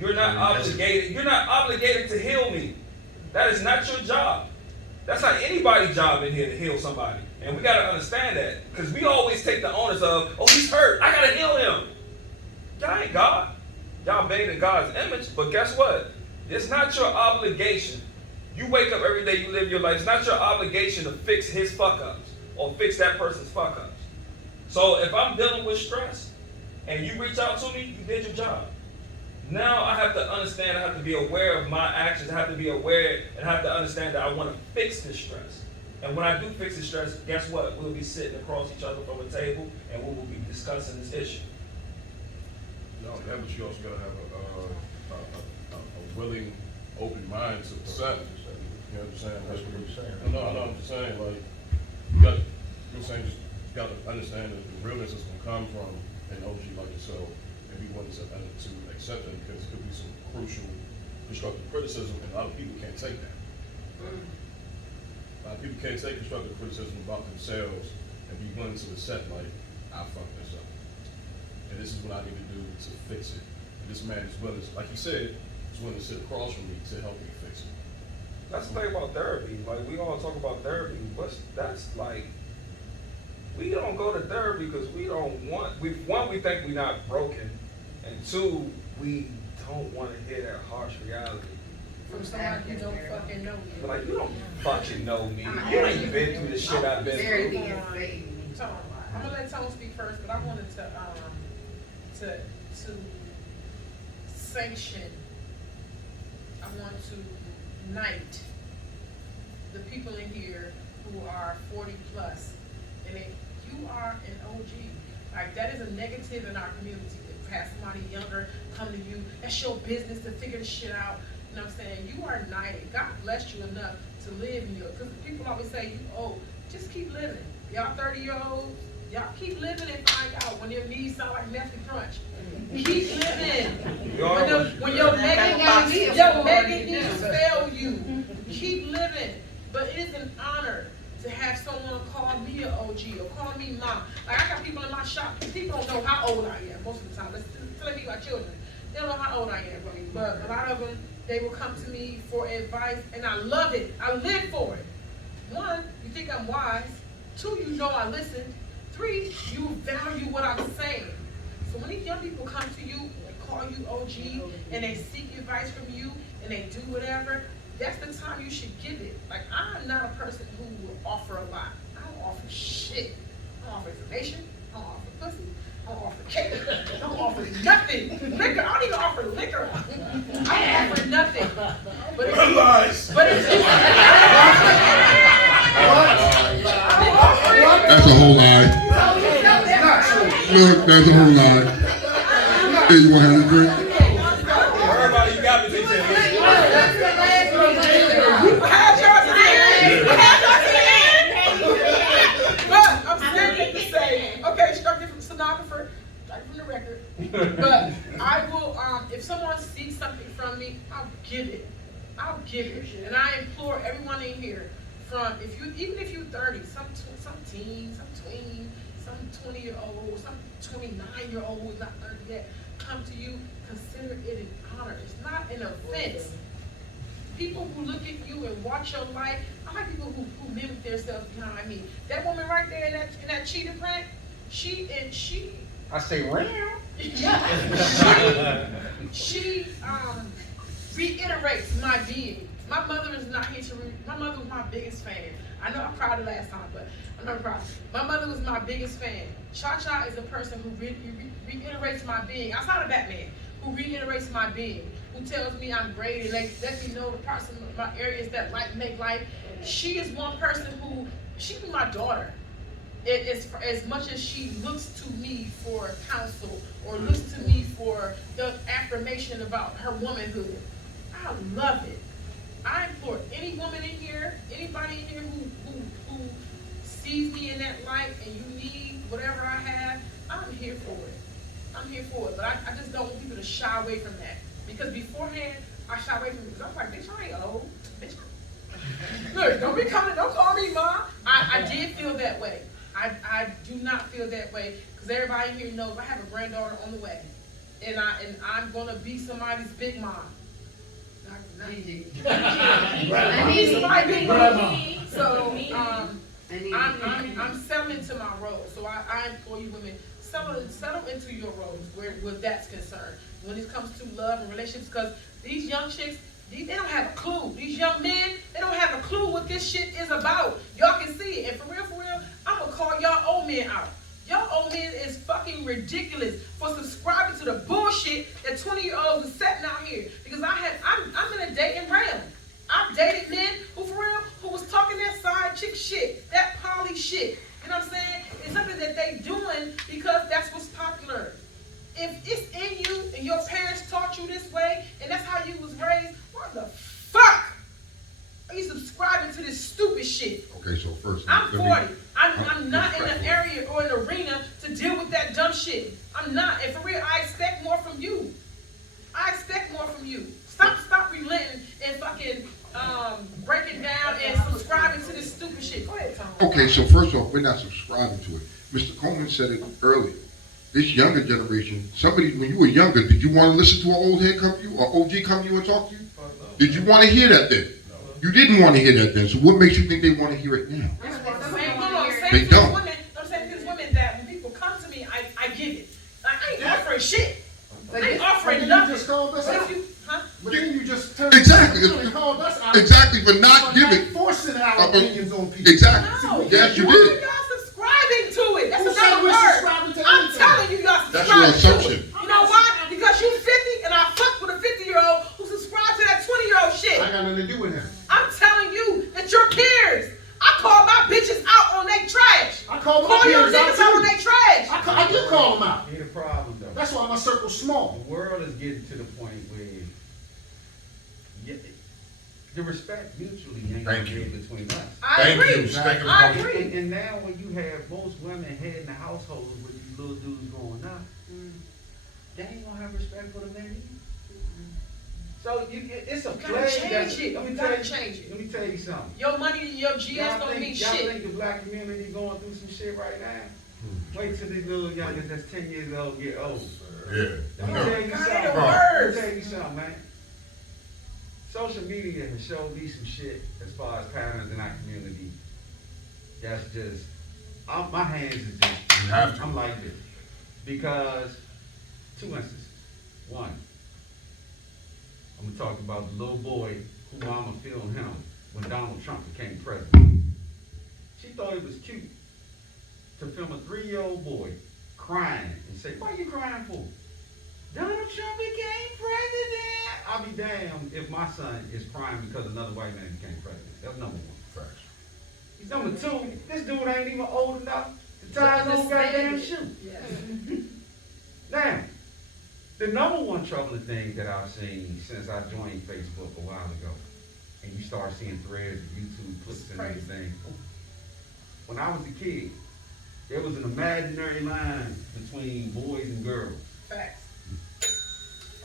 You're not obligated. You're not obligated to heal me. That is not your job. That's not anybody's job in here to heal somebody. And we gotta understand that. Because we always take the onus of, oh, he's hurt, I gotta heal him. Y'all ain't God. Y'all made in God's image, but guess what? It's not your obligation. You wake up every day, you live your life. It's not your obligation to fix his fuck-ups or fix that person's fuck-ups. So if I'm dealing with stress and you reach out to me, you did your job. Now I have to understand, I have to be aware of my actions. I have to be aware and I have to understand that I want to fix this stress. And when I do fix the stress, guess what? We'll be sitting across each other from a table and we will be discussing this issue. No, that, but you also gotta have a willing, open mind to accept. You know what I'm saying? That's what you're saying. No, I'm just saying, like, you're saying, just gotta understand that the realness is gonna come from an OG like yourself, and be willing to accept it, because it could be some crucial constructive criticism, and a lot of people can't take that. A lot of people can't take constructive criticism about themselves and be willing to accept, like, I fucked this up. And this is what I need to do to fix it. And this man is willing, like he said, is willing to sit across from me to help me fix it. That's the thing about therapy. Like, we all talk about therapy, but that's like, we don't go to therapy because we don't want, one, we think we're not broken, and two, we don't want to hear that harsh reality. From somebody who don't fucking know you. Like, you don't fucking know me. You ain't been through the shit I've been through. Tone, I'm gonna let Tone speak first, but I wanted to sanction, I want to knight the people in here who are 40 plus, and if you are an OG, like, that is a negative in our community. To have somebody younger come to you, that's your business to figure this shit out. You know what I'm saying? You are knighted. God blessed you enough to live in your, because people always say, you old, just keep living. Y'all 30-year-olds, y'all keep living and find out when your knees sound like Nestle Crunch. Keep living. When your mega needs fail you, keep living. But it is an honor to have someone call me an OG or call me mom. Like, I got people in my shop, people don't know how old I am most of the time. Let's tell me about children. They don't know how old I am. But a lot of them, they will come to me for advice, and I love it. I live for it. One, you think I'm wise. Two, you know I listen. Three, you value what I'm saying. So when these young people come to you and call you OG and they seek advice from you and they do whatever, that's the time you should give it. Like, I'm not a person who will offer a lot. I don't offer shit. I don't offer information. I don't offer pussy. I don't offer cake. I don't offer nothing. Liquor. I don't even offer liquor. I don't offer nothing. But Lies. That's a whole lie. Look, that's a whole lie. Hey, you want to have a drink? Everybody, you got me. They said, But I'm saying to say, okay, struck it from stenographer, struck it from the record. But I will, if someone seeks something from me, I'll give it. I'll give it. And I implore everyone in here, even if you're 30, some teen, some tween, some 20-year-old, some 29-year-old who's not 30 yet, come to you, consider it an honor. It's not an offense. People who look at you and watch your life, I like people who mimic themselves behind me. That woman right there in that cheetah print, she I say round. she reiterates my being. My mother is not here to my mother was my biggest fan. I know I cried the last time, but I'm not crying. My mother was my biggest fan. Cha-Cha is a person who reiterates my being. Outside of Batman, who reiterates my being, who tells me I'm great and let me know the parts of my areas that make life. She is one person who, she be my daughter. As much as she looks to me for counsel or looks to me for the affirmation about her womanhood. I love it. I implore any woman in here, anybody in here who sees me in that light and you need whatever I have, I'm here for it. I'm here for it. But I just don't want people to shy away from that. Because beforehand, I shy away from it because I'm like, bitch, I ain't old. Bitch, look, don't call me mom. I did feel that way. I do not feel that way because everybody here knows I have a granddaughter on the way. And I'm gonna be somebody's big mom. Not easy. I'm somebody's big mom. So I'm settling into my role. So I implore you women, settle into your roles where that's concerned. When it comes to love and relationships, because these young chicks, they don't have a clue. These young men, they don't have a clue what this shit is about. Y'all can see it. And for real, I'm gonna call y'all old men out. Y'all old men is fucking ridiculous for subscribing to the bullshit that 20-year-olds are setting out here. Because I'm in a dating realm. I've dated men who was talking that side chick shit, that poly shit. You know what I'm saying? It's something that they doing because that's what's popular. If it's in you and your parents taught you this way and that's how you was raised, what the fuck are you subscribing to this stupid shit? Okay, so first, I'm 40. I'm not in an area or an arena to deal with that dumb shit. I'm not. And for real, I expect more from you. Stop relenting and fucking breaking down and subscribing to this stupid shit. Go ahead, Tom. Okay, so first off, we're not subscribing to it. Mr. Coleman said it earlier. This younger generation, when you were younger, did you want to listen to an old head come to you or OG come to you and talk to you? Did you want to hear that then? You didn't want to hear that then. So what makes you think they want to hear it now? They don't. I'm saying to these women that when people come to me, I give it. I ain't offering shit. I ain't offering nothing. You just called us out. But then you just turned Exactly. and called us out. Exactly, but not giving. Forcing our opinions on people. Exactly. No. Yes, you Why did. are y'all subscribing to it? That's Who said another we're word. subscribing to I'm anything? telling you, y'all That's your subscribing to assumption. it. You know why? Because you 50 and I fuck with a 50-year-old who subscribed to that 20-year-old shit. I got nothing to do with him. I'm telling you that your peers. I call my bitches out on they trash. I call my your peers out niggas out on too. they trash. I do call them out. Here's the problem though. That's why my circle's small. The world is getting to the point where the respect mutually ain't gonna be between us. I agree. I agree. And now when you have most women heading the households with these little dudes growing up, they ain't gonna have respect for the men either. So it's a gotta change it. Let me You tell gotta you, change it. Let me tell you something. Your money, your GS don't mean Y'all shit. think the black community going through some shit right now? Wait till these little youngins that's 10 years old get old. Yeah. Let me tell you something. Let me tell you something, man. Social media has showed me some shit as far as patterns in our community. That's just, my hands is just, I'm like this. Because, two instances. One, I'm gonna talk about the little boy who mama filmed him when Donald Trump became president. She thought it was cute to film a 3-year-old boy crying and say, "What are you crying for? Donald Trump became president. I'll be damned if my son is crying because another white man became president. That's number one. Facts. He's number two, this dude ain't even old enough to tie his own goddamn shoe. Now, the number one troubling thing that I've seen since I joined Facebook a while ago, and you start seeing threads and YouTube clips and everything, when I was a kid, there was an imaginary line between boys and girls. Facts.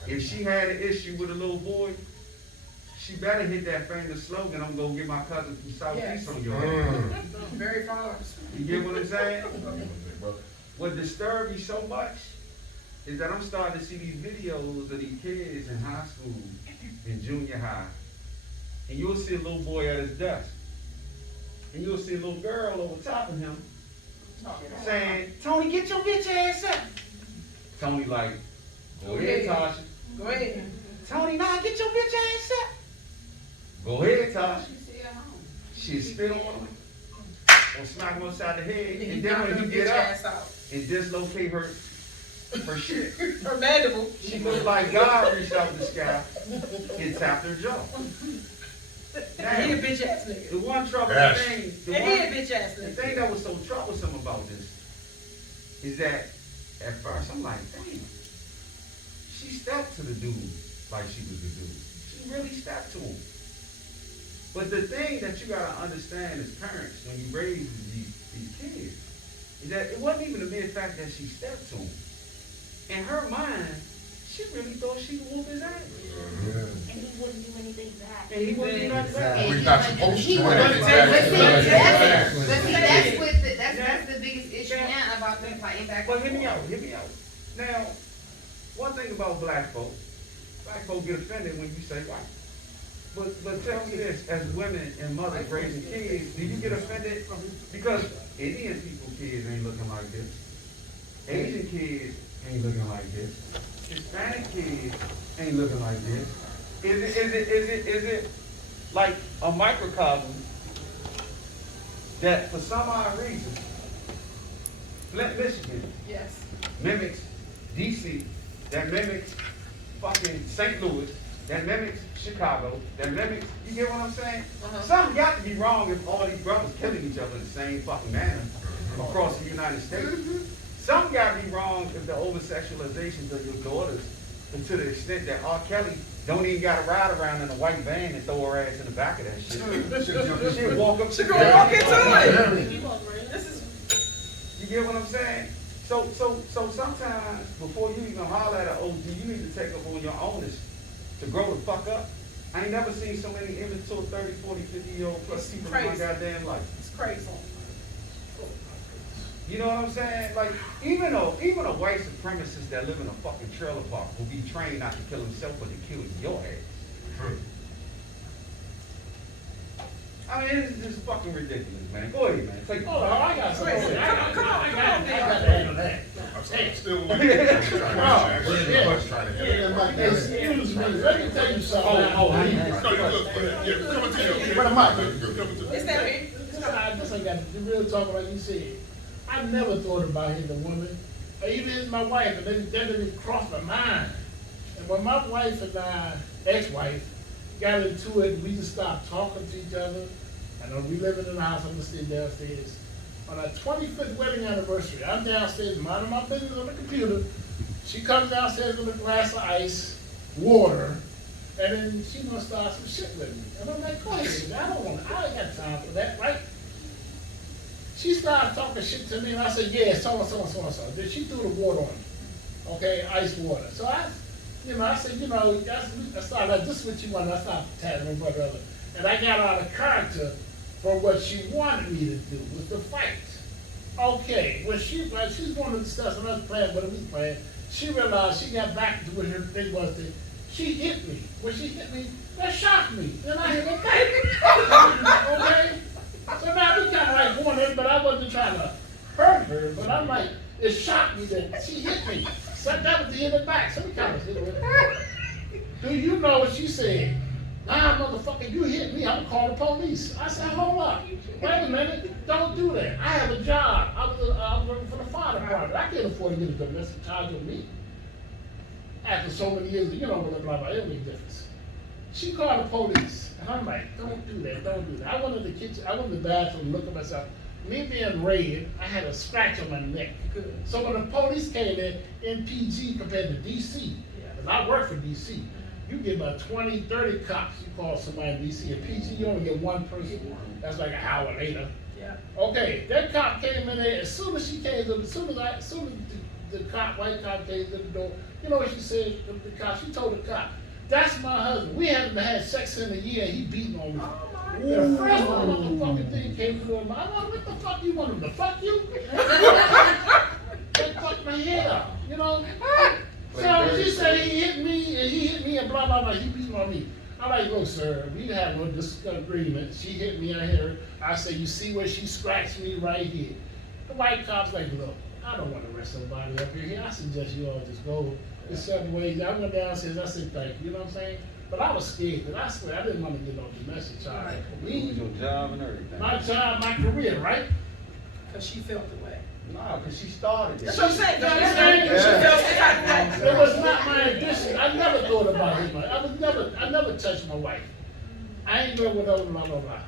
If she had an issue with a little boy, she better hit that famous slogan, I'm gonna get my cousin from Southeast on your ass. Very farmers. You get what I'm saying? What disturbed me so much is that I'm starting to see these videos of these kids in high school, in junior high, and you'll see a little boy at his desk, and you'll see a little girl over top of him saying, Tony, get your bitch ass up. Tony like, go ahead, Tasha. Go ahead. Tony, nah, get your bitch ass up. Go ahead, Tasha. She spit on him, or smack him upside the head, and then when he get up and dislocate her shit, her mandible, she looked like God reached out the sky and tapped her jaw. Now, he a bitch ass nigga. The one troubling thing, he a bitch ass the nigga. thing that was so troublesome about this is that at first I'm like, damn, she stepped to the dude like she was the dude. She really stepped to him. But the thing that you gotta understand as parents when you raise these kids is that it wasn't even the mere fact that she stepped to him. In her mind, she really thought she would whoop his ass. And he wouldn't do anything back. And he wouldn't do nothing back. We're not supposed to. That's the biggest issue now about them fighting back. But hear me out. Now, one thing about black folk get offended when you say white. But tell me this, as women and mothers raising kids, do you get offended? Because Indian people kids ain't looking like this. Asian kids ain't looking like this. Hispanic kids ain't looking like this. Is it like a microcosm that for some odd reason, Flint, Michigan, Yes. mimics DC, that mimics fucking St. Louis, that mimics Chicago, that mimics, you get what I'm saying? Something got to be wrong if all these brothers killing each other in the same fucking manner across the United States. Something got to be wrong if the over-sexualizations of your daughters, and to the extent that R. Kelly don't even got to ride around in a white van and throw her ass in the back of that shit. She'll walk up. She gonna walk into it. You get what I'm saying? So sometimes before you even holler at an OG, you need to take up on your onus to grow the fuck up. I ain't never seen so many immature 30, 40, 50-year-old plus people in my goddamn life. It's crazy. You know what I'm saying? Like, even a white supremacist that live in a fucking trailer park will be trained not to kill himself, but to kill your ass. I mean, it's just fucking ridiculous, man. Go ahead, man. Take Hold on, I got something. Come on. I got to handle that. Still excuse me, let me tell you something. It's that big. This ain't got the real talk like you said. I never thought about hitting a woman, or even my wife, and that didn't even cross my mind. And when my wife and I, ex-wife, got into it, we just stopped talking to each other. And we living in the house, I'm just sitting downstairs. On our 25th wedding anniversary, I'm downstairs minding my business on the computer. She comes downstairs with a glass of ice, water, and then she gonna start some shit with me. And I'm like, wait a minute, I ain't got time for that, right? She started talking shit to me, and I said, yeah, so. Then she threw the water on me, okay, ice water. So I said, I started, this is what you want, I started telling her what other. And I got out of character for what she wanted me to do, was to fight. Okay, when she's going to discuss another plan, what we playing, she realized she got back to what her thing was that she hit me. When she hit me, that shocked me. Then I hit her back. Okay? So now we kind of like going in, but I wasn't trying to hurt her, but I'm like, it shocked me that she hit me. So that was the end of the back. So we kind of hit her. Do you know what she said? Nah, motherfucker, you hit me, I'm gonna call the police. I said, hold up, wait a minute, don't do that. I have a job. I was working for the fire department. I can't afford to get a domestic charge on me. after so many years, you know, blah, blah, blah, it'll make a difference. She called the police, and I'm like, don't do that, don't do that. I went in the kitchen, I went in the bathroom, looked at myself. Me being red, I had a scratch on my neck. So when the police came in PG compared to DC, because I work for DC, you get about 20, 30 cops, you call somebody in DC. In PG, you only get one person. That's like an hour later. Yeah. Okay, that cop came in there, as soon as she came, as soon as the cop, white cop came to the door, you know what she said to the cop? She told the cop, that's my husband. We haven't had sex in a year, he beating on me. The first motherfucking thing came through her mind. I'm like, what the fuck you want him to fuck you? They fucked my head up, you know? So she said he hit me and blah, blah, blah, he beating on me. I'm like, look, sir, we have no disagreement. She hit me, I hit her. I said, you see where she scratched me right here? The white cop's like, look, I don't want to arrest somebody up here. I suggest you all just go the 7 ways. I went downstairs, I said, thank you, you know what I'm saying? But I was scared, because I swear, I didn't want to get no domestic charge. Right. Lose your job and everything. My job, my career, right? Because she felt the way. Nah, because she started it. That's what I'm saying. Yeah. It was not my ambition. I never thought about it. I never touched my wife. I ain't know what other blah, blah, blah.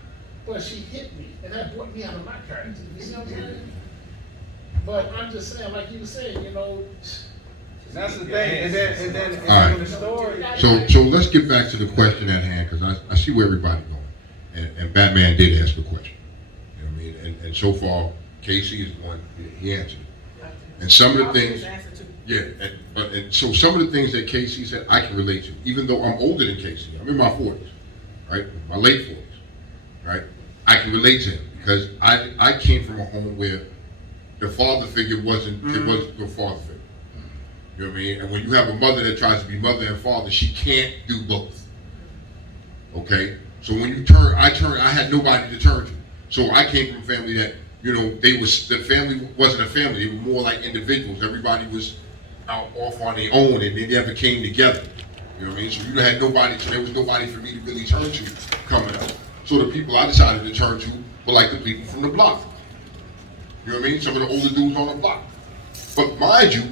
But she hit me, and that brought me out of my character. You see what I'm saying? But I'm just saying, like you were saying, you know. That's the thing, and then All right. the story. So let's get back to the question at hand, because I see where everybody's going. And Batman did ask a question. You know what I mean? And so far, Casey is the one, he answered it. And some of the things, and so some of the things that Casey said, I can relate to, even though I'm older than Casey. I'm in my 40s, right? My late 40s, right? I can relate to him, because I came from a home where the father figure wasn't the father figure. You know what I mean? And when you have a mother that tries to be mother and father, she can't do both. Okay? So when you I had nobody to turn to. So I came from a family that, you know, the family wasn't a family, they were more like individuals. Everybody was out off on their own, and they never came together. You know what I mean? So you had nobody, so there was nobody for me to really turn to coming up. So the people I decided to turn to were like the people from the block. You know what I mean? Some of the older dudes on the block. But mind you,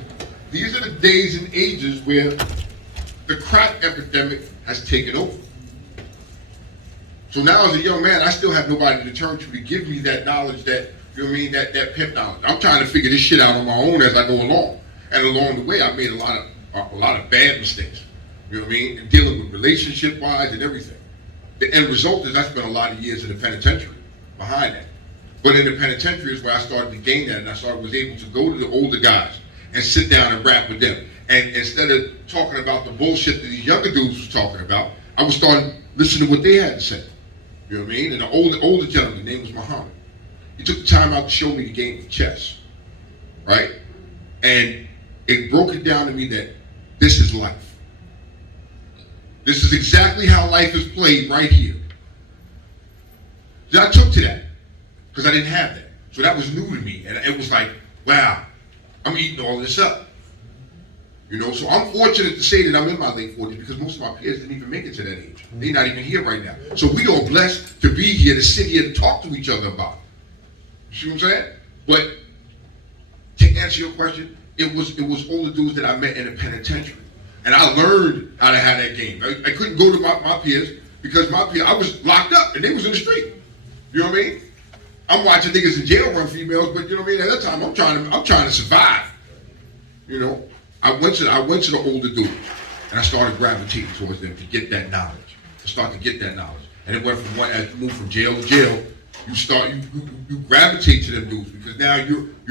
these are the days and ages where the crack epidemic has taken over. So now as a young man, I still have nobody to turn to give me that knowledge, that, you know what I mean, that pimp knowledge. I'm trying to figure this shit out on my own as I go along. And along the way, I made a lot of bad mistakes. You know what I mean? And dealing with relationship-wise and everything. The end result is I spent a lot of years in the penitentiary behind that. But in the penitentiary is where I started to gain that, and I was able to go to the older guys and sit down and rap with them. And instead of talking about the bullshit that these younger dudes was talking about, I was starting listening to what they had to say. You know what I mean? And the older gentleman, his name was Muhammad. He took the time out to show me the game of chess, right? And it broke it down to me that this is life. This is exactly how life is played right here. So I took to that, because I didn't have that. So that was new to me, and it was like, wow, I'm eating all this up. You know, so I'm fortunate to say that I'm in my late 40s, because most of my peers didn't even make it to that age. They're not even here right now. So we are blessed to be here, to sit here and talk to each other about it. You see what I'm saying? But to answer your question, it was older dudes that I met in the penitentiary. And I learned how to have that game. I couldn't go to my peers, because I was locked up and they was in the street. You know what I mean? I'm watching niggas in jail run females, but you know what I mean? At that time, I'm trying to survive. You know? I went to the older dudes, and I started gravitating towards them to get that knowledge. And it went from as you move from jail to jail, you gravitate to them dudes, because now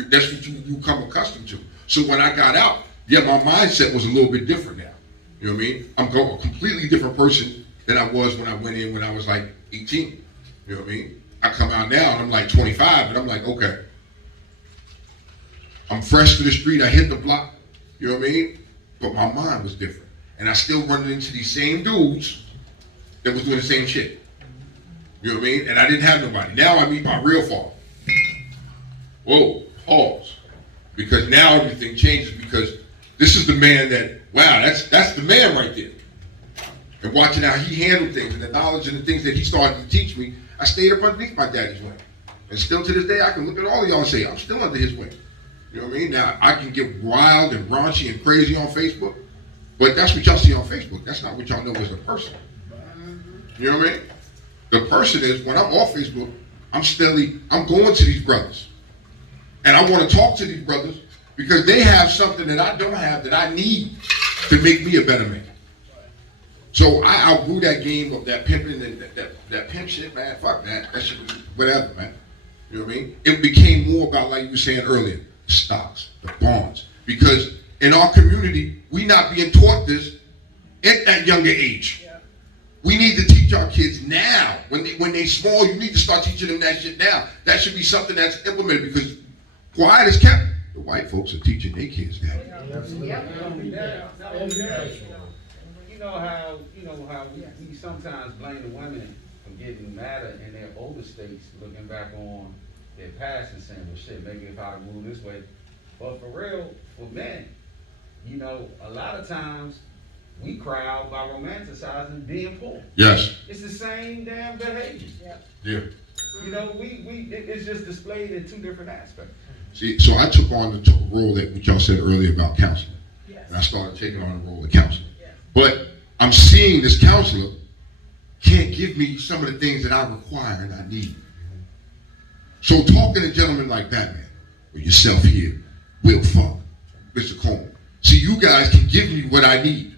that's what you come accustomed to. So when I got out, my mindset was a little bit different now. You know what I mean? I'm a completely different person than I was when I went in when I was like 18. You know what I mean? I come out now and I'm like 25, and I'm like, okay. I'm fresh to the street, I hit the block. You know what I mean? But my mind was different. And I still running into these same dudes that was doing the same shit. You know what I mean? And I didn't have nobody. Now I meet my real father. Whoa, pause. Because now everything changes, because this is the man that, wow, that's the man right there. And watching how he handled things and the knowledge and the things that he started to teach me, I stayed up underneath my daddy's wing. And still to this day, I can look at all of y'all and say, I'm still under his wing. You know what I mean? Now, I can get wild and raunchy and crazy on Facebook, But that's what y'all see on Facebook. That's not what y'all know as a person. You know what I mean? The person is, when I'm off Facebook, I'm going to these brothers. And I want to talk to these brothers because they have something that I don't have that I need to make me a better man. So I outgrew that game of that pimping and that pimp shit, man. Fuck that. That shit was whatever, man. You know what I mean? It became more about, like you were saying earlier, the stocks, the bonds. Because in our community, we not being taught this at that younger age. Yeah. We need to teach our kids now. When they small, you need to start teaching them that shit now. That should be something that's implemented because quiet is kept. The white folks are teaching their kids that. You know how we sometimes blame the women for getting madder in their older states, looking back on their past and saying, well, shit, maybe if I move this way. But for real, for men, you know, a lot of times we cry out by romanticizing being poor. Yes. It's the same damn behavior. Yeah. You know, it's just displayed in two different aspects. See, so I took on the role that what y'all said earlier about counseling. Yes. And I started taking on the role of counseling. Yes. But I'm seeing this counselor can't give me some of the things that I require and I need. So talking to gentlemen like that, man, or yourself here, Will Funk, Mr. Coleman, see, you guys can give me what I need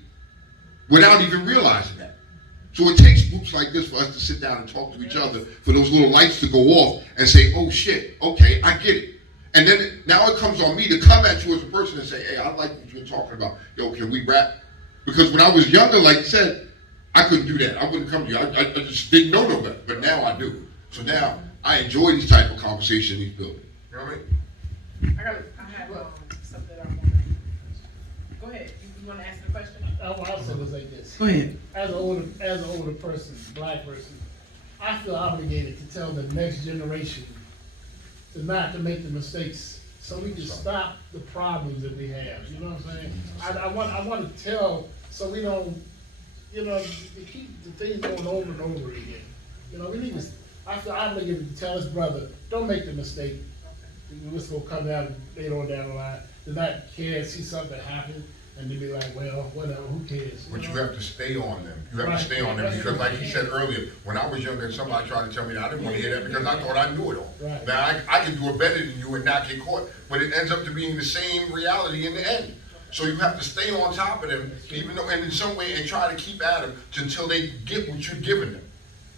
without even realizing that. So it takes groups like this for us to sit down and talk to each other, for those little lights to go off and say, oh shit, okay, I get it. And then now it comes on me to come at you as a person and say, hey, I like what you're talking about. Yo, can we rap? Because when I was younger, like you said, I couldn't do that. I wouldn't come to you. I just didn't know no better. But now I do. So now I enjoy these type of conversations in these buildings. You know what I mean? I have something I want to. Go ahead. You want to ask the question? I'll say this like this. Go ahead. As an older person, black person, I feel obligated to tell the next generation not to make the mistakes, so we can stop the problems that we have. You know what I'm saying? I want to tell so we don't, you know, to keep the things going over and over again. You know, we need to. I feel obligated to tell his brother, don't make the mistake. This will come down later on down the line. To not care, see something happen, and to be like, well, whatever, who cares? But you have to stay on them. You have to stay on them because, like you said earlier, when I was younger, somebody tried to tell me that I didn't want to hear that because I thought I knew it all. Right. Now I can do it better than you and not get caught, but it ends up to being the same reality in the end. So you have to stay on top of them, even though, and in some way, and try to keep at them until they get what you're giving them.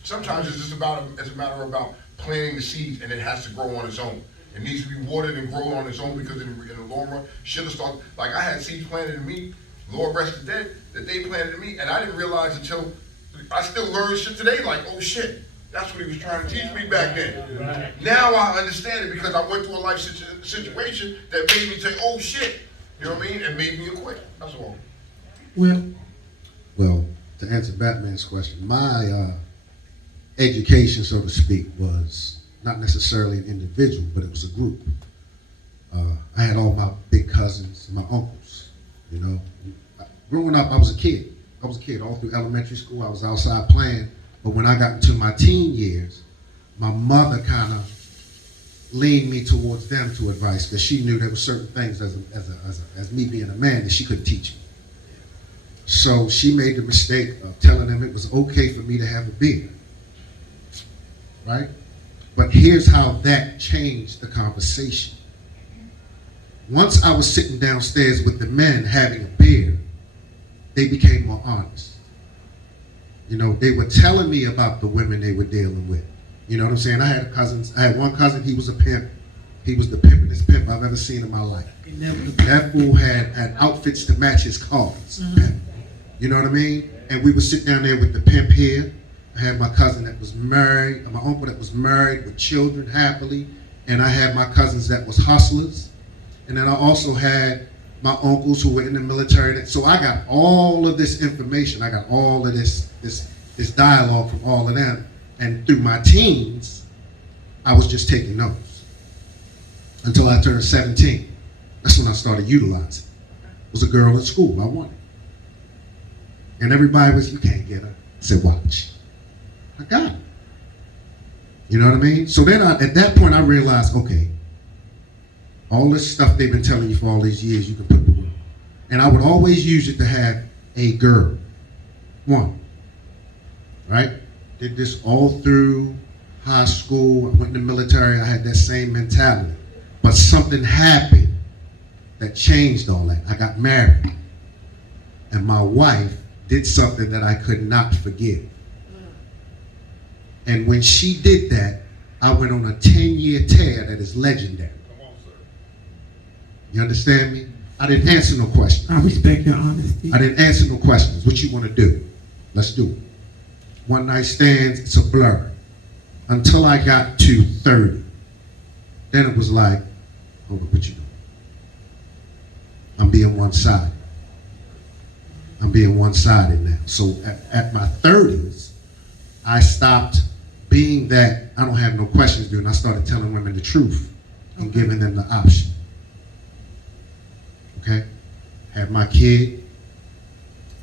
Sometimes it's just it's a matter about planting the seeds, and it has to grow on its own. It needs to be watered and grown on its own because in the long run, shit will start. Like I had seeds planted in me, Lord rest the dead, that they planted in me, and I didn't realize until I still learn shit today. Like, oh shit, that's what he was trying to teach me back then. Right. Now I understand it because I went through a life situation that made me say, oh shit, you know what I mean, and made me quit. That's all. Well, to answer Batman's question, my education, so to speak, was not necessarily an individual, but it was a group. I had all my big cousins and my uncles, you know. Growing up, I was a kid. All through elementary school, I was outside playing. But when I got into my teen years, my mother kind of leaned me towards them to advice because she knew there were certain things as me being a man that she couldn't teach me. So she made the mistake of telling them it was okay for me to have a beard, right? But here's how that changed the conversation. Once I was sitting downstairs with the men having a beer, they became more honest. You know, they were telling me about the women they were dealing with. You know what I'm saying? I had one cousin, he was a pimp. He was the pimpingest pimp I've ever seen in my life. That fool had outfits to match his cars. Mm-hmm. You know what I mean? And we would sit down there with the pimp here. I had my cousin that was married, my uncle that was married with children happily, and I had my cousins that was hustlers. And then I also had my uncles who were in the military. So I got all of this information. I got all of this dialogue from all of them. And through my teens, I was just taking notes until I turned 17. That's when I started utilizing. It was a girl in school I wanted. And everybody was, you can't get her. I said, watch. I got it. You know what I mean? So then at that point I realized, okay, all this stuff they've been telling you for all these years, you can put the word. And I would always use it to have a girl. One. Right? Did this all through high school. I went in the military. I had that same mentality. But something happened that changed all that. I got married. And my wife did something that I could not forgive. And when she did that, I went on a 10-year tear that is legendary. You understand me? I didn't answer no questions. I respect your honesty. I didn't answer no questions. What you want to do? Let's do it. One night stands, it's a blur. Until I got to 30. Then it was like, hold on, what you doing? I'm being one-sided. I'm being one-sided now. So at my 30s, I stopped being that I don't have no questions dude, and I started telling women the truth and giving them the option. Okay? Had my kid,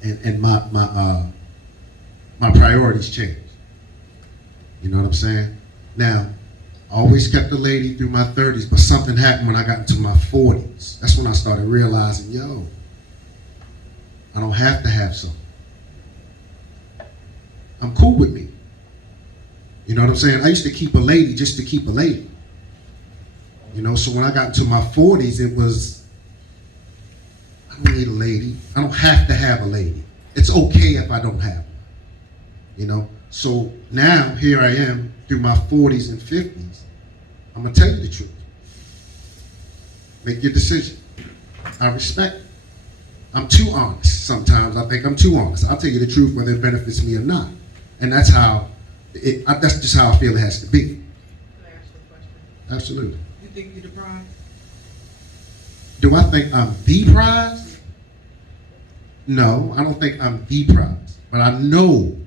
and my priorities changed. You know what I'm saying? Now, I always kept a lady through my 30s, but something happened when I got into my 40s. That's when I started realizing, yo, I don't have to have something. I'm cool with me. You know what I'm saying? I used to keep a lady just to keep a lady. You know, so when I got into my 40s, it was, I don't need a lady. I don't have to have a lady. It's okay if I don't have one. You know? So now, here I am, through my 40s and 50s, I'm going to tell you the truth. Make your decision. I respect it. I'm too honest sometimes. I think I'm too honest. I'll tell you the truth whether it benefits me or not. And that's how, that's just how I feel it has to be. Can I ask you a question? Absolutely. You think you're the prize? Do I think I'm the prize? No, I don't think I'm the prize. But I know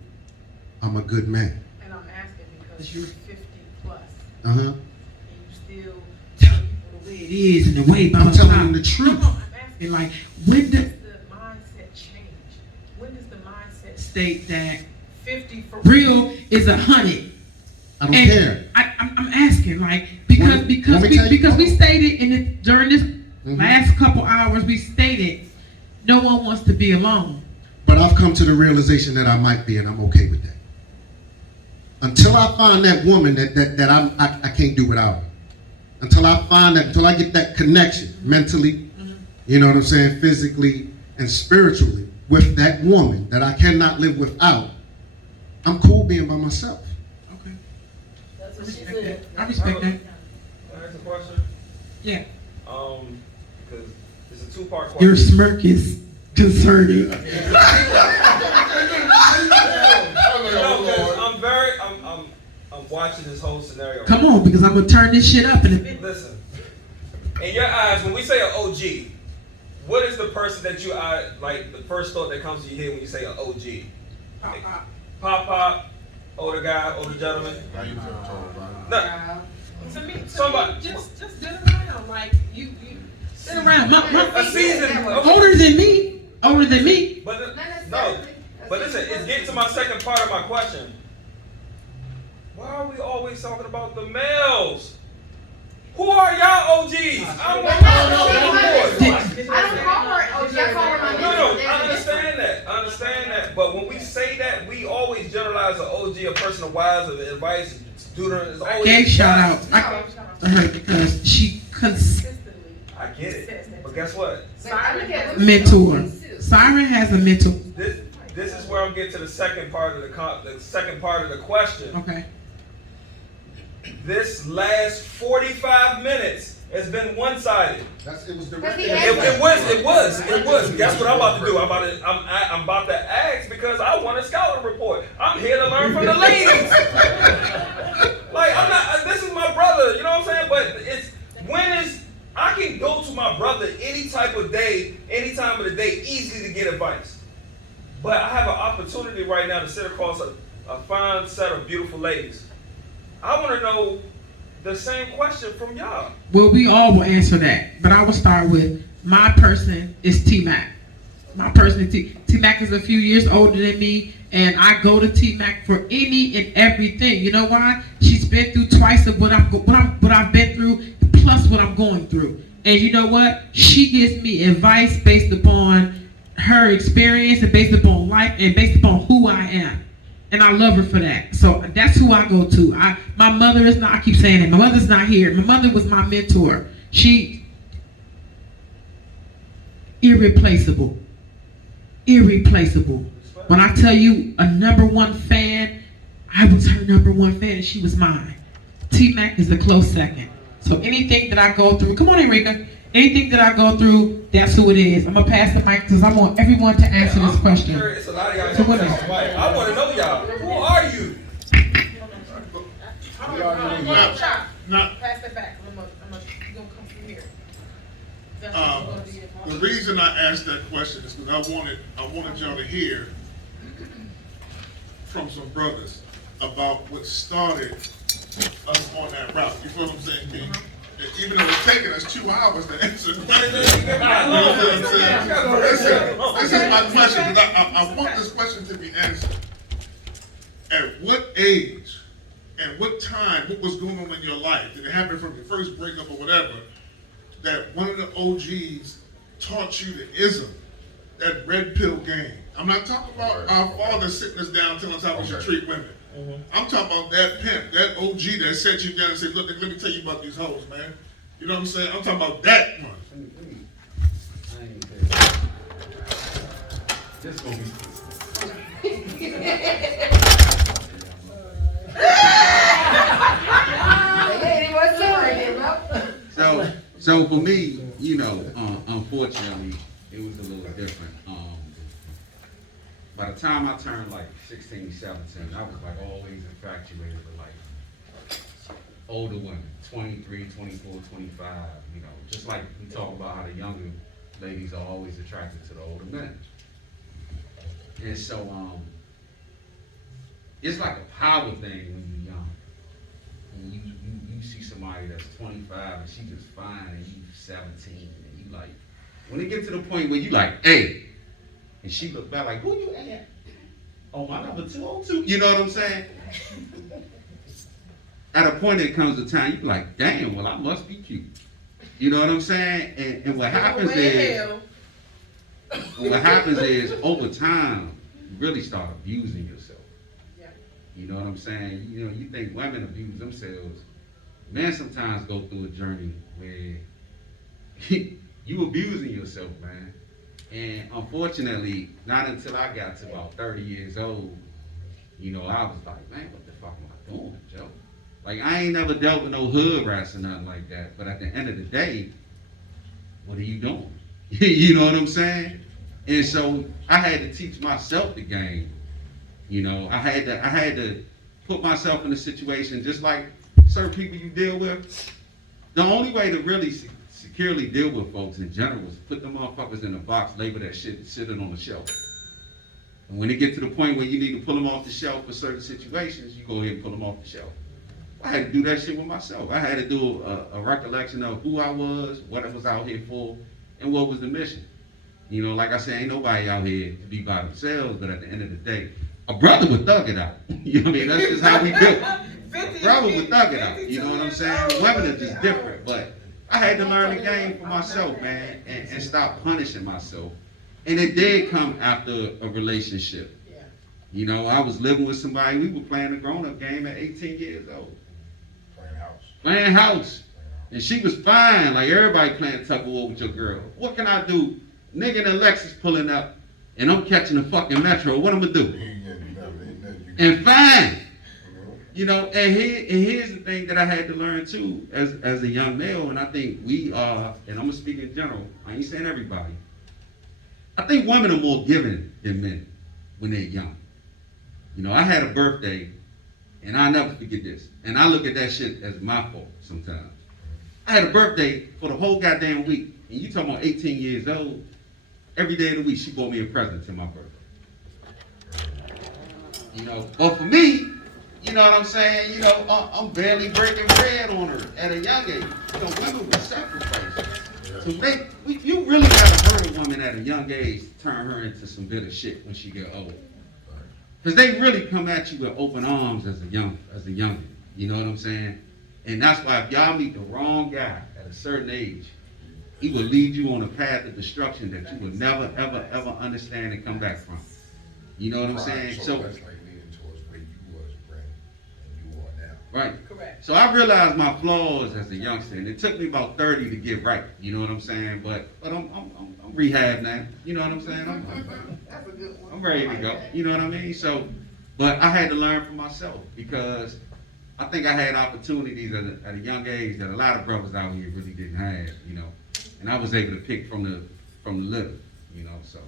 I'm a good man. And I'm asking because you're 50 plus. Uh-huh. And you still tell people the way It is in the way, but I'm telling them the truth. No, I'm asking. And like, when does The mindset change. When does the mindset state that 50 for real is 100? I don't care. I'm asking, like, because Want me to tell you? we stated in it during this last couple hours, we stated no one wants to be alone. But I've come to the realization that I might be, and I'm okay with that. Until I find that woman that I can't do without her. Until I find that, until I get that connection mentally, you know what I'm saying, physically and spiritually with that woman that I cannot live without, I'm cool being by myself. Okay. That's what she said. I respect that. Can I ask a question? Yeah. Because it's a two-part question. Your smirk is concerning. No, because I'm watching this whole scenario. Come on, because I'm gonna turn this shit up in a bit. Listen, in your eyes, when we say an OG, what is the person that you like? The first thought that comes to your head when you say an OG? Pop, older guy, older gentleman. No, to me, somebody. just sit around like you Sit around. A season. Older than me. Older than me. But no. But listen, it's getting to my second part of my question. Why are we always talking about the males? Who are y'all OGs? I don't want to know. I don't call her OG, I call her my No, I understand that. I understand that. But when we say that, we always generalize an OG, a person of wise, of advice, student is always. Gave shout out to her because she consistently. I get it. But guess what? Mentor. Siren has a mentor. This is where I'm getting to the second part of the question. Okay. This last 45 minutes has been one-sided. It was directed. It was. Guess what I'm about to do? I'm about to ask because I want a scouting report. I'm here to learn from the ladies. Like I'm not. This is my brother. You know what I'm saying? But I can go to my brother any type of day, any time of the day, easily to get advice. But I have an opportunity right now to sit across a fine set of beautiful ladies. I want to know the same question from y'all. Well, we all will answer that, but I will start with my person is T-Mac. My person is T-Mac is a few years older than me, and I go to T-Mac for any and everything. You know why? She's been through twice of what I've been through, plus what I'm going through. And you know what? She gives me advice based upon her experience and based upon life and based upon who I am. And I love her for that. So that's who I go to. My mother is not, I keep saying it, my mother's not here. My mother was my mentor. She, irreplaceable. Irreplaceable. When I tell you a number one fan, I was her number one fan and she was mine. T-Mac is a close second. So anything that I go through, come on Enrica, anything that I go through, that's who it is. I'm going to pass the mic because I want everyone to answer this question. Sure, it's a lot of y'all. So what is I want to know y'all. Who are you? Pass it back. I'm gonna come through here. The reason I asked that question is because I wanted y'all to hear from some brothers about what started us on that route. You feel what I'm saying, King? Even though it's taking us 2 hours to answer the question. You know what I'm saying? This is my question, because I want this question to be answered. At what age and what time, what was going on in your life? Did it happen from your first breakup or whatever, that one of the OGs taught you the ism, that red pill game? I'm not talking about our father sitting us down telling us how we should treat women. I'm talking about that pimp, that OG that set you down and said, look, let me tell you about these hoes, man. You know what I'm saying? I'm talking about that one. This gonna be So for me, you know, unfortunately, it was a little different. By the time I turned like 16, 17, I was like always infatuated with like older women, 23, 24, 25, you know, just like we talk about how the younger ladies are always attracted to the older men. And so, it's like a power thing when you're young. And you see somebody that's 25 and she just fine and you 17 and you like, when it gets to the point where you like, hey, and she look back like, who you at? Oh, my number 202. You know what I'm saying? At a point, it comes a time you be like, damn, well, I must be cute. You know what I'm saying? And what happens is, over time, you really start abusing yourself. Yeah. You know what I'm saying? You know, you think women abuse themselves. Men sometimes go through a journey where you abusing yourself, man. And unfortunately, not until I got to about 30 years old, you know, I was like, man, what the fuck am I doing, Joe? Like, I ain't never dealt with no hood rats or nothing like that. But at the end of the day, what are you doing? You know what I'm saying? And so I had to teach myself the game. You know, I had to put myself in a situation just like certain people you deal with. The only way to really securely deal with folks in general is put them motherfuckers in a box, label that shit, and sit it on the shelf. And when it get to the point where you need to pull them off the shelf for certain situations, you go ahead and pull them off the shelf. I had to do that shit with myself. I had to do a recollection of who I was, what I was out here for, and what was the mission. You know, like I said, ain't nobody out here to be by themselves, but at the end of the day, a brother would thug it out. You know what I mean? That's just how we built. A brother would thug it out. You know what I'm saying? Women are just different, but I had to learn the game for myself, man, and stop punishing myself. And it did come after a relationship. Yeah. You know, I was living with somebody, we were playing the grown-up game at 18 years old. Playing house. And she was fine, like everybody playing tug-of-war with your girl. What can I do? Nigga in a Lexus pulling up, and I'm catching the fucking Metro. What I'm gonna do? And fine. You know, and here's the thing that I had to learn too, as a young male, and I think we are, and I'm gonna speak in general, I ain't saying everybody. I think women are more giving than men when they're young. You know, I had a birthday, and I'll never forget this, and I look at that shit as my fault sometimes. I had a birthday for the whole goddamn week, and you talking about 18 years old, every day of the week she bought me a present to my birthday. You know, but for me, you know what I'm saying? You know, I'm barely breaking bread on her at a young age. You know, women will sacrifice. So you really gotta hurt a woman at a young age to turn her into some bitter shit when she get old. Because they really come at you with open arms as a youngin'. You know what I'm saying? And that's why if y'all meet the wrong guy at a certain age, he will lead you on a path of destruction that you will never, ever, ever understand and come back from. You know what I'm saying? So that's like leaning towards where you was, Brent, and you are now. right. Correct. So I realized my flaws as a youngster, and it took me about 30 to get right. You know what I'm saying? But I'm rehab now. You know what I'm saying? I'm ready to go. You know what I mean? So, but I had to learn for myself because I think I had opportunities at a young age that a lot of brothers out here really didn't have. You know, and I was able to pick from the litter. You know, so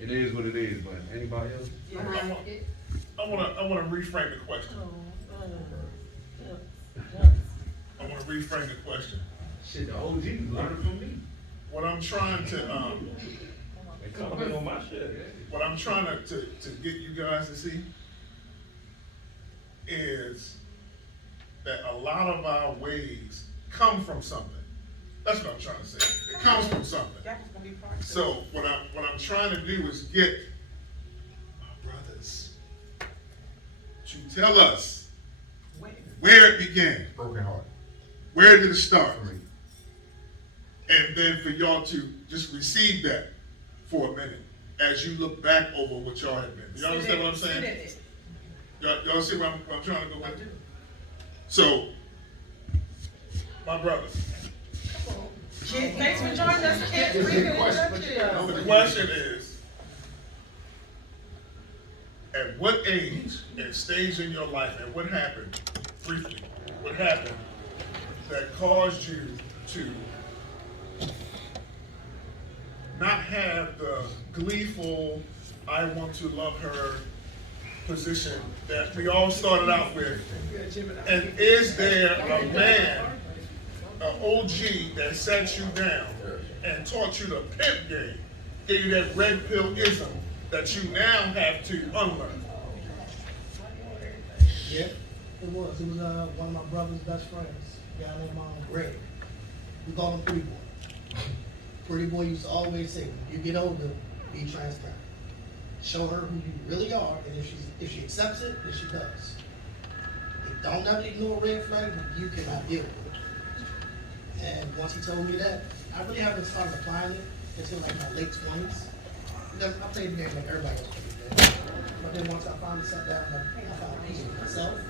it is what it is. But anybody else? I wanna reframe the question. I wanna reframe the question. Shit, the OGs learning from me. What I'm trying to They comment on my shit. what I'm trying to get you guys to see is that a lot of our ways come from something. That's what I'm trying to say. It comes from something. So what I'm trying to do is get our brothers to tell us where it began. Broken heart. Where did it start? And then for y'all to just receive that for a minute as you look back over what y'all have been. Y'all understand what I'm saying? Y'all see where I'm trying to go with it? So, my brother. Thanks for joining us, kid. The question is, at what age and stage in your life, and what happened, briefly, what happened that caused you to not have the gleeful, I want to love her position that we all started out with? And is there a man, an OG that sat you down and taught you the pimp game, gave you that red pill-ism that you now have to unlearn? Yeah, it was. It was one of my brother's best friends, a guy named Greg. We call him Pretty Boy. Pretty Boy used to always say, when you get older, be transparent. Show her who you really are, and if she accepts it, then she does. Don't never ignore red flag when you cannot deal with it. And once he told me that, I really haven't started applying it until like my late 20s. Because I played the game like everybody else played. But then once I finally sat down, I found peace with myself.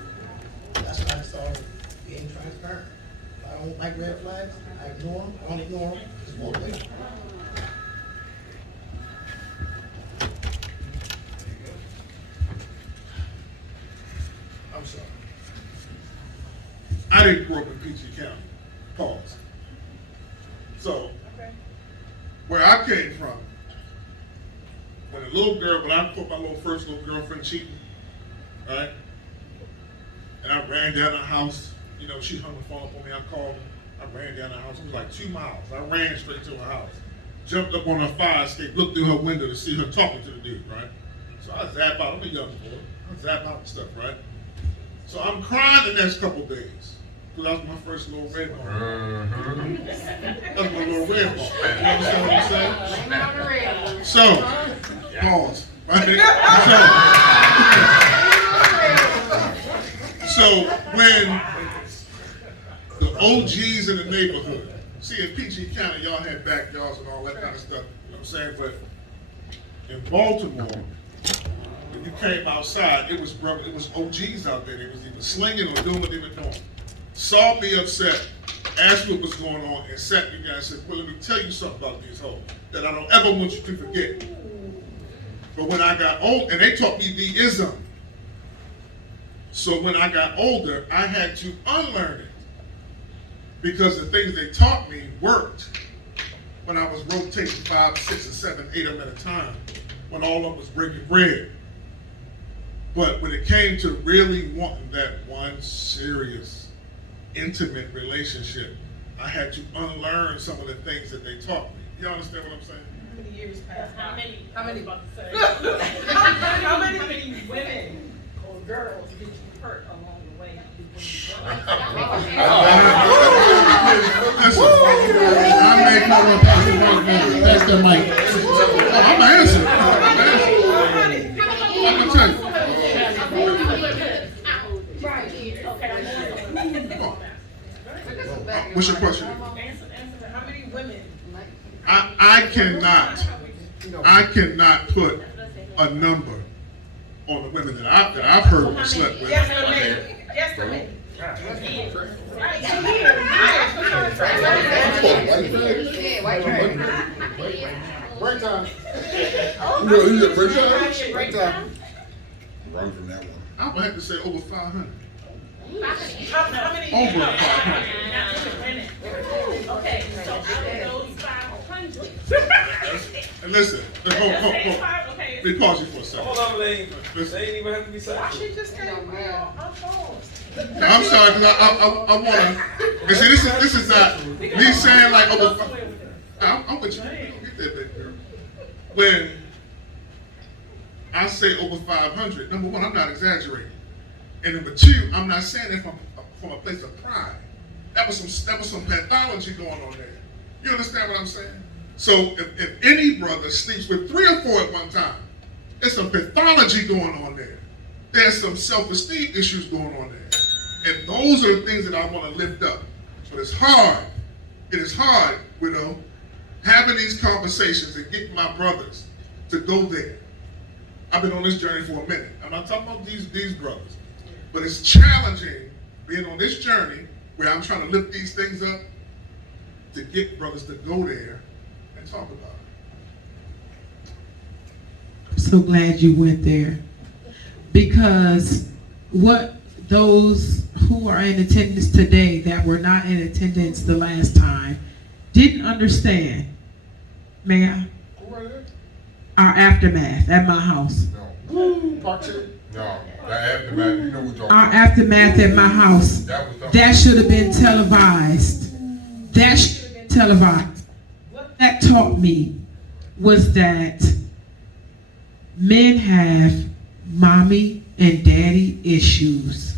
That's when I started being transparent. If I don't like red flags, I ignore them. I don't ignore them. Just walk away. I'm sorry. I didn't grow up in PG County. Pause. So, where I came from, when I caught my first little girlfriend cheating, right? And I ran down the house, you know, she hung the phone up on me, I called her, I ran down the house, it was like 2 miles. I ran straight to her house, jumped up on her fire escape, looked through her window to see her talking to the dude, right? So I zap out, I'm a young boy, I zap out and stuff, right? So I'm crying the next couple days. That was my first little red ball. That was my little red ball. You understand what I'm saying? So, pause. Right? So when the OGs in the neighborhood, see in PG County, y'all had backyards and all that kind of stuff. You know what I'm saying? But in Baltimore, when you came outside, it was OGs out there. They was either slinging or doing what they were doing. Saw me upset, asked what was going on, and sat me down and said, well, let me tell you something about these hoes that I don't ever want you to forget. But when I got old, and they taught me the ism. So when I got older, I had to unlearn it. Because the things they taught me worked when I was rotating 5, 6, and 7, 8 of them at a time, when all of them was breaking bread. But when it came to really wanting that one serious, intimate relationship, I had to unlearn some of the things that they taught me. You understand what I'm saying? How many years passed? How many women or girls did you hurt along the way? I make no one pass the mic. That's the mic. I'm answering. I'm gonna tell you. What's your question? Answer. How many women I cannot put a number on the women that I've heard and slept with. Yes, the lady. Yes, the lady. Break time. Break time. Run from that one. I'm gonna have to say over 500. How many? Over 500. Okay, so out of those 500. And listen, let me pause you for a second. Hold on, they ain't even have to be said. Why she just say, I'm paused? I'm sorry, because I wanna, and see, this is not me saying like over. I'm with you. We don't get that, baby girl. When I say over 500, number one, I'm not exaggerating, and number two, I'm not saying it from a place of pride. That was some pathology going on there. You understand what I'm saying? So if any brother sleeps with 3 or 4 at one time, there's some pathology going on there. There's some self-esteem issues going on there. And those are the things that I want to lift up. But it's hard. It is hard, widow, having these conversations and getting my brothers to go there. I've been on this journey for a minute. I'm not talking about these brothers. But it's challenging being on this journey where I'm trying to lift these things up to get brothers to go there and talk about it. I'm so glad you went there. Because what those who are in attendance today that were not in attendance the last time didn't understand, ma'am, our aftermath at my house. Woo, part 2. No, that aftermath, you know what you're talking Our about. aftermath at my house. That should have been televised. That should have been televised. What that taught me was that men have mommy and daddy issues.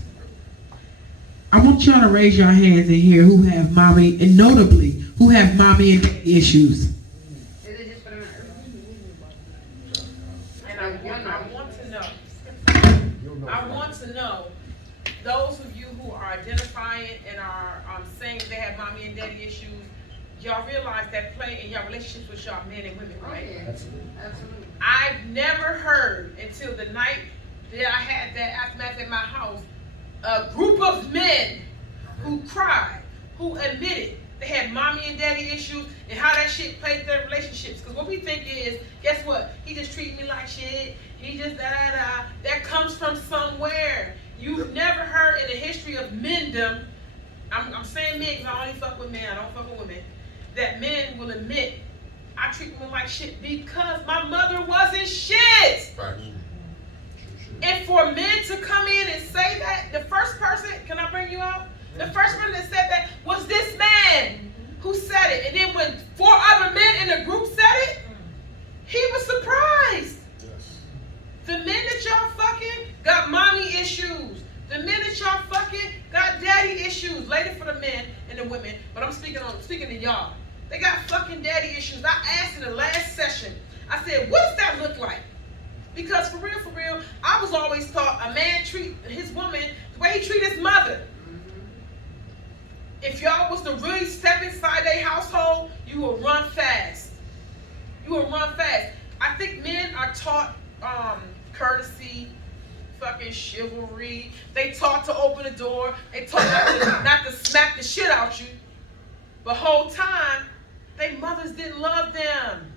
I want y'all to raise your hands in here who have mommy, and notably, who have mommy and daddy issues. And I want to know, those of you who are identifying and are saying they have mommy and daddy issues, y'all realize that play in your relationships with y'all men and women, right? Absolutely. I've never heard until the night that I had that aftermath at my house, a group of men who cried, who admitted they had mommy and daddy issues and how that shit played their relationships. Because what we think is, guess what? He just treated me like shit. He just da-da-da. That comes from somewhere. You've never heard in the history of mendom, I'm saying men because I only fuck with men, I don't fuck with women, that men will admit, I treat women like shit because my mother wasn't shit. And for men to come in and say that, the first person, can I bring you out? The first person that said that was this man who said it. And then when 4 other men in the group said it, he was surprised. The men that y'all fucking got mommy issues. The men that y'all fucking got daddy issues. Later for the men and the women, but I'm speaking to y'all. They got fucking daddy issues. I asked in the last session, I said, what does that look like? Because for real, I was always taught a man treat his woman the way he treat his mother. If y'all was to really step inside their household, you will run fast. You will run fast. I think men are taught courtesy, fucking chivalry. They taught to open the door. They taught not to smack the shit out you. But whole time, they mothers didn't love them.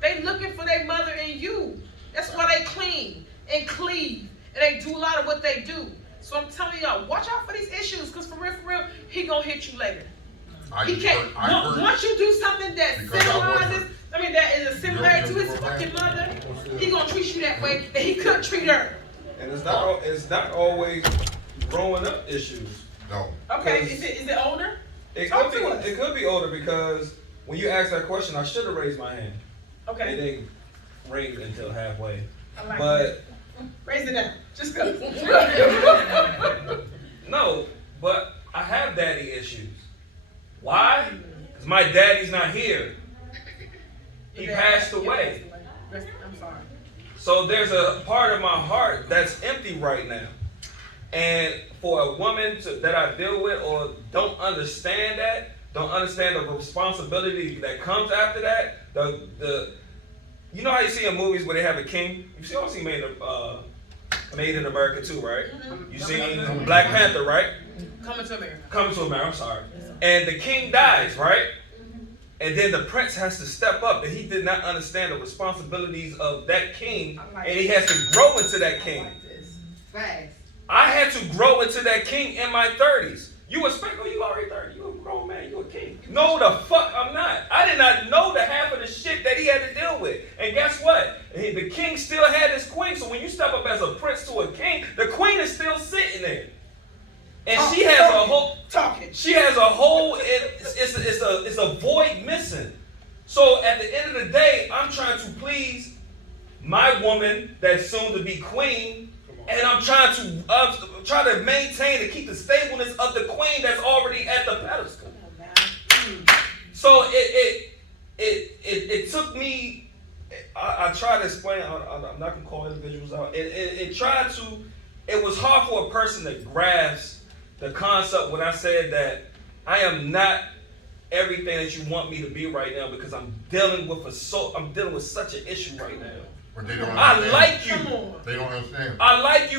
They looking for their mother in you. That's why they clean and cleave and they do a lot of what they do. So I'm telling y'all, watch out for these issues, because for real, he gonna hit you later. He can't. Once you do something that symbolizes, that is a similarity to his fucking mother, he gonna treat you that way that he could treat her. And it's not always growing up issues. No. Okay, is it older? It could be older, because when you asked that question, I should have raised my hand. Okay. It didn't ring until halfway. I like But that. Raise it down. Just go. No, but I have daddy issues. Why? Because my daddy's not here. He passed away. I'm sorry. So there's a part of my heart that's empty right now. And for a woman that I deal with or don't understand that, don't understand the responsibility that comes after that. You know how you see in movies where they have a king? You also see Made in America too, right? Mm-hmm. You seen Black Panther, right? Coming to America. Coming to America, I'm sorry. And the king dies, right? And then the prince has to step up, and he did not understand the responsibilities of that king, and he has to grow into that king. I had to grow into that king in my 30s. You expect, oh, you already 30, you a grown man, you a king. No, the fuck I'm not. I did not know the half of the shit that he had to deal with. And guess what? The king still had his queen, so when you step up as a prince to a king, the queen is still sitting there. And she has a whole, it's a void missing. So at the end of the day, I'm trying to please my woman that's soon to be queen, and I'm trying to maintain and keep the stableness of the queen that's already at the pedestal. So it took me. I tried to explain. I'm not gonna call individuals out. It was hard for a person to grasp the concept when I said that I am not everything that you want me to be right now because I'm dealing with such an issue right now. But they don't understand. I like you. They don't understand. I like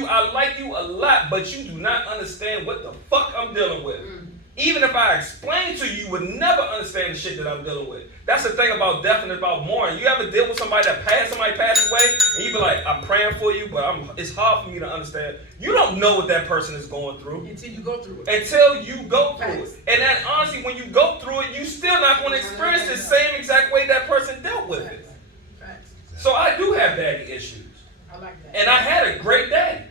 you a lot, but you do not understand what the fuck I'm dealing with. Even if I explain to you, you would never understand the shit that I'm dealing with. That's the thing about death and about mourning. You ever deal with somebody passed away, and you be like, I'm praying for you, but it's hard for me to understand. You don't know what that person is going through. Until you go through it. And then honestly, when you go through it, you still not going to experience the same exact way that person dealt with it. So I do have daddy issues. I like that. And I had a great daddy.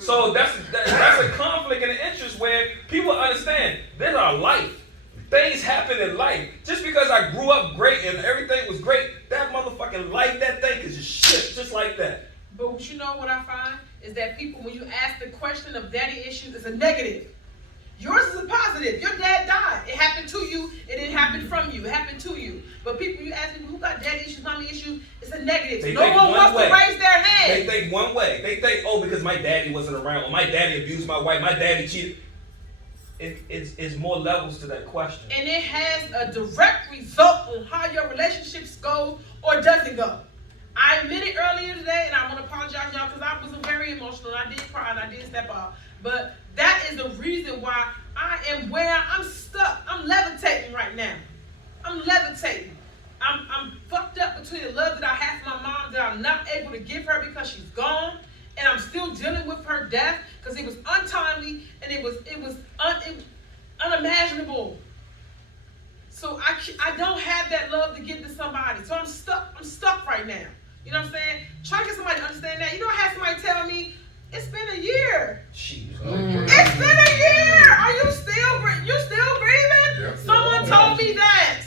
So that's a conflict and an interest where people understand there's our life. Things happen in life. Just because I grew up great and everything was great, that motherfucking life, that thing is just shit, just like that. But you know what I find is that people, when you ask the question of daddy issues, it's a negative. Yours is a positive. Your dad died. It happened to you. It didn't happen from you. It happened to you. But people, you ask people who got daddy issues, mommy issues, it's a negative. No one wants to raise their hand. They think one way. They think, oh, because my daddy wasn't around, or my daddy abused my wife, my daddy cheated. It's more levels to that question. And it has a direct result on how your relationships go or doesn't go. I admitted earlier today, and I want to apologize, y'all, because I was very emotional, and I did cry, and I did step out. But that is the reason why I am where I'm stuck. I'm levitating right now. I'm levitating. I'm fucked up between the love that I have for my mom that I'm not able to give her because she's gone, and I'm still dealing with her death because it was untimely and it was unimaginable. So I don't have that love to give to somebody. So I'm stuck right now. You know what I'm saying? Try to get somebody to understand that. You know, I had somebody tell me, it's been a year. It's been a year. Are you still breathing? Yep. Someone told me that.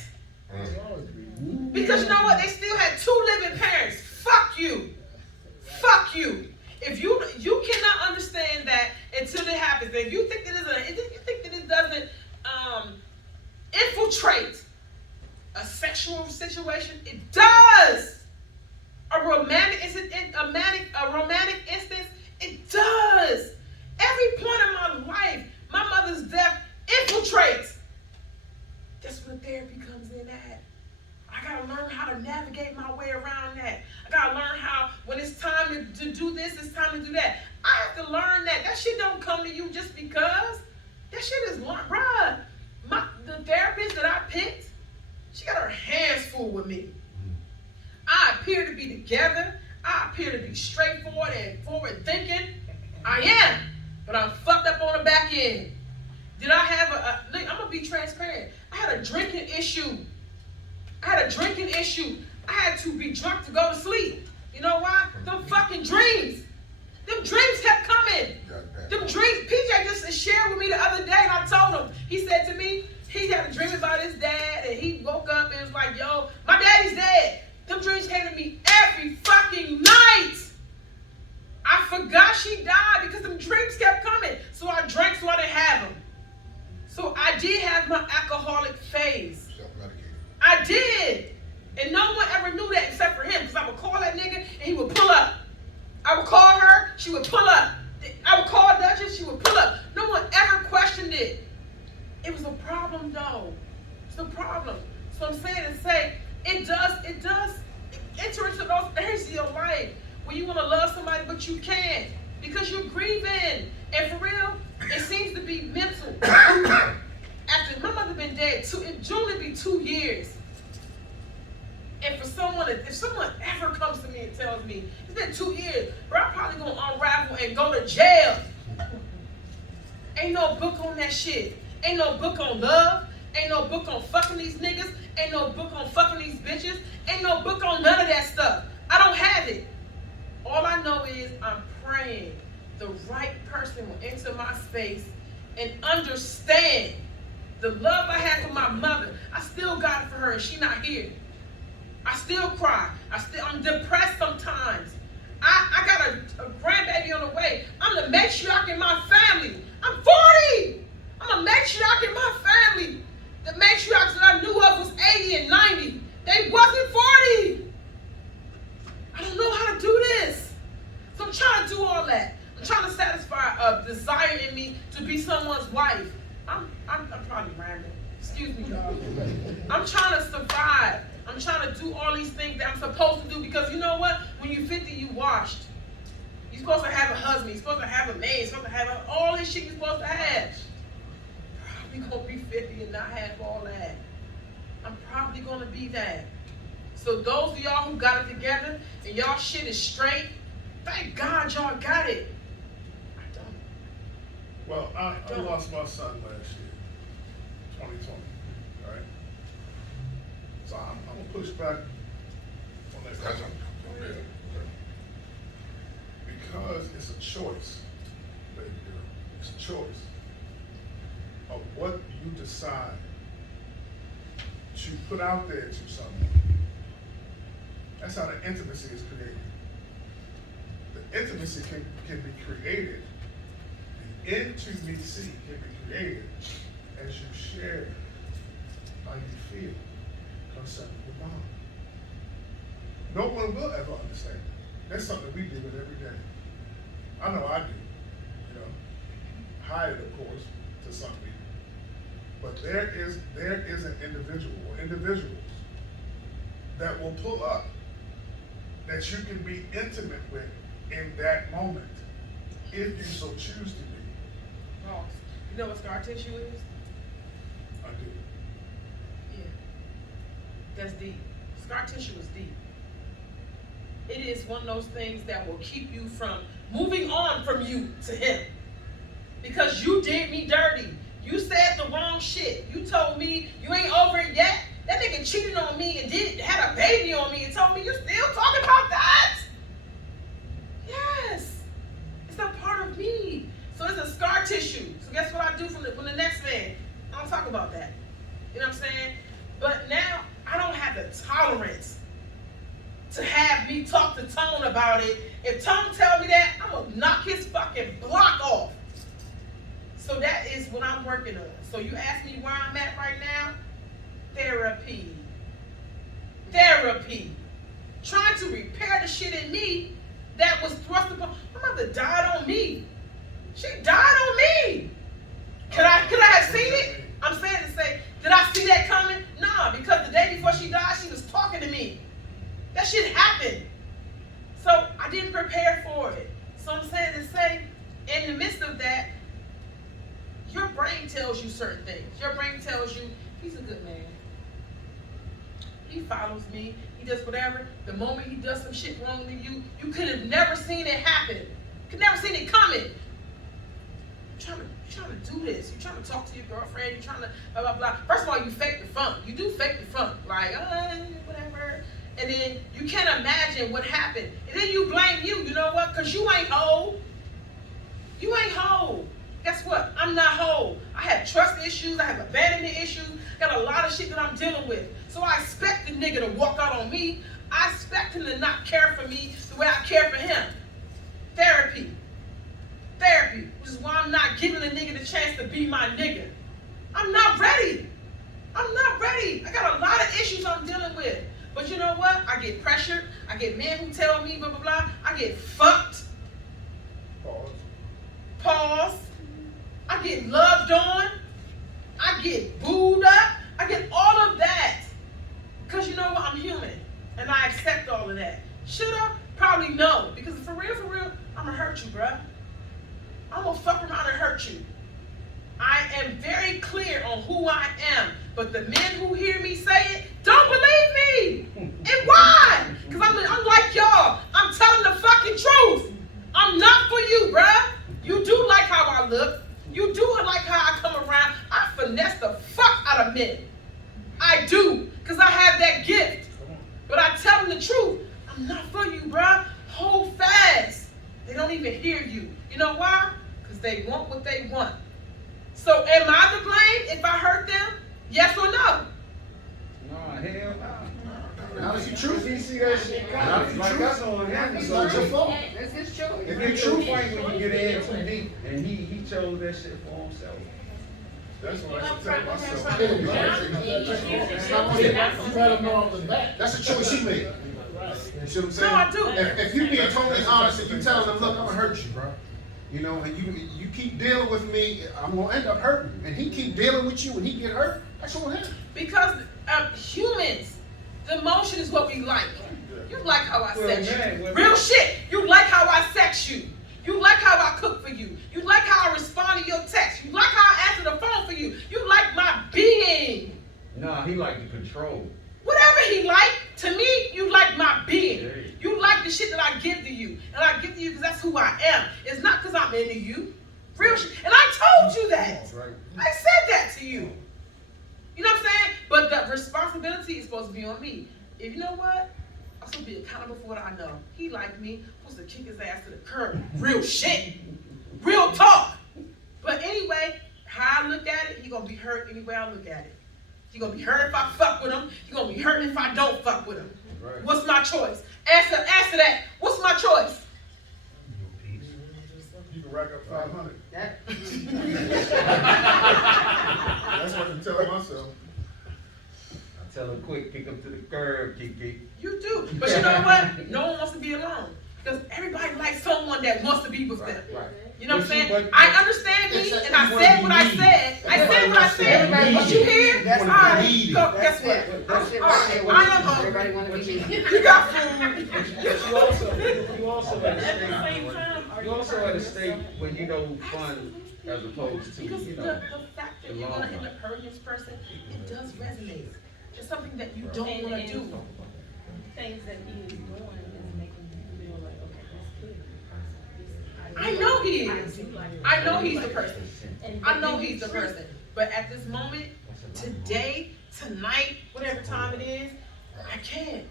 Because you know what? They still had 2 living parents. Fuck you. Fuck you. If you cannot understand that until it happens, if you think that it doesn't infiltrate a sexual situation, it does. A romantic instance, it does. Every point of my life, my mother's death infiltrates. That's where therapy comes in at. I gotta learn how to navigate my way around that. I gotta learn how, when it's time to do this, it's time to do that. I have to learn that. That shit don't come to you just because. That shit is learned, bruh. The therapist that I picked, she got her hands full with me. I appear to be together. I appear to be straightforward and forward thinking. I am, but I'm fucked up on the back end. Did I have look, I'm gonna be transparent. I had a drinking issue. I had to be drunk to go to sleep. You know why? Them fucking dreams. Them dreams kept coming. Them dreams. PJ just shared with me the other day, and I told him. He said to me, he had a dream about his dad, and he woke up and was like, yo, my daddy's dead. Them dreams came to me every fucking night. I forgot she died because them dreams kept coming. So I drank so I didn't have them. So I did have my alcoholic phase. I did. And no one ever knew that except for him, because I would call that nigga and he would pull up. I would call her, she would pull up. I would call Duchess, she would pull up. No one ever questioned it. It was a problem though. the problem. So I'm saying to say, it does enter into those areas of your life where you want to love somebody, but you can't because you're grieving. And for real, it seems to be mental. After my mother been dead, in June it'd be 2 years. And for someone, if someone ever comes to me and tells me, it's been 2 years, bro, I'm probably going to unravel and go to jail. Ain't no book on that shit. Ain't no book on love. Ain't no book on fucking these niggas. Ain't no book on fucking these bitches. Ain't no book on none of that stuff. I don't have it. All I know is I'm praying the right person will enter my space and understand the love I had for my mother. I still got it for her and she not here. I still cry. I'm depressed sometimes. I got a grandbaby on the way. I'm the matriarch in my family. I'm 40. I'm a matriarch in my family. The matriarchs that I knew of was 80 and 90. They wasn't 40. I don't know how to do this. So I'm trying to do all that. I'm trying to satisfy a desire in me to be someone's wife. I'm probably rambling. Excuse me, y'all. I'm trying to survive. I'm trying to do all these things that I'm supposed to do because you know what? When you're 50, you washed. You're supposed to have a husband. You're supposed to have a man. You're supposed to have all this shit you're supposed to have. I'm probably going to be 50 and not have all that. I'm probably going to be that. So those of y'all who got it together and y'all shit is straight, thank God y'all got it. I don't. Well, I lost my son last year, 2020, all right? So I'm going to push back on that question. Because it's a choice, baby girl. It's a choice of what you decide to put out there to someone. That's how the intimacy is created. The intimacy can be created. The intimacy can be created as you share how you feel concerning the bond. No one will ever understand. That's something we deal with every day. I know I do. You know, hide it, of course, to some people. But there is an individual or individuals that will pull up that you can be intimate with in that moment, if you so choose to be. Boss, you know what scar tissue is? I do. Yeah. That's deep. Scar tissue is deep. It is one of those things that will keep you from moving on from you to him. Because you did me dirty. You said the wrong shit. You told me you ain't over it yet. That nigga cheated on me and had a baby on me and told me you still talking about that? Yes. It's a part of me. So it's a scar tissue. So guess what I do from the next man? I don't talk about that. You know what I'm saying? But now I don't have the tolerance to have me talk to Tone about it. If Tone tell me that, I'm gonna knock his fucking block off. So that is what I'm working on. So you ask me where I'm at right now? Therapy. Therapy. Trying to repair the shit in me that was thrust upon. My mother died on me. She died on me. Could I have seen it? I'm saying to say, did I see that coming? Nah, because the day before she died, she was talking to me. That shit happened. So I didn't prepare for it. So I'm saying to say, in the midst of that, your brain tells you certain things. Your brain tells you, he's a good man. He follows me. He does whatever. The moment he does some shit wrong to you, you could have never seen it happen. Could never seen it coming. You're trying to do this. You're trying to talk to your girlfriend. You're trying to blah, blah, blah. First of all, you fake the funk. You do fake the funk. Like, whatever. And then you can't imagine what happened. And then you blame you. You know what? Because you ain't whole. You ain't whole. Guess what? I'm not whole. I have trust issues. I have abandonment issues. Got a lot of shit that I'm dealing with. So I expect the nigga to walk out on me. I expect him to not care for me the way I care for him. Therapy. Therapy. Which is why I'm not giving the nigga the chance to be my nigga. I'm not ready. I'm not ready. I got a lot of issues I'm dealing with. But you know what? I get pressured. I get men who tell me blah, blah, blah. I get fucked. Pause. I get loved on. I get booed up. I get all But the men who hear me say it don't believe me. And why? Because I'm like y'all. I'm telling the fucking truth. I'm not for you, bruh. You do like how I look. You do like how I come around. I finesse the fuck out of men. I do. Because I have that gift. But I tell them the truth. I'm not for you, bruh. Hold fast. They don't even hear you. You know why? Because they want what they want. So am I to blame if I hurt them? Yes or no? No, hell no. Now, if you truth, He see that shit coming. Like, that's on him. it's not your fault. That's his choice. If you truth ain't when you get in too deep, and he chose that shit for himself. That's what I should tell myself. It's not what you let him know off the bat. That's a choice he made. You see what I'm saying? No, I do. If you being totally honest and you telling them, look, I'm gonna hurt you, bro. You know, and you keep dealing with me, I'm gonna end up hurting you. And he keep dealing with you and he get hurt, that's on him. Because humans, the emotion is what we like. You like how I sex you. Real shit. You like how I sex you. You like how I cook for you. You like how I respond to your text. You like how I answer the phone for you. You like my being. Nah, he like the control. Whatever he like, to me, you like my being. You like the shit that I give to you. And I give to you because that's who I am. It's not because I'm into you. Real shit. And I told you that. I said that to you. You know what I'm saying? But the responsibility is supposed to be on me. If you know what? I'm supposed to be accountable for what I know. He like me. I'm supposed to kick his ass to the curb. Real shit. Real talk. But anyway, how I look at it, he gonna be hurt any way I look at it. He gonna be hurt if I fuck with him. He gonna be hurt if I don't fuck with him. Right. What's my choice? Answer that. What's my choice? You can rack up 500. That. That's what I'm telling myself. I tell him quick, kick him to the curb, kick. You do. But you know what? No one wants to be alone. Because everybody likes someone that wants to be with them. Right. You know what I'm saying? I understand me, and I said what I said. I said what I said. But you hear? That's All what I right, need. so guess what? I am Everybody want to be me. You got food. You also at a state where you know fun as opposed to, Because you the know, fact that you're going to end up hurting this person, it does resonate. It's something that you don't want to do. Things that he is doing is making you feel like, okay, that's good. I know he is. I know he's the person. I know he's the person. But at this moment, today, tonight, whatever time it is, I can't.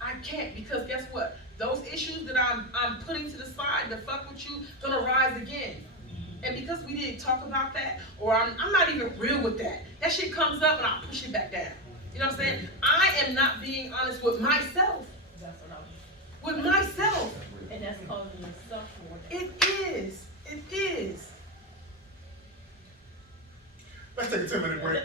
I can't, because guess what? Those issues that I'm putting to the side to fuck with you gonna rise again. And because we didn't talk about that, or I'm not even real with that, that shit comes up and I'll push it back down. You know what I'm saying? I am not being honest with myself. That's what I'm With myself. And that's causing you to suffer. It is. It is. Let's take a 10-minute break.